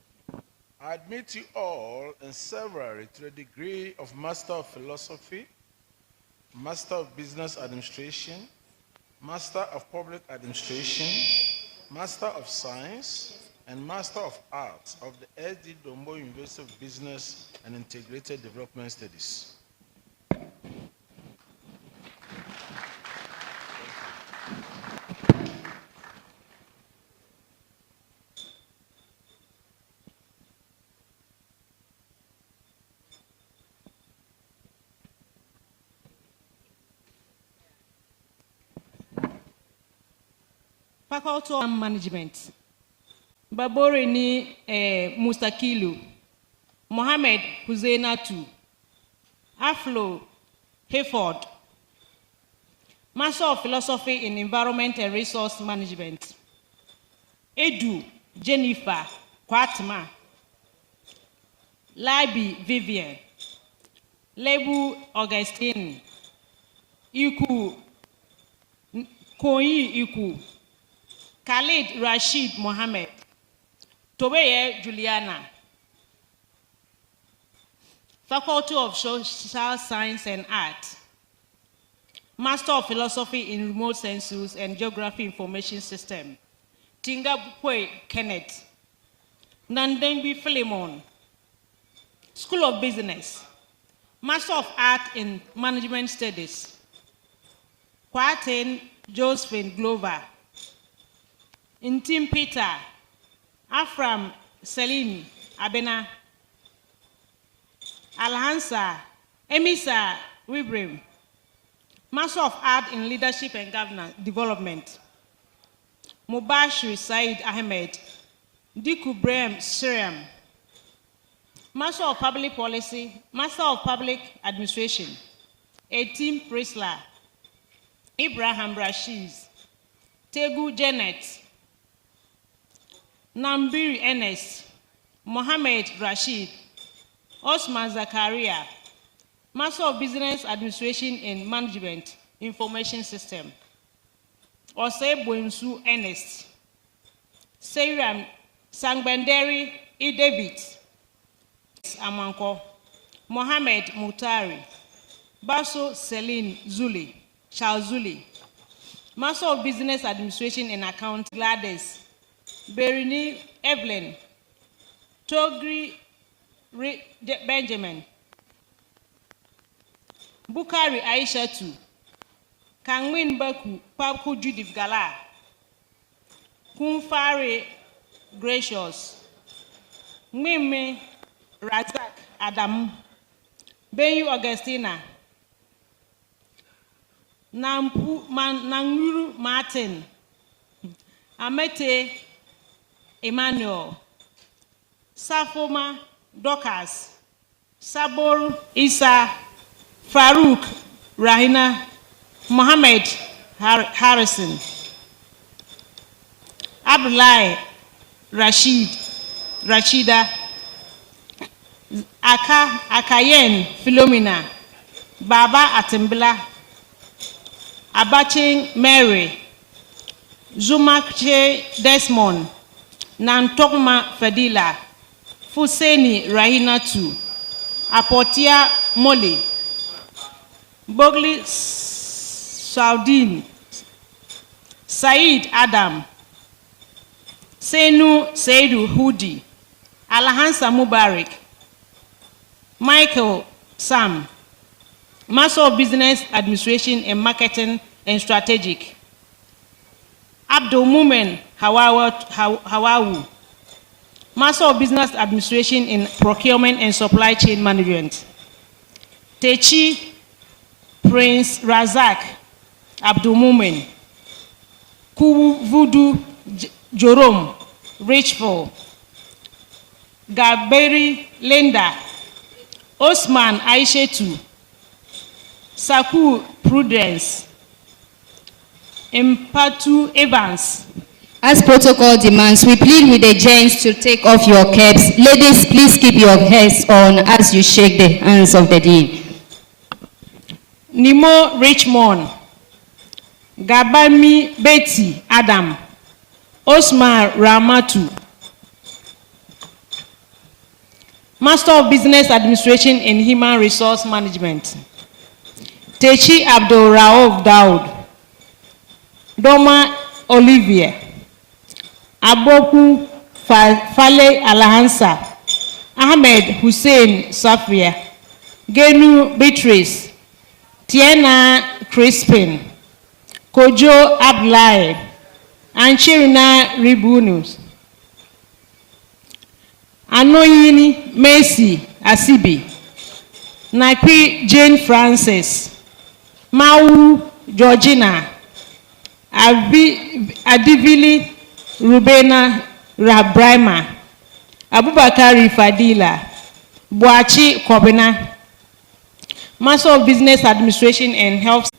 I admit you all in severally to the degree of Master of Philosophy, Master of Business Administration, Master of Public Administration, Master of Science, and Master of Arts of the Dombo-University of Business and Integrated Development Studies. Faculty of Management. Babore ni Mustakilu, Mohammed Huzainatu, Aflo Hayford, Master of Philosophy in Environment and Resource Management, Edu Jennifer Kwatma, Labi Vivian, Lebu Augustine, Iku Koyi Iku, Khalid Rashid Mohammed, Tobeye Juliana, Faculty of Social Science and Art, Master of Philosophy in Remote Census and Geography Information System, Tinga Bukwe Kenneth, Nandengbi Philemon, School of Business, Master of Art in Management Studies, Kwaten Josephine Glover, Intim Peter, Afram Selim Abena, Alhansa Emisa Wibrim, Master of Art in Leadership and Governance Development, Mubashir Said Ahmed, Diku Brem Siriam, Master of Public Policy, Master of Public Administration, Etim Prisla, Ibrahim Rashiz, Tegu Janet, Nambiri Enes, Mohammed Rashid, Osman Zakaria, Master of Business Administration and Management Information System, Osei Bwensu Enes, Seiram Sangbenderi Idebit, Amanko, Mohammed Mutari, Baso Celine Zuli, Charles Zuli, Master of Business Administration and Account Gladys, Berini Evelyn, Togri Benjamin. Bukari Aishatu. Kangwin Baku, Papu Judith Gala. Kumfari Gracious. Mimi Razak Adam. Benyu Augustina. Nanguru Martin. Amete Emmanuel. Safoma Dokas. Sabor Isa. Farouk Rahina. Mohammed Harrison. Abdullahi Rashida. Akayen Philomena. Baba Atembla. Abaching Mary. Zumakche Desmond. Nantokma Fadila. Fuseni Rahina 2. Apotia Moli. Bogli Saudin. Said Adam. Senu Seidu Hudi. Alhansa Mubarak. Michael Sam. Master of Business Administration and Marketing and Strategic. Abdul Mumen Hawawu. Master of Business Administration in Procurement and Supply Chain Management. Techi Prince Razak Abdul Mumen. Kuvudu Jorom Richful. Gaberi Linda. Osman Aishetu. Saku Prudence. Impatu Evans. As protocol demands, we plead with the gents to take off your caps. Ladies, please keep your heads on as you shake the hands of the dean. Nimo Richmond. Gabami Betty Adam. Osman Ramatu. Master of Business Administration and Human Resource Management. Techi Abdul Raouf Daud. Doma Olivia. Aboku Fale Alhansa. Ahmed Hussein Safia. Genu Beatrice. Tiena Crispin. Kojo Abdullahi. Anchirina Ribunus. Anoyini Macy Asibi. Naipi Jane Francis. Mau Georgina. Adivili Rubena Rabrima. Abubakari Fadila. Boachi Kobina. Master of Business Administration and Health.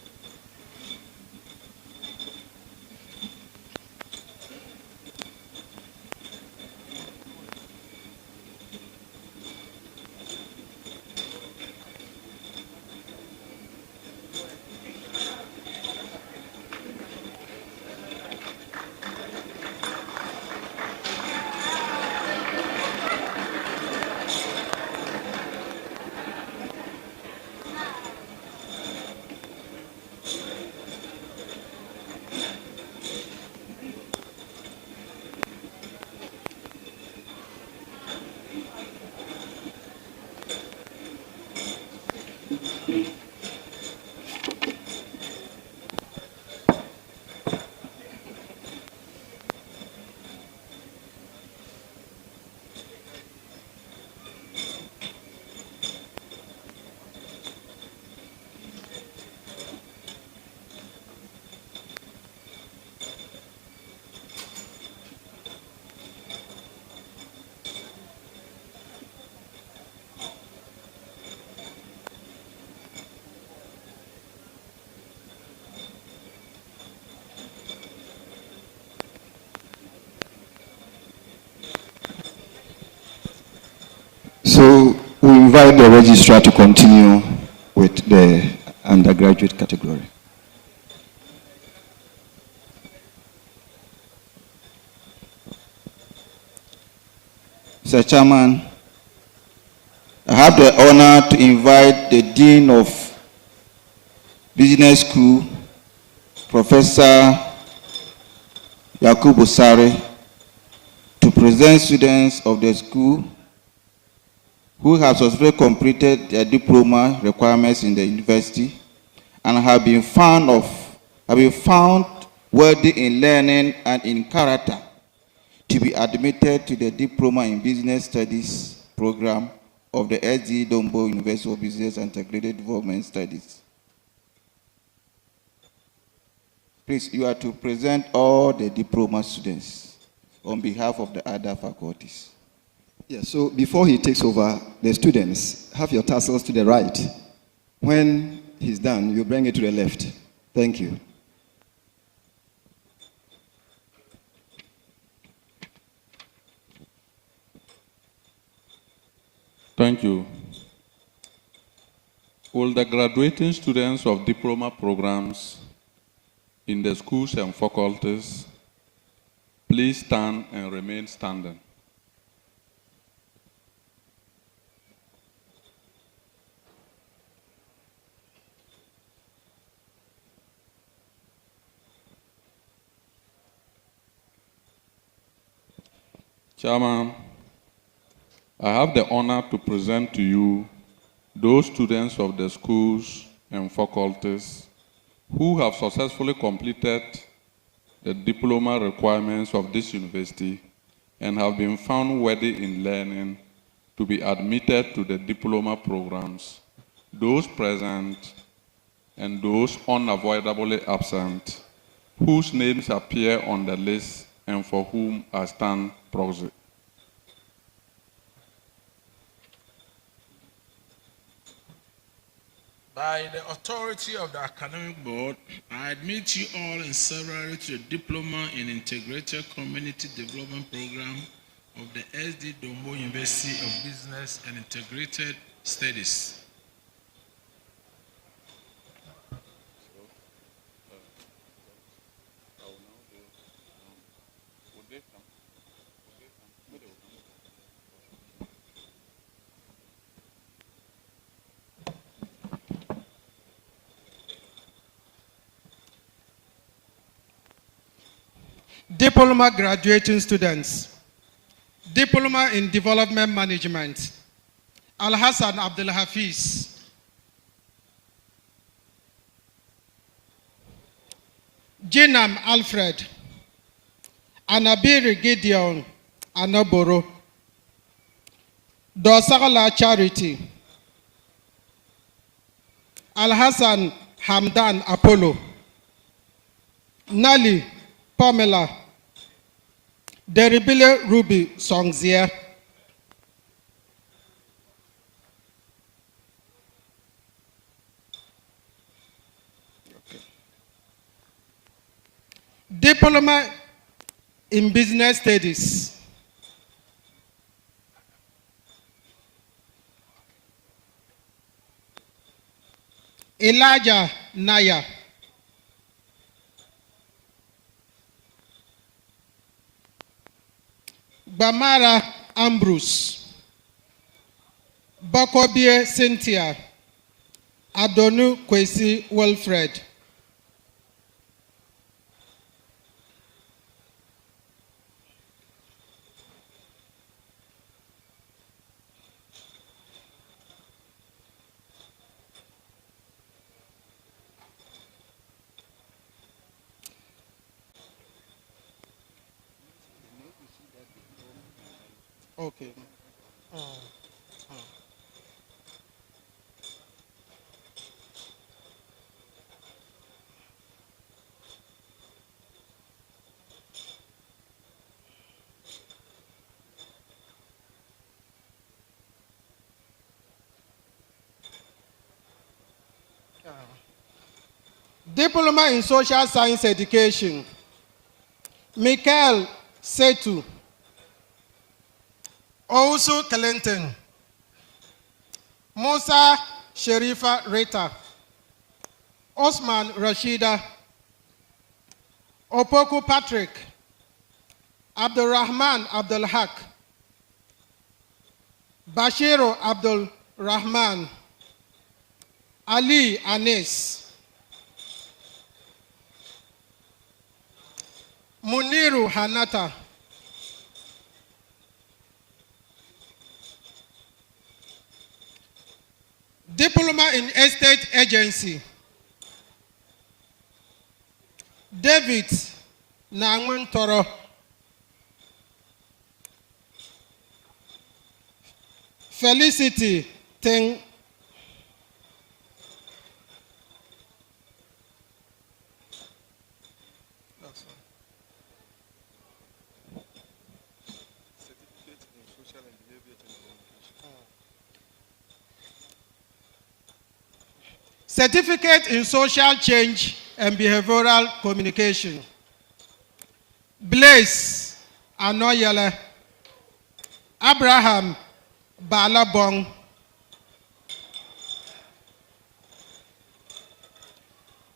So we invite the registrar to continue with the undergraduate category. Mr. Chairman, I have the honor to invite the Dean of Business School, Professor Yakubu Sare, to present students of the school who have successfully completed their diploma requirements in the university and have been found worthy in learning and in character to be admitted to the Diploma in Business Studies program of the Dombo-University of Business and Integrated Development Studies. Please, you are to present all the diploma students on behalf of the other faculties. Yes, so before he takes over, the students, have your tassels to the right. When he's done, you bring it to the left. Thank you. Thank you. Will the graduating students of diploma programs in the schools and faculties please stand and remain standing? Chairman, I have the honor to present to you those students of the schools and faculties who have successfully completed the diploma requirements of this university and have been found worthy in learning to be admitted to the diploma programs, those present and those unavoidably absent, whose names appear on the list and for whom I stand proxy. By the authority of the Academic Board, I admit you all in severally to the Diploma in Integrated Community Development Program of the Dombo-University of Business and Integrated Studies. Diploma graduating students, Diploma in Development Management, Al-Hassan Abdul Hafiz, Jinam Alfred, Anabiri Gideon Anaboro, Dosagala Charity, Al-Hassan Hamdan Apollo, Nali Pamela, Deribile Ruby Songzia, Diploma in Business Studies, Elijah Naya, Bamara Ambrose, Bakobie Cynthia, Adonu Kwesi Wilfred, okay. Diploma in Social Science Education, Michael Setu, Ousu Clinton, Musa Sherifa Rita, Osman Rashida, Opoku Patrick, Abdulrahman Abdul Haq, Bashiru Abdul Rahman, Ali Anis, Muniru Hanata, Diploma in Estate Agency. David Nangman Toro. Felicity Teng. Certificate in Social Change and Behavioral Communication. Blaise Anoyele. Abraham Balabong.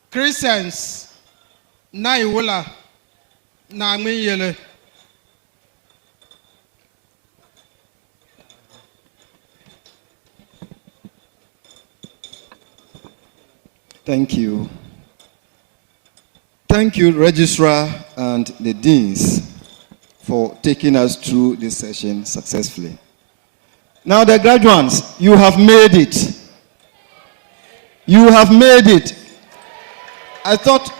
Christians Naiwula Namiyele. Thank you. Thank you, Registrar and the Deans, for taking us through this session successfully. Now, the graduates, you have made it. You have made it. I thought...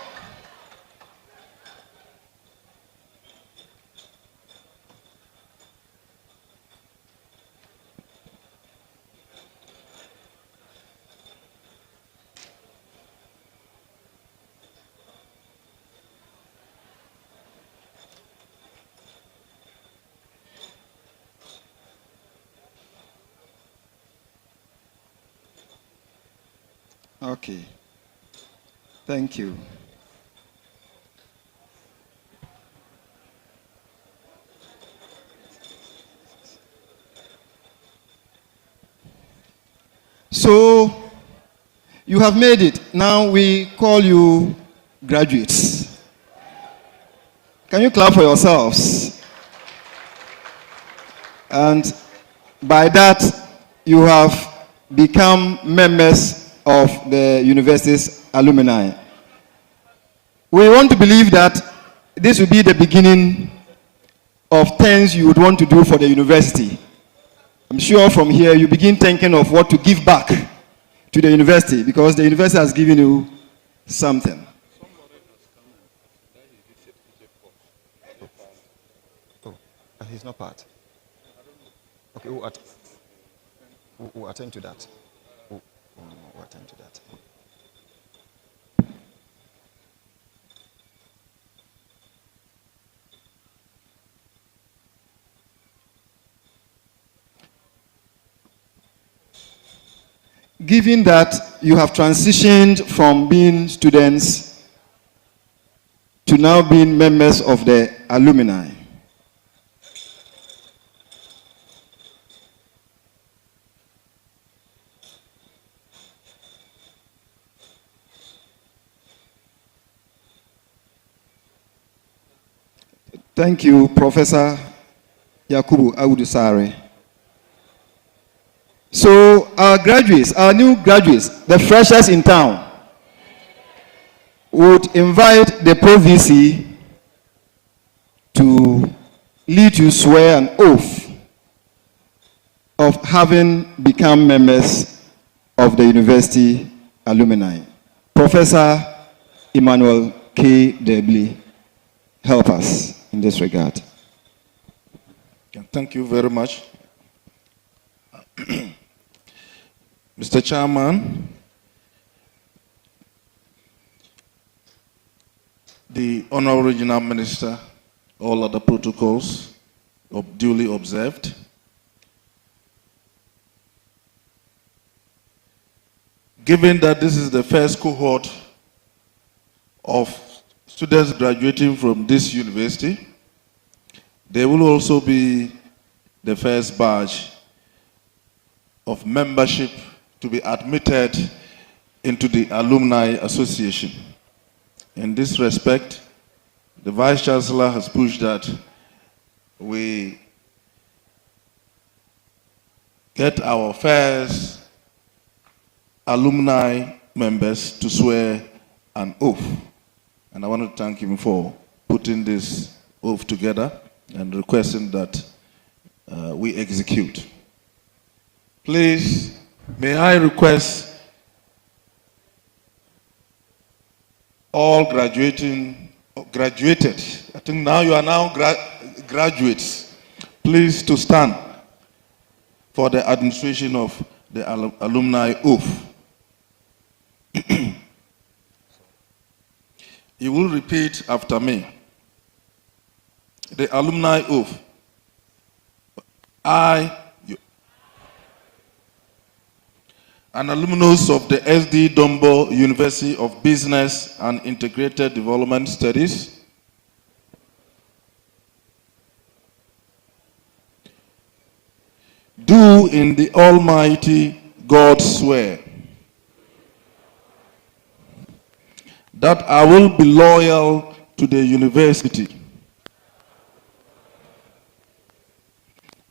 Okay. Thank you. So, you have made it. Now we call you graduates. Can you clap for yourselves? And by that, you have become members of the university's alumni. We want to believe that this will be the beginning of things you would want to do for the university. I'm sure from here you begin thinking of what to give back to the university, because the university has given you something. Oh, he's not part. Okay, we'll attend to that. We'll attend to that. Given that you have transitioned from being students to now being members of the alumni, thank you, Professor Yakubu Awudusare. So our graduates, our new graduates, the freshers in town, would invite the Pro-VC to lead you swear an oath of having become members of the university alumni. Professor Emmanuel K. Debly, help us in this regard. Thank you very much. Mr. Chairman, the Honorable Regional Minister, all other protocols duly observed. Given that this is the first cohort of students graduating from this university, there will also be the first batch of membership to be admitted into the Alumni Association. In this respect, the Vice Chancellor has pushed that we get our first alumni members to swear an oath. And I want to thank him for putting this oath together and requesting that we execute. Please May I request all graduated, I think now you are now graduates, please to stand for the administration of the alumni oath. You will repeat after me. The alumni oath. I, an alumnus of the Dombo-University of Business and Integrated Development Studies, do in the Almighty God swear that I will be loyal to the university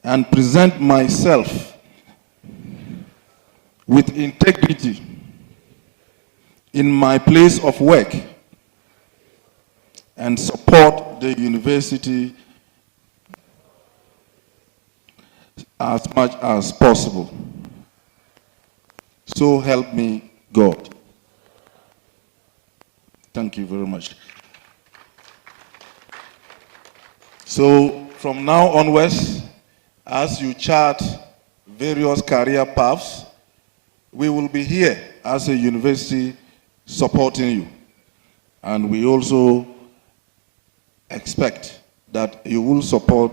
and present myself with integrity in my place of work and support the university as much as possible. So help me God. Thank you very much. So from now onwards, as you chart various career paths, we will be here as a university supporting you. And we also expect that you will support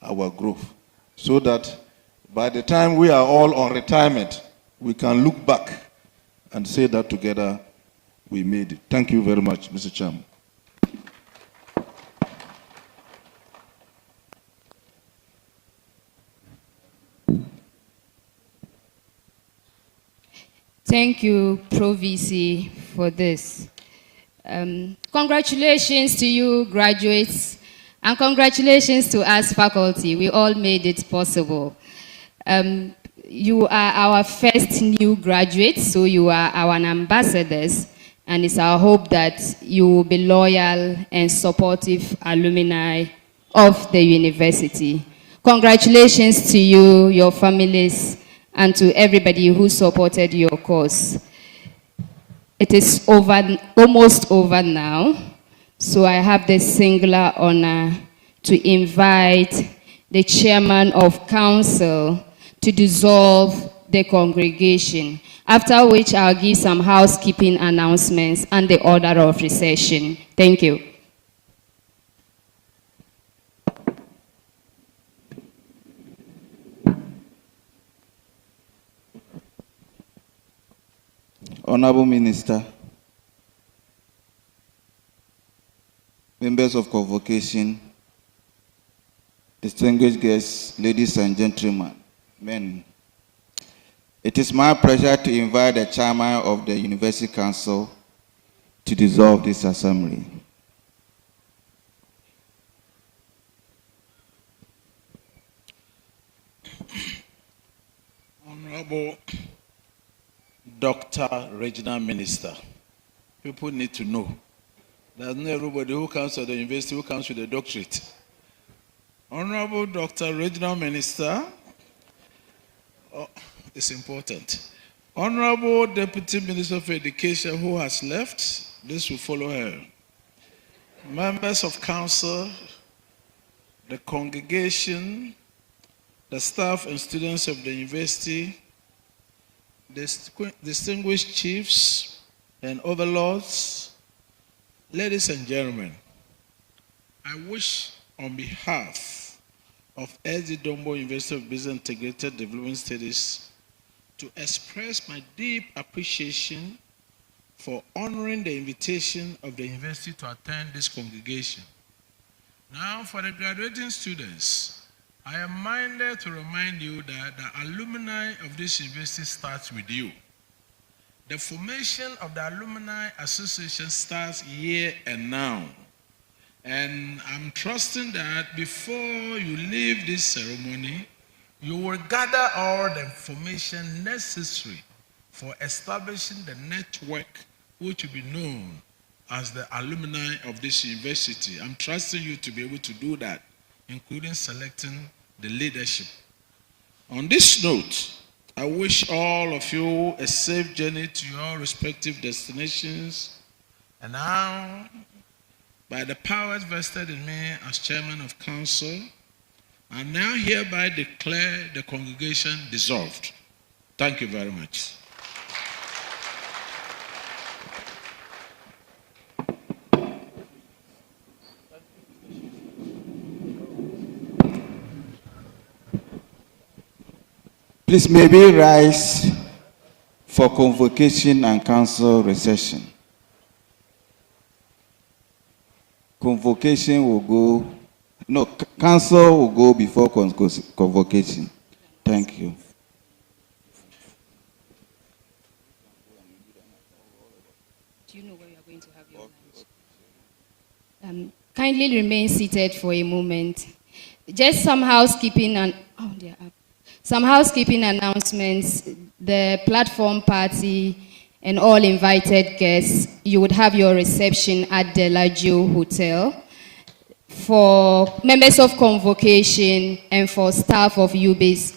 our growth so that by the time we are all on retirement, we can look back and say that together we made it. Thank you very much, Mr. Chairman. Thank you, Pro VC, for this. Congratulations to you, graduates, and congratulations to us, faculty. We all made it possible. You are our first new graduates, so you are our ambassadors, and it's our hope that you will be loyal and supportive alumni of the university. Congratulations to you, your families, and to everybody who supported your cause. It is almost over now, so I have the singular honor to invite the chairman of council to dissolve the congregation, after which I'll give some housekeeping announcements and the order of recession. Thank you. Honorable Minister, members of convocation, distinguished guests, ladies and gentlemen, men, it is my pleasure to invite the chairman of the University Council to dissolve this assembly. Honorable Dr. Regional Minister, people need to know there's not everybody who comes to the university who comes with a doctorate. Honorable Dr. Regional Minister, it's important. Honorable Deputy Minister of Education who has left, this will follow her. Members of council, the congregation, the staff and students of the university, distinguished chiefs and overlords, ladies and gentlemen, I wish on behalf of Dombo-University of Business Integrated Development Studies to express my deep appreciation for honoring the invitation of the university to attend this congregation. Now, for the graduating students, I am minded to remind you that the alumni of this university starts with you. The formation of the Alumni Association starts here and now. And I'm trusting that before you leave this ceremony, you will gather all the information necessary for establishing the network which will be known as the alumni of this university. I'm trusting you to be able to do that, including selecting the leadership. On this note, I wish all of you a safe journey to your respective destinations. And now, by the powers vested in me as chairman of council, I now hereby declare the congregation dissolved. Thank you very much. Please maybe rise for convocation and council recession. Convocation will go, no, council will go before convocation. Thank you. Do you know where you are going to have your lunch? Kindly remain seated for a moment. Just some housekeeping and some housekeeping announcements. The platform party and all invited guests, you would have your reception at the Lagio Hotel. For members of convocation and for staff of UBIDS,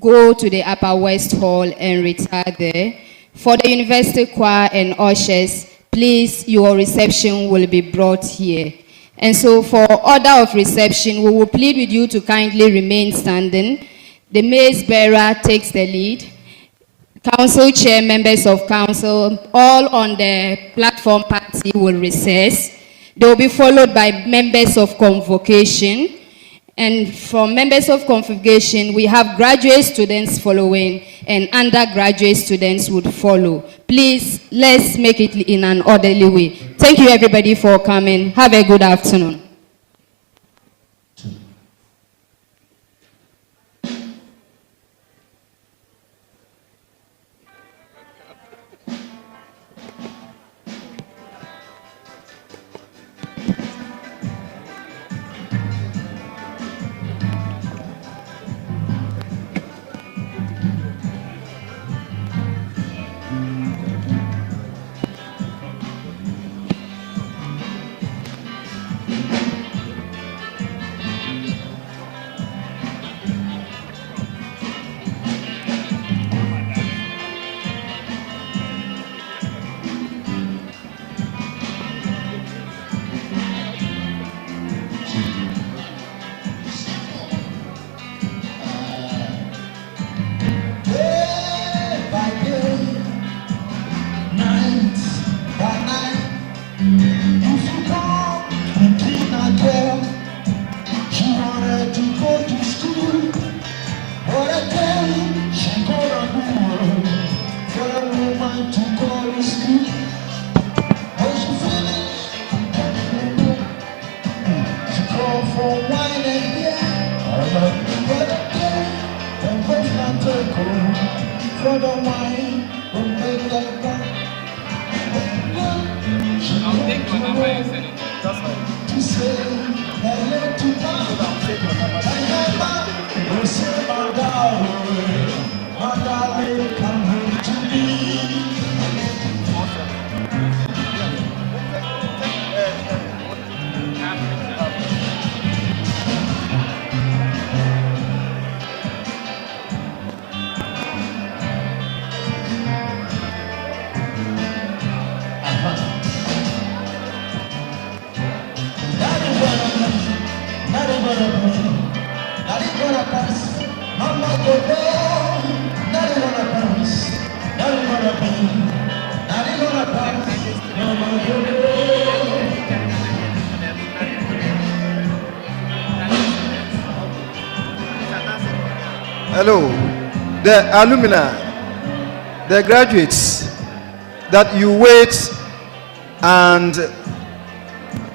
go to the Upper West Hall and retire there. For the university choir and ushers, please, your reception will be brought here. And so for order of reception, we will plead with you to kindly remain standing. The mace bearer takes the lead. Council chair, members of council, all on the platform party will recess. They will be followed by members of convocation. And from members of convocation, we have graduate students following and undergraduate students would follow. Please, let's make it in an orderly way. Thank you everybody for coming. Have a good afternoon. Hello, the alumni, the graduates, that you wait and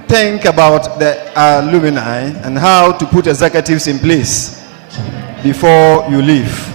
think about the alumni and how to put executives in place before you leave.